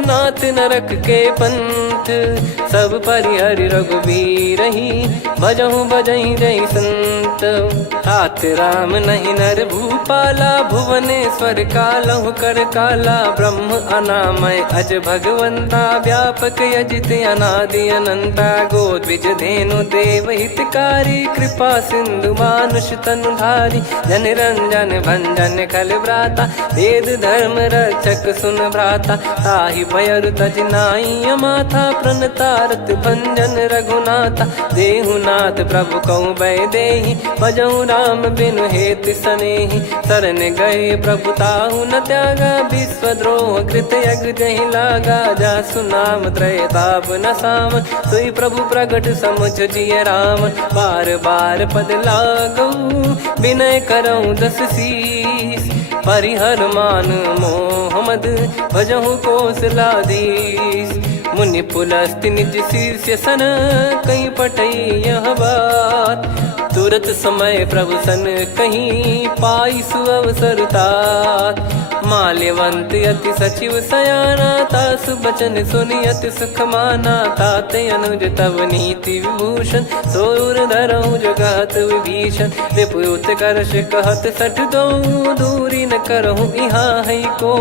नाथ नरक के पंथ सब परिहरि रघुबीर ही भजहु भजहि जय संत तात राम नहीं नर भूपाला भुवनेश्वर कालहु कर काला ब्रह्म अनामय अज भगवंता व्यापक यजित अनादि अनंता गोद्विज धेनु देव हितकारी कृपा सिंधु मानुष तनुधारी जन रंजन भंजन खल भ्राता वेद धर्म रक्षक सुन भ्राता ताहि भयर तज नाई माथा प्रणतारत भंजन रघुनाथा देहुनाथ प्रभु कहु बै देहि भजहु राम बिनु हेत सनेहि शरण गए प्रभु ताहु न त्यागा विश्वद्रोह कृत यज्ञ जहि लागा जासु नाम त्रय ताप न साम सोई प्रभु प्रगट समुझ जिय राम बार बार पद लागऊ विनय करऊँ दस शीस परिहर मान मोह मद भजहु कौशलाधीश मुनि पुलस्ति निज शीर्ष सन कहीं पटई यह बात तुरत समय प्रभु सन कहीं पाई सुअवसर तात माल्यवंत अति सचिव सयाना तासु बचन सुनि अति सुख माना ताते अनुज तव नीति विभूषण सोर धरहु जगत विभीषण रिपुत करश कहत सठ दो दूरी न करहु इहाँ है को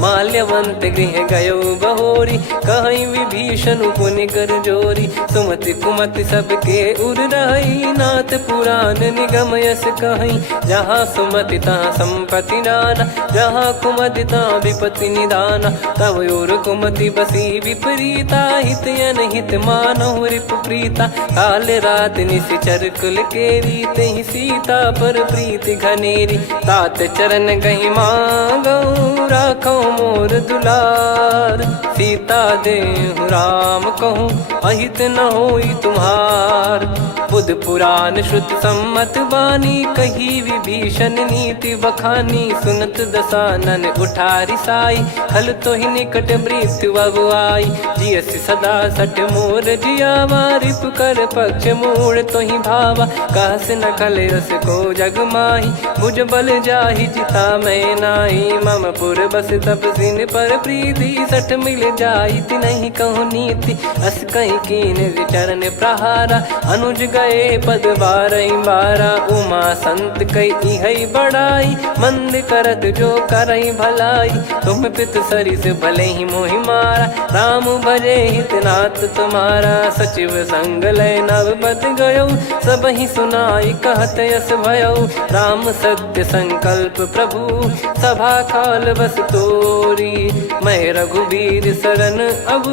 माल्यवंत गृह गयो बहोरी कहीं विभीषण पुनि कर जोरी सुमति कुमति सबके उर रही नाथ पुराण निगम यस कहीं जहाँ सुमति तहाँ संपत्ति नाना जहाँ कुमति तहाँ विपत्ति निदाना तव और कुमति बसी विपरीता हित अनहित मानहु रिप प्रीता काल रात निशिचर कुल केरी तेहि सीता पर प्रीति घनेरी तात चरण गहि मांगऊ राखो मोर दुलार सीता देहु राम कहूँ अहित न होई तुम्हार बुध पुराण श्रुत सम्मत वाणी कही विभीषण नीति बखानी सुनत दसानन उठारी साई खल तो ही निकट मृत्यु अब आई जियसि सदा सट मोर जियावा रिप कर पक्ष मूड़ तो ही भावा कहस न खल रस को जग माही मुझ बल जाहि जिता मैं नाही मम पुर बस तपसिन पर प्रीति सठ मिल जाई नहीं कहूँ नीति अस कहीं कीन विचरण प्रहारा अनुज गए पद बारा उमा संत कई है बड़ाई मंद करत जो करई भलाई तुम पित सरिस भले ही मोहि मारा राम भजे हितनाथ तुम्हारा सचिव संग लय नवपत गयो सब ही सुनाई कहत यस भयो राम सत्य संकल्प प्रभु सभा काल बस तोरी मैं रघुबीर शरण अब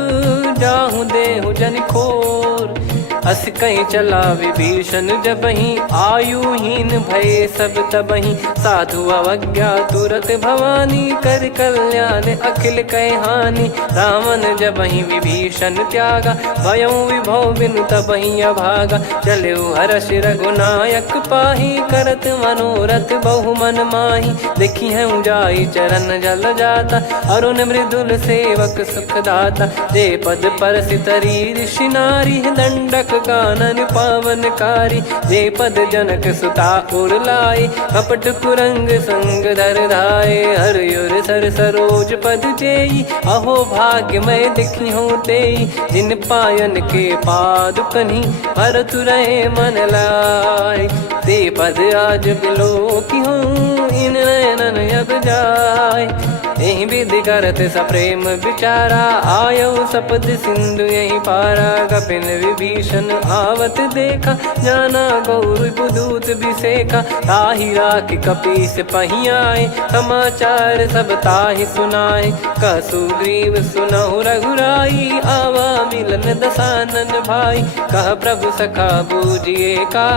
जाहूँ देहु जन खोर अस कहीं चला विभीषण जबहि आयुहीन भय सब तबहि साधु अवज्ञा तुरत भवानी कर कल्याण अखिल कह हानि रावण जबहि विभीषण त्यागा भयउ विभव बिनु तबहि अभागा चलऊ हर्ष रघुनायक पाही करत मनोरथ बहु मन माही देखी है जाई चरण जल जाता अरुण मृदुल सेवक सुख दाता जे पद पर सितरी ऋषि नारी दंडक कानन पावनकारी जे पद जनक सुता उर लाई कपट कुरंग संग धर धाये हरियुर सर सरोज पद जेई अहो भाग्य मैं दिखी हूँ तेई जिन पायन के पाद कन्ही भरत रहे मन लाय ते पद आज बिलो की हूँ इन नयनन अब जाय यही विधि करत सप्रेम विचारा आयो सपद सिंधु यही पारा कपिन विभीषण आवत देखा जाना गौर बुदूत बिसेखा ताहि राख कपीस पहियाए समाचार सब ताहि सुनाए कसु ग्रीव सुनहु रघुराई आवा मिलन दसानन भाई कह प्रभु सखा बूझिए का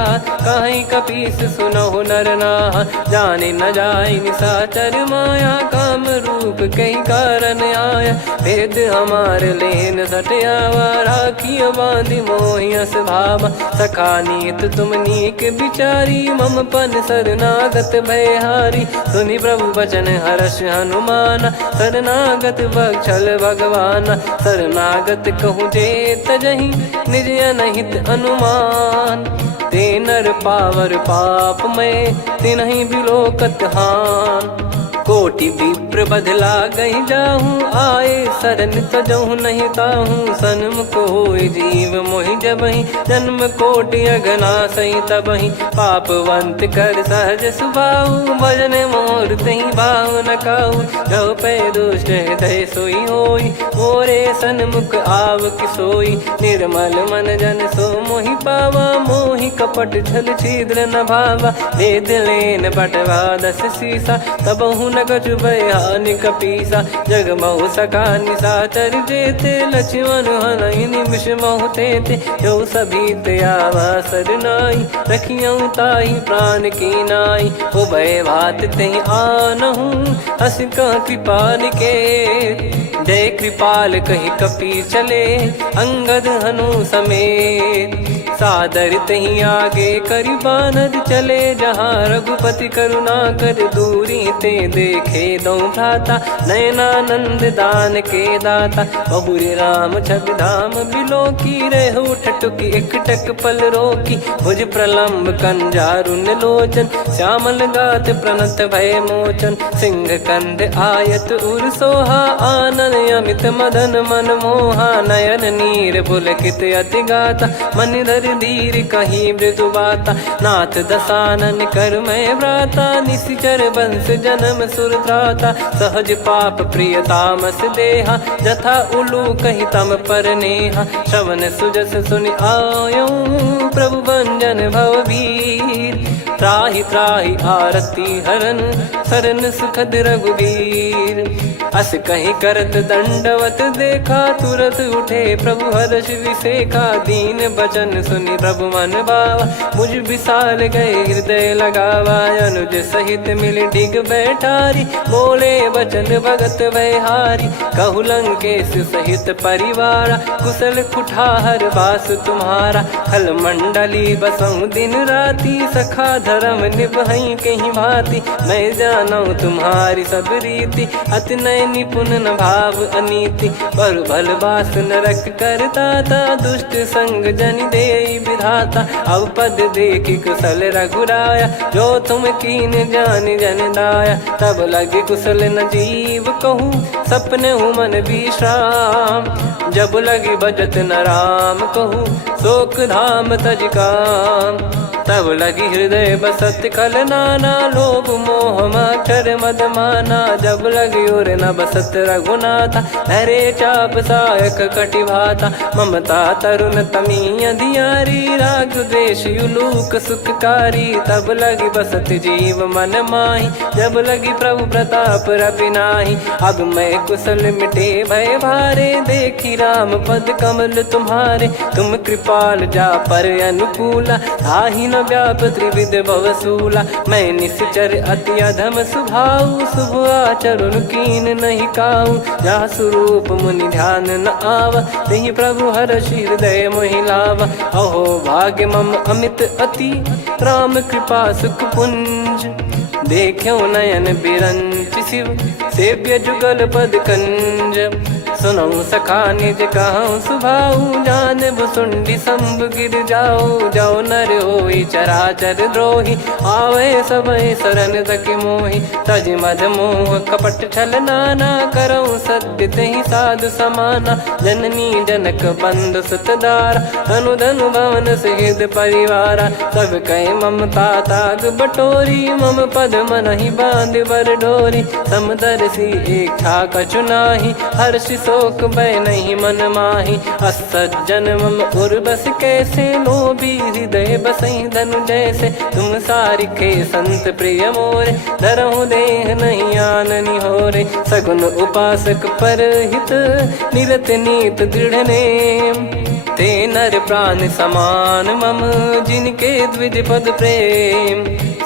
कहीं कपीस सुनहु नर नाह जाने न जाय निशाचर माया काम रूप कई कारण आया, भेद हमारे लेन सटयावा, राखिया बांधी मोहियस भावा, सखा नीत तुम नीक बिचारी, मम पन शरणागत भयहारी, सुनि प्रभु वचन हर्ष हनुमाना, शरणागत बक्षल भगवाना, शरणागत कहूँ जे तजहि निज अनहित अनुमान, ते नर पावर पाप में तिन्हि बिलोकत हान, कोटि विप्र बदला गई जाहूँ, आए शरण तजहु नहीं ताहूँ, सन्मुख होय जीव मोहि जबहि, जन्म कोटि अगना सही तबहि, पापवंत कर सहज सुभाऊ, भजन मोर तहि भाव न काहू, जो पै दुष्ट हृदय सोई होई, मोरे सन्मुख आव किसोई, निर्मल मन जन सो मोहि पावा, मोहि कपट छल छिद्र न भावा, वेद लेन बटवा दस सीसा, तबहु न कछु बयान कपीसा, जग महु सका निशाचर जेते, लक्ष्मण हनहि निमिष महु तेते, जो सभी त्यावा सरनाई, रखियऊ ताहि प्राण की नाई, उभय भात तेहि आनहु, हस कह कृपाल के, जय कृपाल कहि कपि चले, अंगद हनु समेत, सादर तही आगे करि बानर चले, जहाँ रघुपति करुणा कर दूरी ते देखे दो भ्राता, नयनानंद दान के दाता, बहुरी राम छवि धाम बिलो की, रेहु ठटुकी एकटक पल रोकी, भुज प्रलम्ब कंजारुन लोचन, श्यामल गात प्रणत भय मोचन, सिंह कंद आयत उर सोहा, आनन अमित मदन मन मोहा, नयन नीर पुलकित अति गाता, मन धर धीर कहीं मृदु बाता, नाथ दसानन कर मैं भ्राता, निशिचर वंश जन्म सुर त्राता, सहज पाप प्रिय तामस देहा, जथा उलू कहि तम पर नेहा, श्रवण सुजस सुनि आयो, प्रभु भंजन भवभीर, त्राहि त्राहि आरती हरन, शरण सुखद रघुबीर, अस कहीं करत दंडवत देखा, तुरत उठे प्रभु हर्ष विसेखा, दीन बचन सुनि प्रभु मन भावा, मुझ विशाल गए हृदय लगावा, अनुज सहित मिल डिग बैठारी, बोले बचन भगत वैहारी, कहु लंकेश सहित परिवारा, कुशल कुठार बास तुम्हारा, खल मंडली बसऊं दिन राती, सखा धर्म निभई कहीं भांति, मैं जानू तुम्हारी सब रीति, अति नय निपुण न भाव अनीति, पर भल बास नरक करता था, दुष्ट संग जन दे विधाता, अब पद देखी कुशल रघुराया, जो तुम कीन जान जन दाया, तब लगे कुशल न जीव कहूँ, सपने हूँ मन विश्राम, जब लगी बजत न राम कहूँ, शोक धाम तज काम, तब लगी हृदय बसत खल नाना, लोभ मोह मक्षर मद माना, जब लगी उर न बसत रघुनाथा, हरे चाप सायक कटि भाता, ममता तरुण तमी अधियारी, राग द्वेष युलूक सुखकारी, तब लगी बसत जीव मन माही, जब लगी प्रभु प्रताप रवि नाही, अब मैं कुशल मिटे भय भारे, देखी राम पद कमल तुम्हारे, तुम कृपाल जा पर अनुकूला, आही न व्याप त्रिविध भवसूला, मैं निश्चर अति अधम सुभाऊ, शुभ आचरण कीन नहीं काऊ, जहाँ स्वरूप मुनि ध्यान न आवा, तहि प्रभु हर्ष हृदय मोहि लावा, अहो भाग्य मम अमित अति, राम कृपा सुख पुंज, देखो नयन बिरंच शिव, सेव्य जुगल पद कंज, सुनऊ सखा निज कहूँ सुभाऊ, जान भुसुंडी शंभ गिर जाओ, जाओ नर होई चराचर द्रोही, आवे सबय शरण तक मोहि, तज मद मोह कपट छल नाना, करऊँ सत्य तहि साधु समाना, जननी जनक बंधु सुतदारा, धनु धनु भवन सहित परिवारा, सब कहे ममता ताग बटोरी, मम पद मनहि बांध बर डोरी, समदर्शी इच्छा कछु नाही, हर्ष शोक भय नहीं मन माही, असज्जन मम उर्वश कैसे, लोभी हृदय बसई धनु जैसे, तुम सारिखे संत प्रिय मोरे, धरहु देह नहीं आननि होरे, सगुन उपासक पर हित, निरत नीत दृढ़ नेम, ते नर प्राण समान मम, जिनके द्विज पद प्रेम,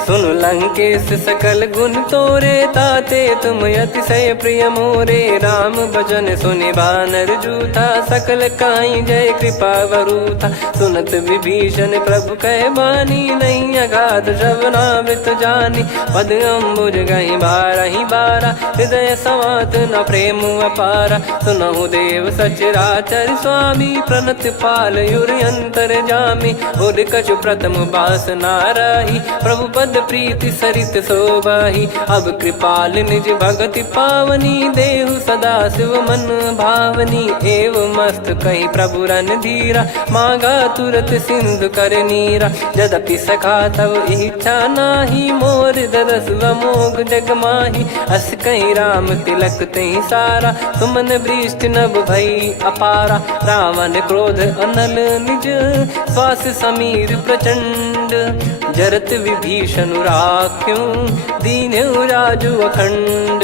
सुन लंकेश सकल गुण तोरे, ताते तुम अतिशय प्रिय मोरे। राम भजन सुनि बानर जूथा, सकल काई जय कृपा वरूथा। सुनत विभीषण प्रभु कह बानी, नहीं अगाध श्रवणामृत जानी। पद अम्बुज गहि बारहि बारा, हृदय समात न प्रेम अपारा। सुनहु देव सचराचर स्वामी, प्रणत पाल युर अंतर जामी। उर कछु प्रथम बास नाराही, प्रभु पद प्रीति सरित शोभाही। अब कृपाल निज भगति पावनी, देहु सदा शिव मन भावनी। एव मस्त कही प्रभु रन धीरा, मांगा तुरत सिंधु कर नीरा। यद्यपि सखा तब इच्छा नाही, मोर दरस मोग जग माही। अस कहीं राम तिलक तही सारा, सुमन वृष्टि नभ भई अपारा। रावण क्रोध अनल निज, श्वास समीर प्रचंड। जरत विभीषण राख्यों, दीन्हु राजु अखंड।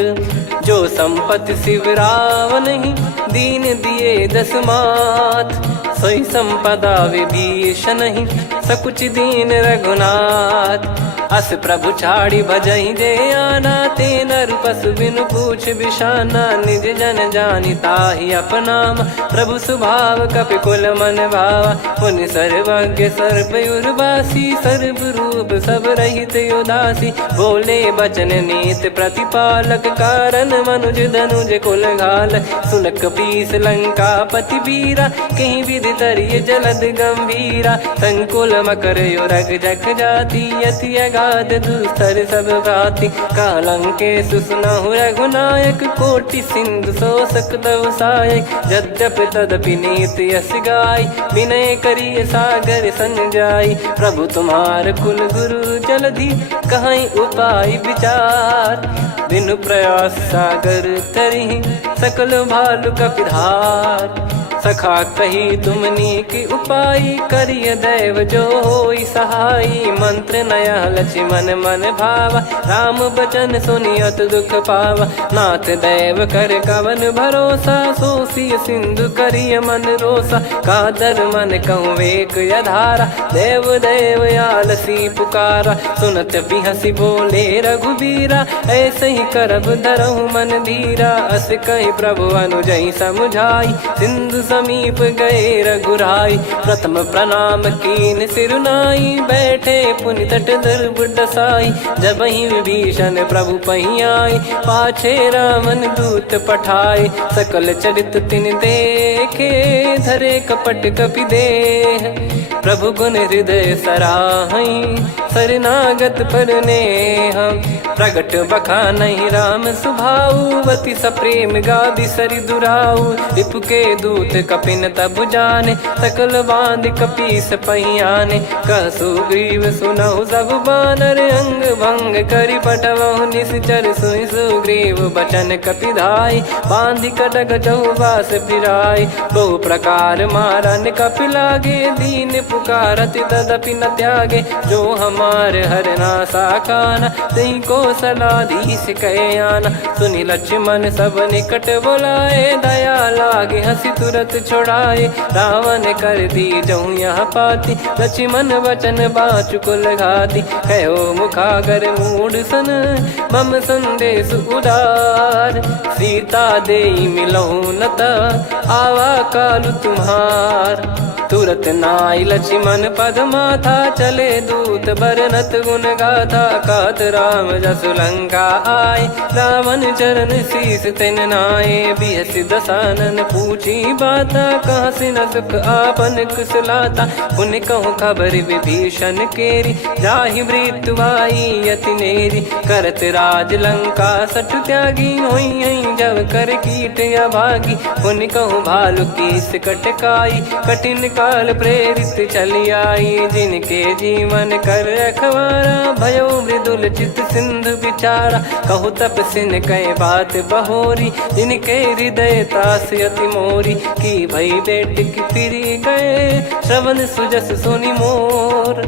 जो संपत्ति शिव रावण ही, दीन दिए दस मात। सोई संपदा विभीषण ही, सकुच दीन रघुनाथ। अस प्रभु छाड़ी भजई जे आना, ते नर पशु बिनु पूछ बिशाना। निज जन जानि ताहि अपनाम, प्रभु स्वभाव कपि कुल मन भावा। मुनि सर्वज्ञ सर्वयुर्वासी, सर्व रूप सब रहित उदासी। बोले बचन नीत प्रतिपालक, कारण मनुज धनुज कुल घाल। सुन कपीस लंका पति वीरा, कहीं विधि तरिय जलद गंभीरा। संकुल मकर युरग जख जाति, यति अगाध दुस्तर सब भाति। कालंकेश सुनहु रघुनायक, कोटि सिंधु शोषक तव सहायक। यद्यपि तदपि नीति यस गाय, विनय करिय सागर सन जाई। प्रभु तुम्हार कुल गुरु जलधि, कहीं उपाय विचार। बिनु प्रयास सागर तरिहि, सकल भालु कपिधार। सखा कही तुमनी की उपाय, करिय दैव जो होई सहाई। मंत्र नया लक्ष्मण मन भावा, राम बचन सुनियत दुख पावा। नाथ दैव कर कवन भरोसा, सोसिय सिंधु करिय मन रोसा। कादर मन कहूँ वेक यधारा, देव देव आलसी पुकारा। सुनत बिहसी बोले रघुबीरा, ऐसे ही करब धरहु मन धीरा। अस कही प्रभु अनुजई समुझाई, सिंधु समीप गए रघुराई। प्रथम प्रणाम कीन सिरुनाई, बैठे पुनि तट दर्भ डसाई। जब ही विभीषण प्रभु पही आई, पाछे रावण दूत पठाए। सकल चरित तिन देखे, धरे कपट कपि देह। प्रभु गुण हृदय सराहई, शरणागत पर नेह। प्रगट बखानहि राम सुभाऊ, अति सप्रेम गादि सरि दुराऊ। रिपु के दूत कपिन तब जाने, सकल बांध कपीस पहियाने। कह सुग्रीव सुनहु सब बानर, अंग भंग करि पठवहु निश्चर। सुनि सुग्रीव बचन कपिधाई, बांधि कटक चहुबास फिराई। बहु प्रकार मारन कपि लागे, दीन पुकारत तदपि न त्यागे। जो हमार हरना साकाना, तई को सलाधीश कहे आना। सुनि लक्ष्मण सब निकट बुलाए, दया लागे हंसी तुरत छुड़ाए। रावण कर दी जऊँ यहाँ पाती, लक्ष्मण वचन बाचु कुल घाती। कहो मुखागर मूढ़ सन, मम संदेश उदार। सीता देई मिलहु नता, आवा कालु तुम्हार। तुरत नाई लक्ष्मण पद माथा, चले दूत बरनत गुण गाथा। कात राम जसु लंका आए, रावण चरण शीस तिन नाये। बिहसि दसानन पूछी बाता, कहाँ से न सुख आपन कुशलाता। पुन कहूँ खबर विभीषण केरी, जाहि मृत्यु आई अति नेरी। करत राज लंका सठ त्यागी, होई जब कर कीट अभागी। पुन कहूँ भालु कीस कटकाई, कठिन काल प्रेरित चली आई। जिनके जीवन कर रखवारा, भयो मृदुल चित सिंधु विचारा। कहु तपसिन कई बात बहोरी, जिनके हृदय तास अति मोरी। की भई बेट की फिरी गए, श्रवण सुजस सुनि मोर।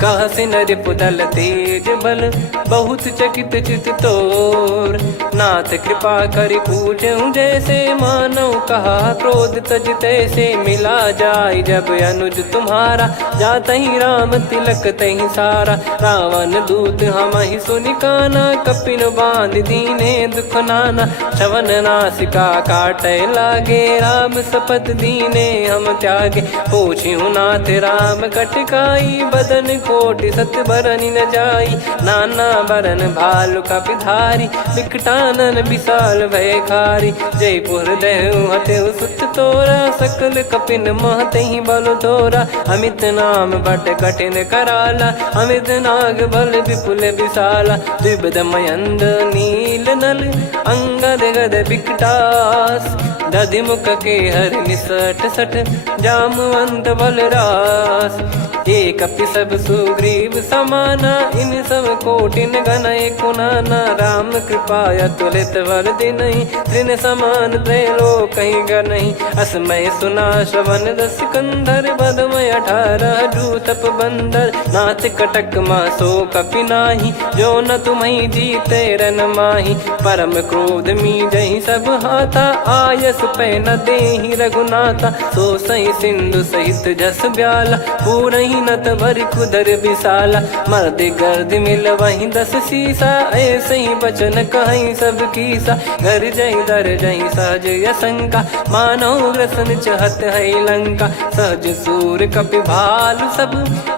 कह से नर पुदल तेज बल बहुत चकित चित तोर। नाथ कृपा कर पूछूं जैसे मानव कहा क्रोध तज तैसे मिला जाय जब अनुज तुम्हारा जात ही राम तिलक तही सारा। रावण दूत हम ही सुनि काना कपिन बांध दीने दुख नाना। श्रवण नासिका काटे लागे राम शपथ दीने हम त्यागे। पूछ्यू नाथ राम कटकाई बदन कोटि सत बरनि न जाई। नाना बरन भालु कपिधारी विकटानन विशाल भयखारी। जयपुर देहु हतेउ सुत तोरा सकल कपिन महतहि बल तोरा। अमित नाम बट कठिन कराला अमित नाग बल विपुल विशाला। द्विबद मयंद नील नल अंगद गद विकटास। दधि मुख के हर निसठ सठ जामवंत बलरास। एक कपि सब सुग्रीव समाना इन सब कोटिन गनय कुनाना। राम कृपा अतुलित बल दिनहि तृण समान त्रैलोक गनहि। असमय सुना श्रवण दस कंधर बदमय 18 जूतप बंदर। नाथ कटक मासो कपि नाही जो न तुम्हि जीते रन माही। परम क्रोध मी जहि सब हाथा आयस पै न देहि रघुनाथा। सो सही सिंधु सहित जस ब्याला पूरहि नत भर कुदर विशाला। मर्द गर्द मिल वहीं 10 सीसा ऐसे ही बचन कहीं सब कीसा। घर जय दर जय सहज यसंका मानव ग्रसन चहत है लंका। सहज सूर कपि भालु सब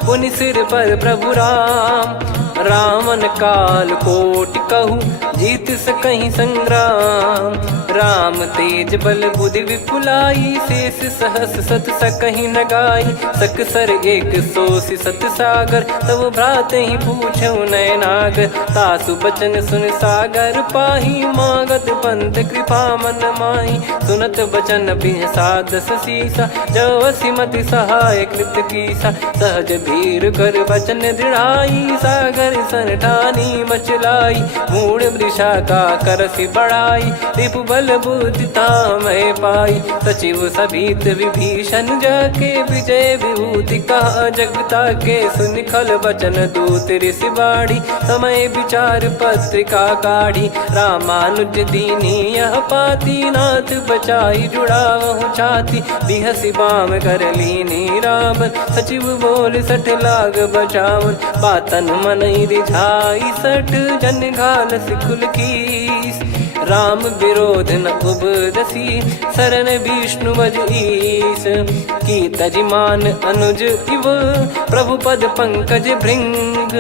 पुनि सिर पर प्रभु राम। रामन काल कोटि कहु जीत सकहि संग्राम। राम तेज बल बुद्धि विपुलाई शेष सहस सत सकहि न गाई। सकसर एक सोसि सत सागर तब भ्रात ही पूछौ नयनागर। तासु बचन सुन सागर पाही मागत पंथ कृपा मन माही। सुनत बचन बिहसा 10 सीसा जवसि मति सहाय कृत कीसा। सहज भीर कर बचन दृढ़ाई सागर सन ठानी मचलाई। मूढ़ वृषा का करसि बढ़ाई रिपु बल बुद्धि तामय पाई। सचिव सभीत विभीषण जाके विजय विभूति कहा जगता के। सुनि खल बचन दूत ऋषि बाड़ी समय विचार पत्रिका काढ़ी। रामानुज दीनी यह पाती नाथ बचाई जुड़ावहु छाती। बिहसि बाम कर लीनी राम सचिव बोल 60 लाग बचावन। बातन मन रिझाई 60 जन घाल सिकुल कीस। राम विरोध न उपदसी शरण विष्णु बज ईस। की तजिमान अनुज इव प्रभु पद पंकज भृंग।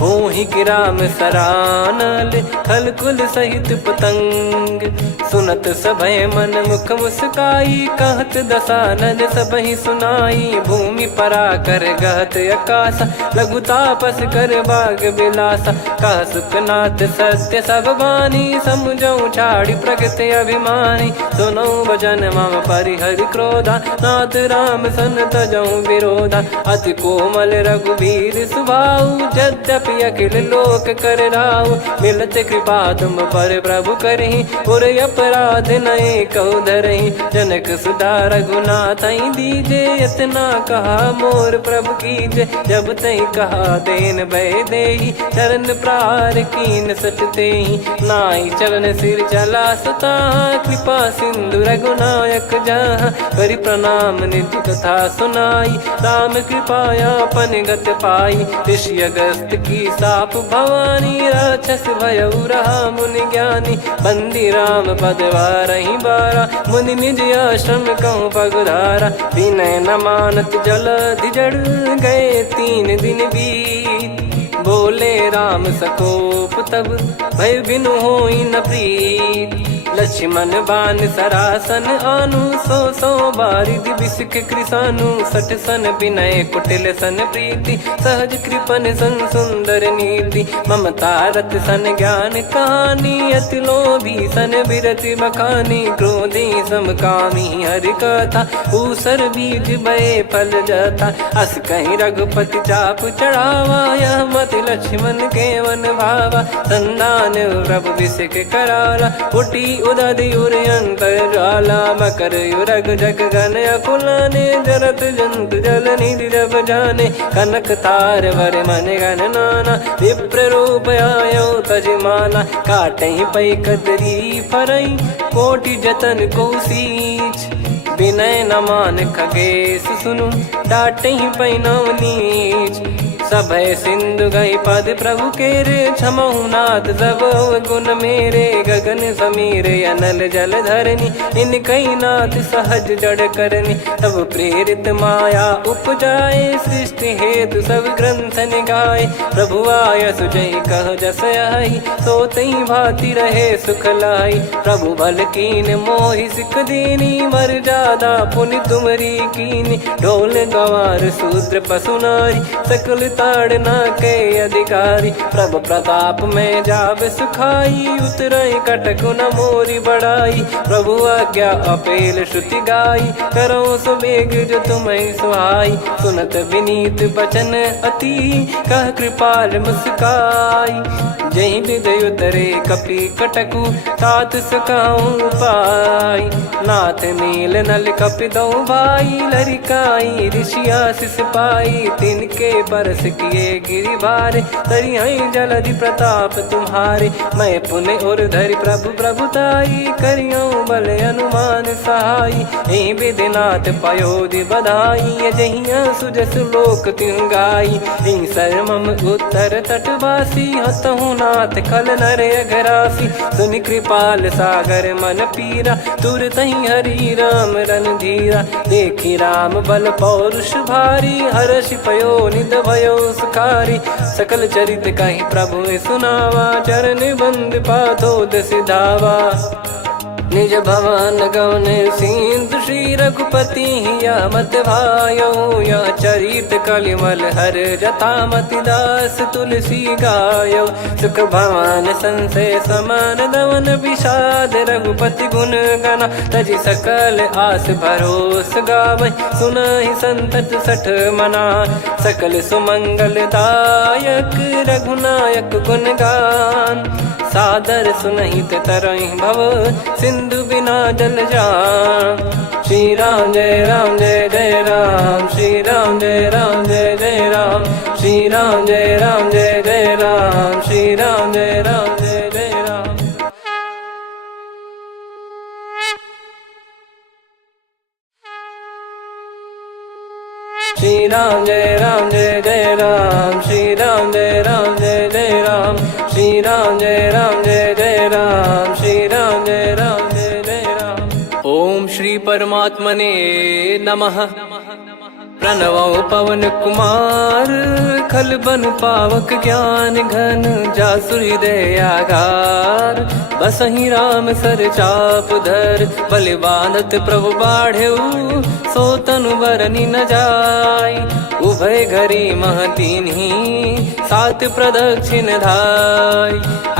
होहि कि राम सरानल खल कुल सहित पतंग। सुनत सभय मन मुख मुस्काई कहत दसानन सबहि सुनाई। भूमि परा कर गहत आकाशा लघु तापस कर बाग बिलासा। कह सुखनाथ सत्य सब बानी समुझौ छाड़ी प्रकृति अभिमानी। सुनो भजन मम परिहरि क्रोधा नाथ राम सन तजौ विरोधा। अति कोमल रघुवीर सुभाऊ यद्यपि अखिल लोक कर राऊ। मिलत कृपा तुम पर प्रभु करहि पुर अपराध नए कहु धरहि। जनक सुधा रघुनाथ दीजे इतना कहा मोर प्रभु कीजे। जब तई कहा देन भय देहि चरण प्रार कीन सटतेहि। नाई चरण सिर चला सता कृपा सिंधु रघुनायक जहाँ। करि प्रणाम नित्य कथा सुनाई राम कृपायापन गत पाई। ऋषि अगस्त की साप भवानी राक्षस भयउ रहा मुनि ज्ञानी। बंदी राम पद वारहि बारा मुनि निज आश्रम कहूँ पगुधारा। विनय न मानत जलधि जड़ गए 3 दिन बीत। बोले राम सकोप तब भय बिनु होई न प्रीत। लक्ष्मण बान सरासन आनु 100 बारिधि बिसिख कृसानु। 60 सन विनय कुटिल सन प्रीति सहज कृपन सन सुंदर नीति। ममता रत सन ज्ञान कहानी अति लोभी सन बिरति बखानी। क्रोधी समकामी हरि कथा ऊसर बीज भय फल जाता। अस कहीं रघुपति चाप चढ़ावा यह मत लक्ष्मण के वन भावा। संदान प्रभु बिसिख कराला उठी उदधियुर अंतर्ज्वाला मकर युरग जग गण अकुलाने जरत जंत जल निधि जब जाने कनक तार वर मन गण नाना विप्र रूप आयो तजमाना काटहि पै कदरी फरई कोटि जतन को सींच विनय न मान खगेश सुनु डाटहि पै नव नीच सभय सिंधु गई पद प्रभु केरे क्षमहु नाथ सब गुण मेरे गगन समीरे अनल जल धरनी इन कई नाथ सहज जड़ करनी तब प्रेरित माया उपजाए सृष्टि हेतु सब ग्रंथ निगाए प्रभु आय सुजय कह जस आई सो तई भांति रहे सुख लाई प्रभु बल कीन मोहि सिख दीनी मर जादा पुनि तुमरी कीनी ढोल गवार शूद्र पशु नारी सकल ताड़ना के अधिकारी प्रभु प्रताप में जाब सुखाई उतरई कटक न मोरी बढ़ाई प्रभु आज्ञा अपेल श्रुति गाई करो सुबेग जो तुम्हें सुहाई सुनत विनीत बचन अति कह कृपाल मुस्काई जही विदय उतरे कपि कटकु तात सकाऊं पाई नाथ नील नल कपि दो भाई लरिकाई ऋषिया शिष पाई तिनके परस किए गिरि भारे तरियाई जलधि प्रताप तुम्हारे मैं पुण्य और धरि प्रभु प्रभुताई करियो बल अनुमान सहाई यही विधिनाथ पयोधि बधाई जहिया सुजस लोक तिहु गाई यही सरमम उत्तर तटवासी हतहु नाथ खल नर अघरासी सुनि कृपाल सागर मन पीरा तुरत ही हरि राम रणधीरा देखी राम बल पौरुष भारी हर्षि पयो निध भयो सुखारी सकल चरित कहीं प्रभु सुनावा चरण बंद पाथोद सिधावा निज भवन गौन सिंधु श्री रघुपति या मत भायो या चरित कलिमल हर जता मति दास तुलसी गायो सुख भवन संशय समान दवन विषाद रघुपति गुण गना तजि सकल आस भरोस गावै सुनहि संतत सठ मना सकल सुमंगल दायक रघुनायक गुण गान सादर सुनहित तरहि भव सिंधु बिना जल जान श्री राम जय जय राम श्री राम जय जय राम श्री राम जय जय राम श्री राम जय जय राम श्री राम जय जय राम श्री राम जय जय राम श्री राम जय जय राम श्री राम जय जय राम। ओम श्री परमात्मने नमः। प्रणवो पवन कुमार खल बन पावक ज्ञान घन जासु हृदय आगार बसहि राम सर चाप धर बलि बांधत प्रभु बाढ़ेऊ सो तनु बरनि न जाय उभय घरी महतीन्ही सात प्रदक्षिण धाय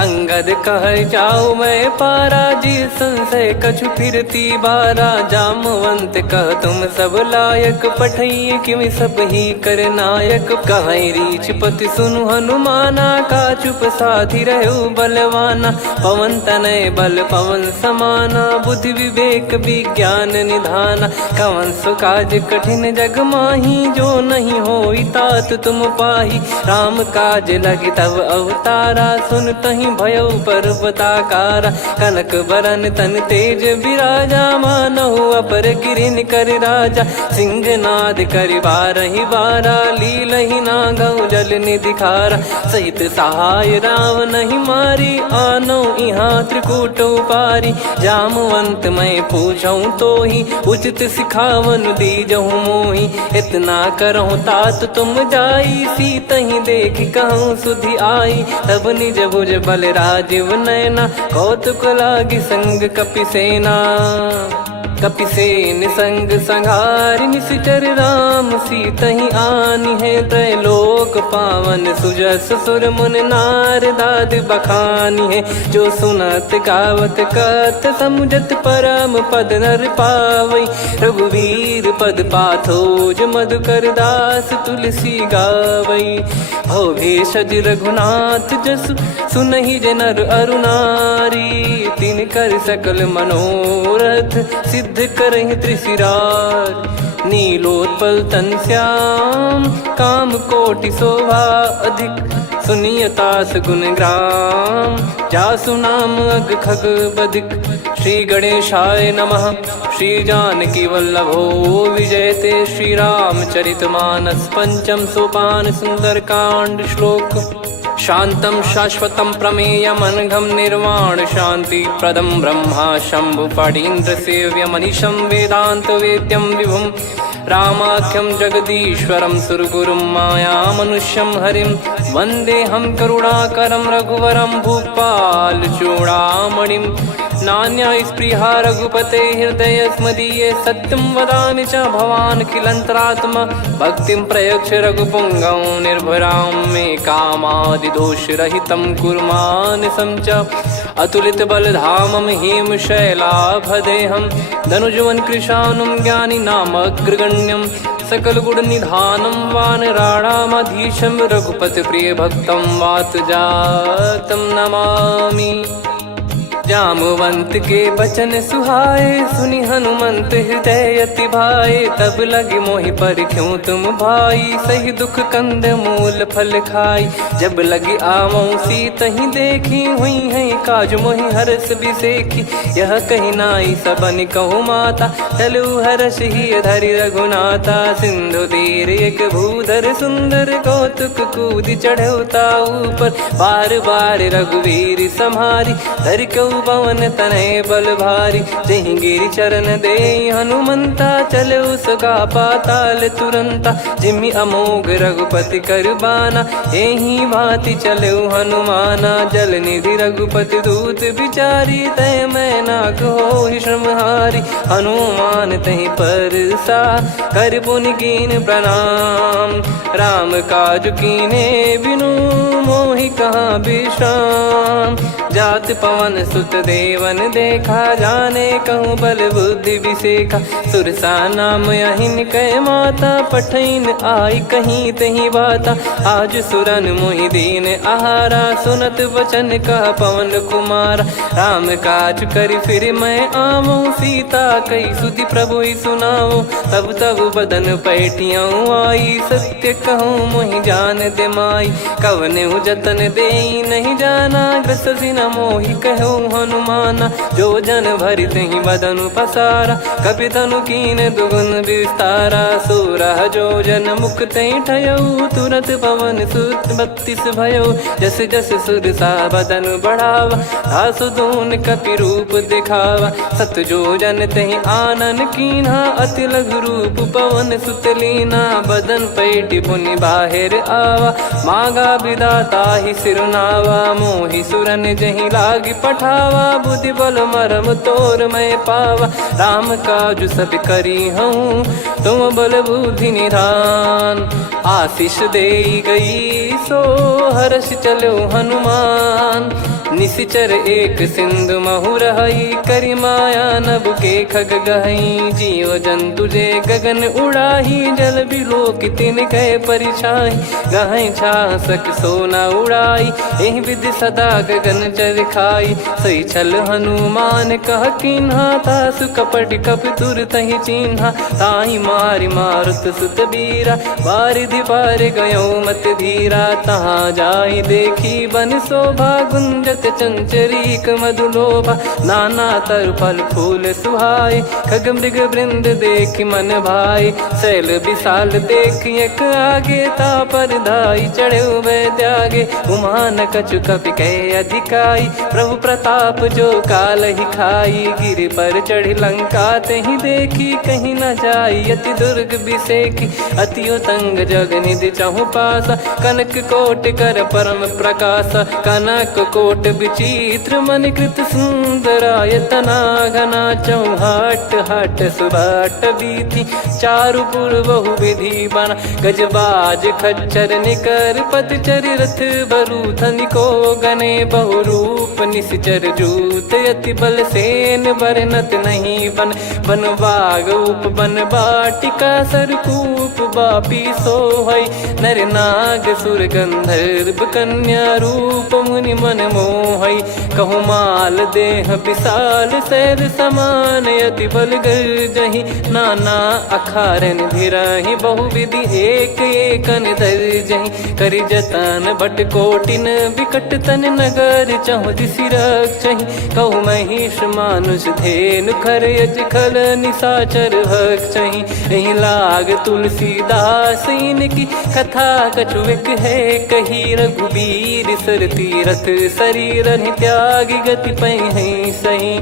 अंगद कह जाऊ मैं पारा जी संशय कछु फिरती बारा जामवंत कह तुम सब लायक पठई किमि सब ही कर नायक कहीं रीछ पति सुनु हनुमाना का चुप साधि रहो बलवाना पवन तनय बल पवन समाना बुद्धि विवेक विज्ञान निधाना कवन सो काज कठिन जग माही जो नहीं होई तात तुम पाही राम काज लगी तब अवतारा सुन तहि भयो पर्वताकारा कनक बरन तन तेज विराजा मानहु अपर गिरिन कर राजा सिंहनाद कर बारहि बारा लीलहि नागौ जल निधि खारा सहित सहाय राम नहीं मारी आनो इहाँ त्रिकूट पारी जामवंत मैं पूछऊं तो ही उचित सिखावन दीजहु मोही इतना करहु तात तुम जाई सीत ही देख कहूँ सुधि आई तब निज भुज बल राजीव नैना कौतुक लागी संग कपिसेना कपिसेन संग संहारि निशिचर राम सीतहि आनि है त्रैलोक पावन सुजस सुर मुन नार दाद बखानी है जो सुनत गावत कत समुझत परम पद नर पावई रघुवीर पद पाथोज मधुकर दास तुलसी गावई हो भेषज रघुनाथ जसु सुनहि जे नर अरु नारी। तिन कर सकल मनोरथ सिद्ध करहि त्रिशिरार। नीलोत्पल तन श्याम काम कोटि शोभा अधिक। सुनियतास गुण ग्राम जासु नाम अग खग बधिक। श्री गणेशाय नमः। श्री जानकी वल्लभो विजयते। श्री रामचरितमानस पंचम सोपान सुंदरकांड श्लोक। शांतं शाश्वतं प्रमेयम् अनघं निर्वाण शांति प्रदं ब्रह्मा शंभु फणीन्द्र सेव्य मनीषं वेदांत वेद्यं विभुं। रामाख्यं जगदीश्वरं सुरगुरुं माया मनुष्यं हरिं। वन्देऽहं करुणाकरं रघुवरं भूपाल चूडामणिं। नान्या स्पृहा रघुपते हृदय स्मदीये। सत्यं वदामि च भवान् खिलन्तरात्मा। भक्तिं प्रयच्छ रघुपुङ्गं निर्भरां मे कामादिदोषरहितं कुर्मानसं च। अतुलित बलधामं हेमशैलाभदेहं। धनुजवन कृशानुं ज्ञानी नामग्रगण्यं। सकल गुण निधानं वानराणामधीशं। रघुपति प्रिय भक्तं वात जातं नमामि। जामवंत के बचन सुहाए सुनि हनुमंत हृदय अति भाए। तब लगे मोहि पर क्यों तुम भाई सही दुख कंद मूल फल खाई। जब लगी आवों सीत ही देखी हुई है काज मोहि हरस बिसेखी। यह कही नाई सबन कहु माता चलु हरष ही धरि रघुनाथा। सिंधु तीर एक भूधर सुंदर कौतुक कूद चढ़ौता ऊपर। बार बार रघुवीर सम्हारी धरि कऊ पवन तनय बल भारी। जहि गिरि चरण दे हनुमंता चले उसका पाताल तुरंता। जिमि अमोघ रघुपति कर बाना एहि भांति चले हनुमाना। जल निधि रघुपति दूत बिचारी तय मैं नाक होहि श्रमहारी। हनुमान तहि परसा कर पुनि कीन प्रणाम। राम काज कीने बिनु मोहि कहाँ विश्राम। जात पवन सुत देवन देखा जाने कहूँ बल बुद्धि विसेखा। सुरसा नाम यहिन कै माता पठैन आई कहीं तही बाता। आज सुरन मोहि दीन आहारा सुनत वचन कह पवन कुमारा। राम काज करि फिर मैं आवूं सीता कई सुधि प्रभु ही सुनाऊं। तब तब बदन पैठियाँ आई सत्य कहूँ मोहि जान दे माई। कवने जतन दे नहीं जाना ग्रसिन मोहि कहूँ हनुमाना। जो जन भरि तहि बदनु पसारा कपि तनु कीन दुगुन विस्तारा। सोरह जो जन मुख तहि ठयऊ तुरत पवन सुत 32 भयऊ। जस जस सुरसा बदनु बढ़ावा आसु दून कपि रूप दिखावा। सत जो जन तहि आनन कीन्हा अति लघु रूप पवन सुत लीना। बदन पैठि पुनि बाहिर आवा मांगा विधाता ही सिरुनावा। मोहि सुरन जहि लागी पठावा बुद्धि बल मरम तोर मैं पावा। राम काज सब करी हूँ तुम बल बुद्धि निधान। आशीष दे गई सो हर्ष चलो हनुमान। निशिचर एक सिंधु महु रहई करी माया नभ के खग गहई। जीव जंतु जे गगन उड़ाही जल बिलो कितिन गए परिछाई। गहई छासक सोना उड़ाई एहि विधि सदा गगन चर खाई। सही छल हनुमान कह कीन्हा तासु कपट कप तुर तहि चिन्हा। ताहि मारि मारुत सुत बीरा बारिधि पार गयो मत धीरा। तहाँ जाई देखी बन शोभा गुंजत चंचरीक मधुलोभा। नाना तरु फल फूल सुहाई खग मृग वृंद देख मन भाई। शैल विशाल देख एक आगे तापर धाई चढ़े वै त्यागे। उमा न कछु कपि कह अधिकाई प्रभु प्रताप जो काल ही खाई। गिर पर चढ़ी लंका तहि देखी कहीं न जाई अति दुर्ग बिसेखी। अति उतंग जग निधि चहु पासा कनक कोट कर परम प्रकाशा। कनक कोट विचित्र मन कृत सुंदरायतना घना चौहाट हाट सुबाट बीथी चारु पुर बहु विधि बना गजबाज खच्चर निकर पतचर रथ बरु धनिको गने बहु रूप निश्चर जूत अति बल सेन बरनत नहीं बन बन बाग उप बन बाटिका सरकूप बापी सोहई नर नाग सुर गंधर्व कन्या रूप मुनि मन मोहई कहु माल देह विशाल शैल समान अति बल गर्जहि नाना अखारन भिराहि बहुविधि एक एकन दर्जहि करि जतन बट कोटिन विकट तन नगर चहु दिसि रक्षहि कहु महिष मानुष धेनु खर यज खल निशाचर भक्षहि एहि लाग तुलसीदास इनकी कथा कछुक है कही रघुबीर सर तीरथ शरीर त्यागी गति पै सही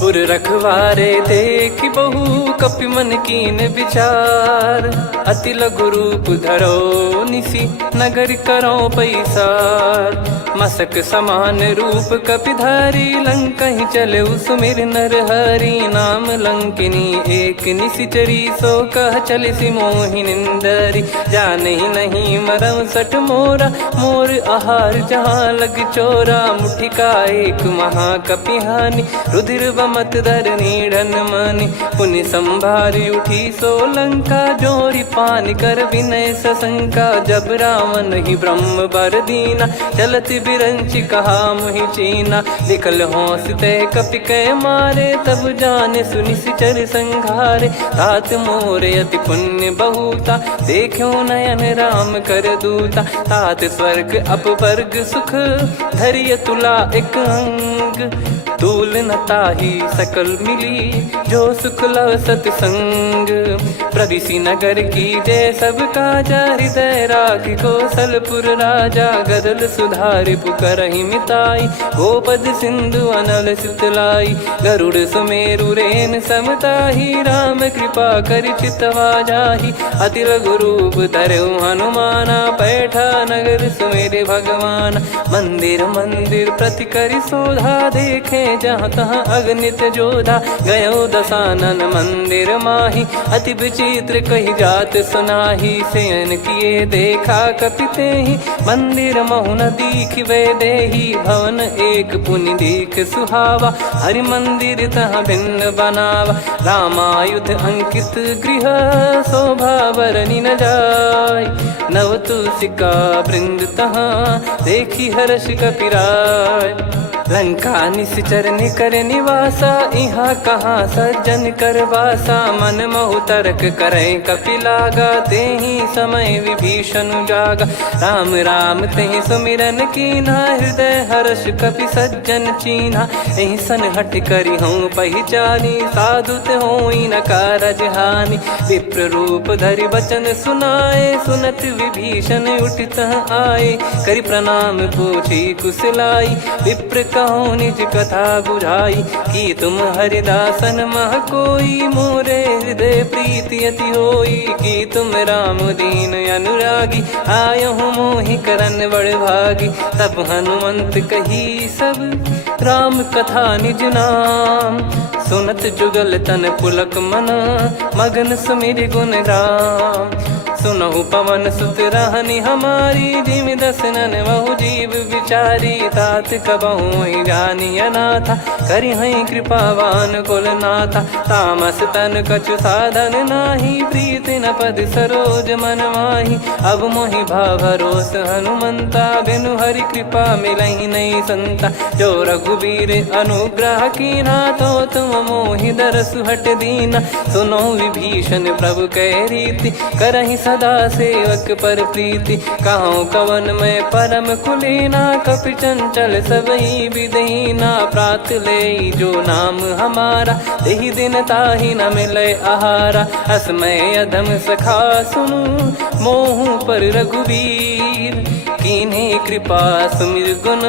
पुर रखवारे देख बहु कपि मन कीन विचार अति लघु रूप धरो निसी नगर करो पैसार मसक समान रूप कपिधारी लंकहि चले सुमिर नर हरि नाम लंकिनी एक निशिचरी सो कह चले सि मोहि निंदरी जानहि नहीं मरम सठ मोरा मोर आहार जहाँ लग चोरा मुठिका एक महाकपिहानि रुधिर बमत धरनी ढन मानि पुनि संभारी उठी सो लंका जोरी पान कर विनय सशंका जब रावण ही ब्रह्म बर दीना चलति बिरंचि कहा मुहि चीना निकल हौसते कपि कै मारे तब जाने सुनि सिचर संघारे तात मोरे अति पुण्य बहुता देखो नयन राम कर दूता तात स्वर्ग अपवर्ग सुख धरिय तुला एक अंग तूल न ताही सकल मिली जो सुख लव सतसंग प्रदिशि नगर की जय सब काजा हृदय राख कौशलपुर राजा गदल सुधारि पुकरहि मिताई गोपद सिंधु अनल सितलाई गरुड़ सुमेरु रेन समताही राम कृपा कर चितवा जाहि अति लघु रूप धरऊ हनुमाना बैठा नगर सुमेरे भगवान मंदिर मंदिर प्रति करि शोधा देखे जहाँ तहाँ अगणित जोधा गयो दशानन मंदिर माही अति विचित्र कही जात सुनाही सेन किए देखा कपिते ही मंदिर महु न दीख वे देही भवन एक पुनि दीख सुहावा हरि मंदिर तहाँ भिन्न बनावा रामायुध अंकित गृह शोभा बरनी न जाय नव तुलसिका वृंद तहाँ देखी हर्ष कपिराय लंका निश्चर निकर निवासा इहाँ कहाँ सज्जन कर वासा मन महु तर्क करे कपिलागा तेहि समय विभीषण जागा राम राम तेहि सुमिरन कीना हृदय हर्ष कपि सज्जन चीन्हा एहि सन हट करी हूँ पहचानी साधु ते होई न कारज हानि विप्र रूप धरि वचन सुनाए सुनत विभीषण उठित आए करि प्रणाम पूछी कुशलाई विप्र कहो निज कथा बुझाई कि तुम हरिदासन मह कोई मोरे हृदय प्रीति अति होई कि तुम राम दीन अनुरागी आयहु मोहि करन बड़ भागी तब हनुमंत कही सब राम कथा निज नाम सुनत जुगल तन पुलक मन मगन सुमिर गुण राम सुनहु पवन सुत रहनी हमारी जिमि दसनन बहु जीव विचारी तात कबहु जानी अनाथा करि हई कृपावान कुल नाथा तामस तन कछु साधन नाही प्रीति न पद सरोज मन माही अब मोहि भाव भरोस हनुमंता बिनु हरि कृपा मिलहि नहीं संता जो रघुबीर अनुग्रह कीना तो तुम मोहि दरसु हट दीना सुनो विभीषण प्रभु कह रीति करहि सदा सेवक पर प्रीति कहूँ कवन में परम कुलीना कपि चंचल सबई विदहीना प्रात ले जो नाम हमारा तेहि दिन ताहि न मिले आहारा असमय अधम सखा सुनु मोहु पर रघुवीर कीन्हे कृपा सुमिर गुण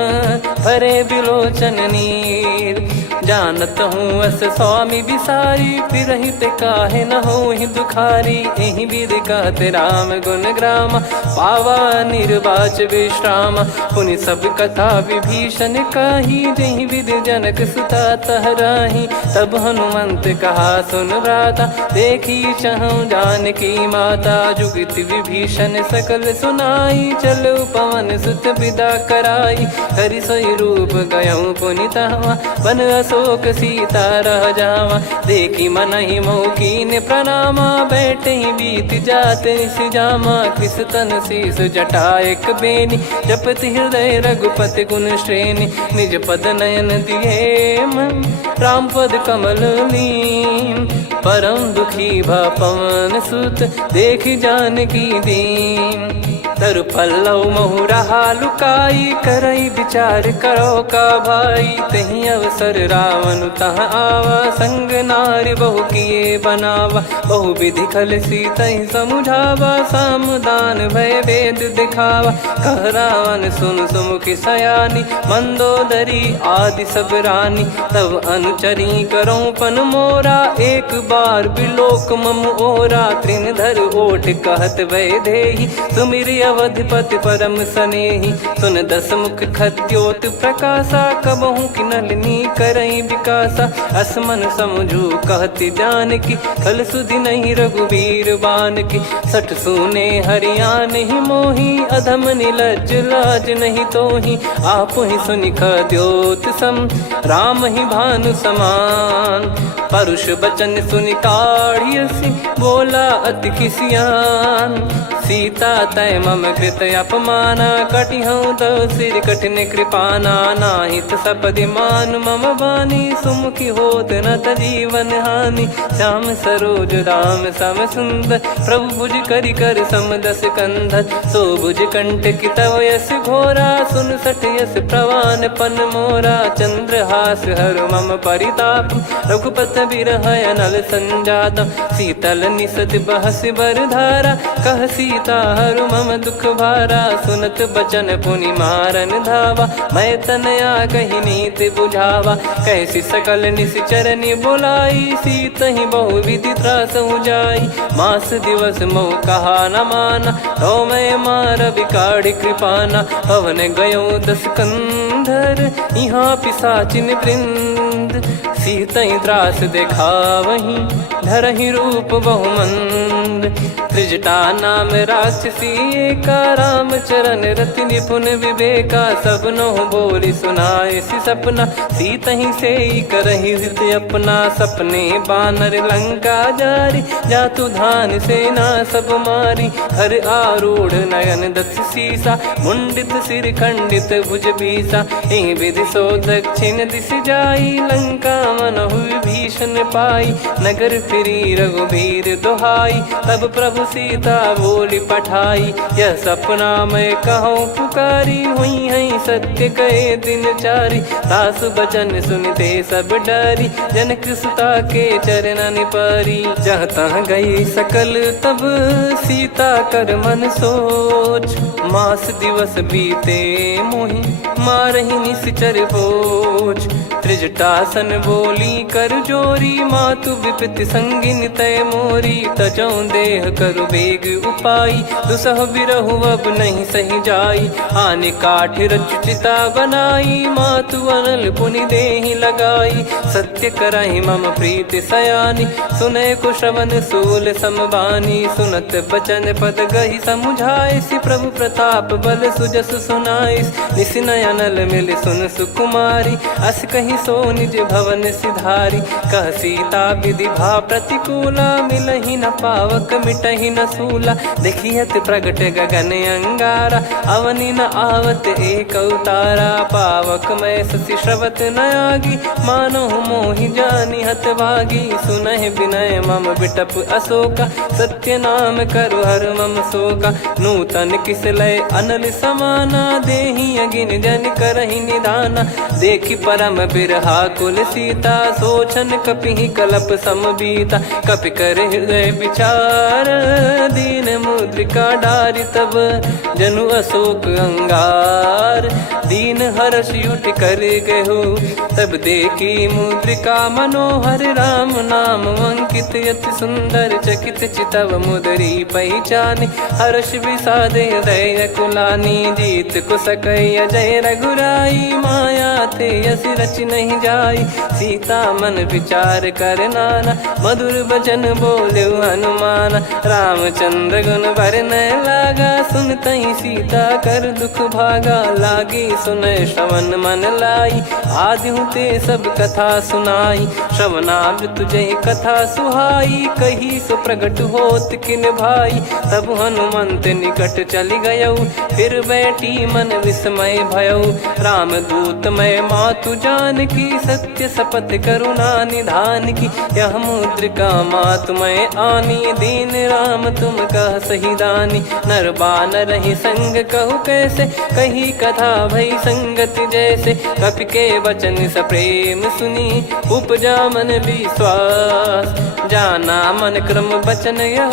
भरे बिलोचन नीर जानत हूँ अस स्वामी बिसारी, फिर ही ते काहे न हो ही दुखारी। यही विधि कहते राम गुण ग्राम, पावा निर्वाच विश्राम। पुनि सब कथा विभीषण काही, जही विधि जनक सुता तहराही। तब हनुमंत कहा सुन भ्राता, देखी चहु जानकी माता। जुगित विभीषण सकल सुनाई, चलो पवन सुत विदा कराई। हरि सोई रूप गयऊँ पुनि तहवा, बन अशोक सीता रह जावा। देखी मनहि मौकीन प्रणामा, बैठे ही बीत जात निस जामा। कृस तन शीस जटा एक बेनी, जपति हृदय रघुपति गुण श्रेणी। निज पद नयन दिए मन, राम पद कमल लीन। परम दुखी भा पवन सुत, देखी जानकी दीन। तरु पल्लव महु रहा लुकाई, करई विचार करो का भाई। तही अवसर रावण तहाँ आवा, संग नारी बहु किए बनावा। बहु विधि खल सीतहि समुझावा, सामदान भय वेद दिखावा। कह रावण सुन सुमुखी सयानी, मंदोदरी आदि सब रानी। तब अनुचरी करो पन मोरा, एक बार बिलोक मम ओरा। तृण धर ओठ कहत भय देहि, सुमिर अवधिपति परम सनेहि। सुन दस मुख खद्योत प्रकाशा, कबहु की नलिनी करई विकासा। असमन समझू कहति जानकी, खल सुधि नहीं रघुवीर बान की। सठ सुने हरियाण ही मोही, अधम निलज लाज नहीं तोही। आप ही सुनि खद्योत सम, राम ही भानु समान। परुष बचन सुनि काढ़ियसि, बोला अति किसियान। सीता तय मम कृत अपमाना, कटिहऊँ तो सिर कठिन कृपाना। नाहित सपदि मान मम बानी, सुमुखी होत न जीवन हानि। श्याम सरोज राम सम सुंदर, प्रभु भुज करि कर सम दस कंधर। सो भुज कंठ की तव यस घोरा, सुन सठ यस प्रवान पन मोरा। चंद्रहास हर मम परिताप, रघुपत बिरह अनल संजात। शीतल निसत बहस बर धारा, कह सीता हरु मम दुख भारा। सुनत बचन पुनि मारन धावा, मैं तनया कही नीति बुझावा। कैसी सकल निश्चरनि बुलाई, सीत ही बहु विधि त्रास जाई। मास दिवस मोह कहा न माना, तो मैं मार बिकाढ़ी कृपाना। पवन गयो दस कंधर, यहाँ पिशाचिन वृंद। सीतहि त्रास देखावहीं, धरहि रूप बहुमंद। त्रिजटा नाम राक्षसी एका, राम चरण रति निपुण विवेका। सबनो बोली सुनाए सि सपना, सीतहि से करहि हृद अपना। सपने बानर लंका जारी, जातु धान सेना सब मारी। हर आरूढ़ नयन दस सीसा, मुंडित सिर खंडित भुज बीसा। एहि विधि सो दक्षिण दिश जाई, लंका मनहु विभीषण पाई। नगर फिरी रघुबीर दुहाई, तब प्रभु सीता बोली पठाई। यह सपना मैं कहूँ पुकारी, हुई है सत्य कहे दिन चारी। सासु बचन सुनते सब डरी, जनक सुता के चरण परी। जहाँ तहाँ गई सकल तब सीता कर मन सोच। मास दिवस बीते मोहि, मारहि निश्चर बोझ। त्रिजटासन बोली कर जोरी, मातु विपति संगिन तय मोरी। तजौ देह करु बेग उपाई, दुसह बिरहु अब नहीं सही जाई। आने काठ रचिता बनाई, मातु अनल पुनि देहि लगाई। सत्य करहि मम प्रीति सयानी, सुनय को श्रवण सूल समबानी। सुनत बचन पद गहि समुझाए, सि प्रभु प्रताप बल सुजस सुनाइस। निस नयनल मिल सुन सुकुमारी, अस कहि सो निज भवन सिधारी। कह सीता विधि भा प्रतिकूला, मिलहि न पावक मिटहि न सूला। देखियत प्रगट गगन अंगारा, अवनि न आवत एक अवतारा। पावक मैं ससि श्रवत न आगी, मानो मोहि जानि हत भागी। सुनहि विनय मम बिटप अशोका, सत्य नाम करु हर मम शोका। नूतन किस लय अनल समाना, देहि अगिन जन करहि निधाना। देखि परम बिरहा कुल सीता, सोचन कपि कलप सम बीता। कपि कर हृदय विचार, दीन मुद्रिका डारि तब, जनु अशोक अंगार। दीन हर्ष युट कर गहु, तब देखी मुद्रिका मनोहर। राम नाम अंकित अति सुंदर, चकित चितव मुदरी पहचान। हर्ष विषाद हृदय कुलानी, जीत को सकय जय रघुराई। माया थे यस रच नहीं जाई, सीता मन विचार कर नाना। मधुर बचन बोले हनुमान, रामचंद्र गुण बरनय लागा। सुनतहि सीता कर दुख भागा, लागी सुनय श्रवण मन लाई। आदिहु ते सब कथा सुनाई, श्रवणाब तुझे कथा सुहाई। कही सो प्रगट होत किन भाई, तब हनुमंत निकट चल गयौ। फिर बैठी मन विस्मय भयौ, राम दूत मैं मातु जानकी। सत्य शपथ करुणा निधान की, यह मुद्रिका मातु मैं आनी। दीन राम तुम कह सही दानी, नर बानर ही संग कहु कैसे। कही कथा भई संगति जैसे, कपि के वचन सप्रेम सुनी। उपजा मन विश्वास, जाना मन क्रम बचन यह।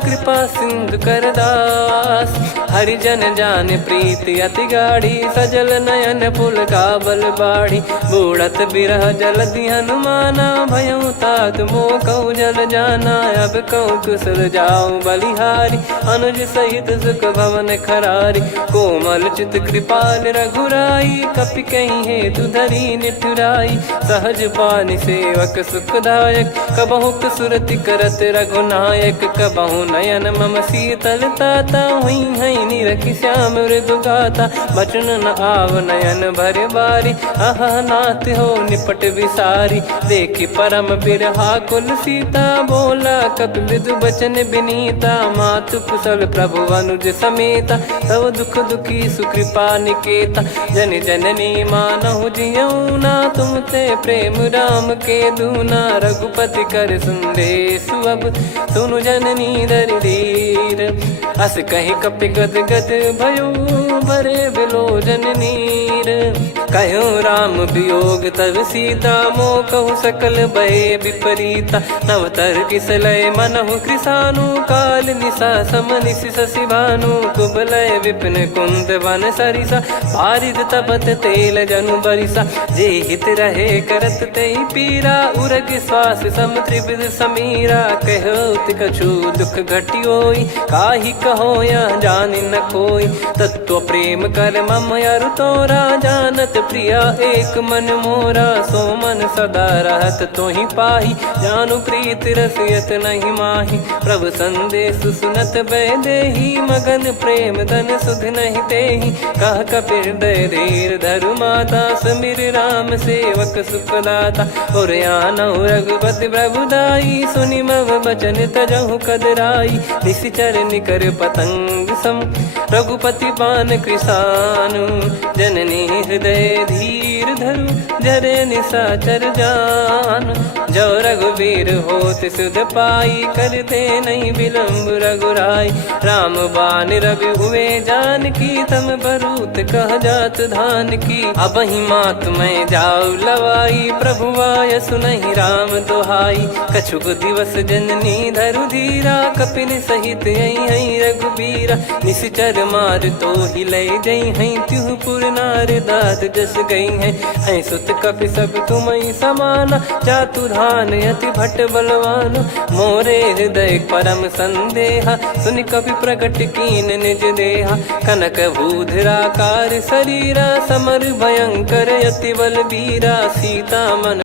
कृपा सिंधु कर दास, हरिजन जान प्रीति अति गाढ़ी। सजल नयन पुल काबल बाढ़ी, बूढ़त बिरह जलधि हनुमाना। भयउ तात मोह कहु जल जाना, अब कहु कुशल जाऊं बलिहारी। अनुज सहित सुख भवन खरारी, कोमल चित कृपाल रघुराई। कपि कहीं हेतु धरी निठुराई, सहज पानि सेवक सुखदायक। कबहु सुरति करत रघुनायक, कबहु नयन मम शीतल ताता। हुई हई निरखि श्याम मृदु गाता, बचन न आव नयन भर बारी। अह नाथ हो निपट विसारी, देखि परम बिरहा कुल सीता। बोला कपि मृदु बचन बिनीता, मातु कुशल प्रभु अनुज समेता। तव दुख दुखी सुकृपा निकेता, जन जननी मानहु जियऊ ना। तुम ते प्रेम राम के दूना, रघुपति कर संदेश अब सुनु जननी दरि धीर। अस कहि कपि गद गद भयो, भरे बिलोचन नीर। कहूँ राम वियोग तब सीता, मोह कहु सकल भय विपरीता। नव तर किसलय मनहु कृसानु, काल निशा सम निशि शशि भानु। कुबलय विपिन कुंद वन सरिसा, पारिद तपत तेल जनु बरिसा। जे हित रहे करत ते पीरा, उरग श्वास सम त्रिविध समीरा। कहत कछु दुख घटियोई, काहि कहो या जानि न कोई। तत्व प्रेम कर मम अरु तोरा, जानत प्रिया एक मन मोरा। सो मन सदा रहत तोहि पाही, जानु प्रीत रसियत नहीं माही। प्रभु संदेश सुनत भय देहि, मगन प्रेम धन सुध नहीं तेहि। कह कपि हृदय धीर धरु माता, समीर राम सेवक सुखदाता। और आनहु रघुपति प्रभु दाई, सुनि मव बचन तजहु कदराई। निशिचर निकर पतंग सम, रघुपति पान कृसानु। जननी हृदय धीर धरु, जरे निशाचर जान। जो रघुवीर होत सुध पाई, करते नहीं विलंब रघुराई। राम बान रवि हुए जानकी, तम बरूत कह जात धान की। अब ही मात मैं जाऊ लवाई, प्रभु आय सुनहि राम दोहाई। कछुक दिवस जननी धरु धीरा, कपिन सहित हई रघुबीरा। निश्चर मार तो ही लय जई हई, त्युह पुर नार दाद जस गई है। सुत कपि सब तुम समाना, जातु धान अति भट बलवान। मोरे हृदय परम संदेहा, सुनि कपि प्रकट कीन निज देहा। कनक भूधराकार शरीरा, समर भयंकर अति बलबीरा। सीता मन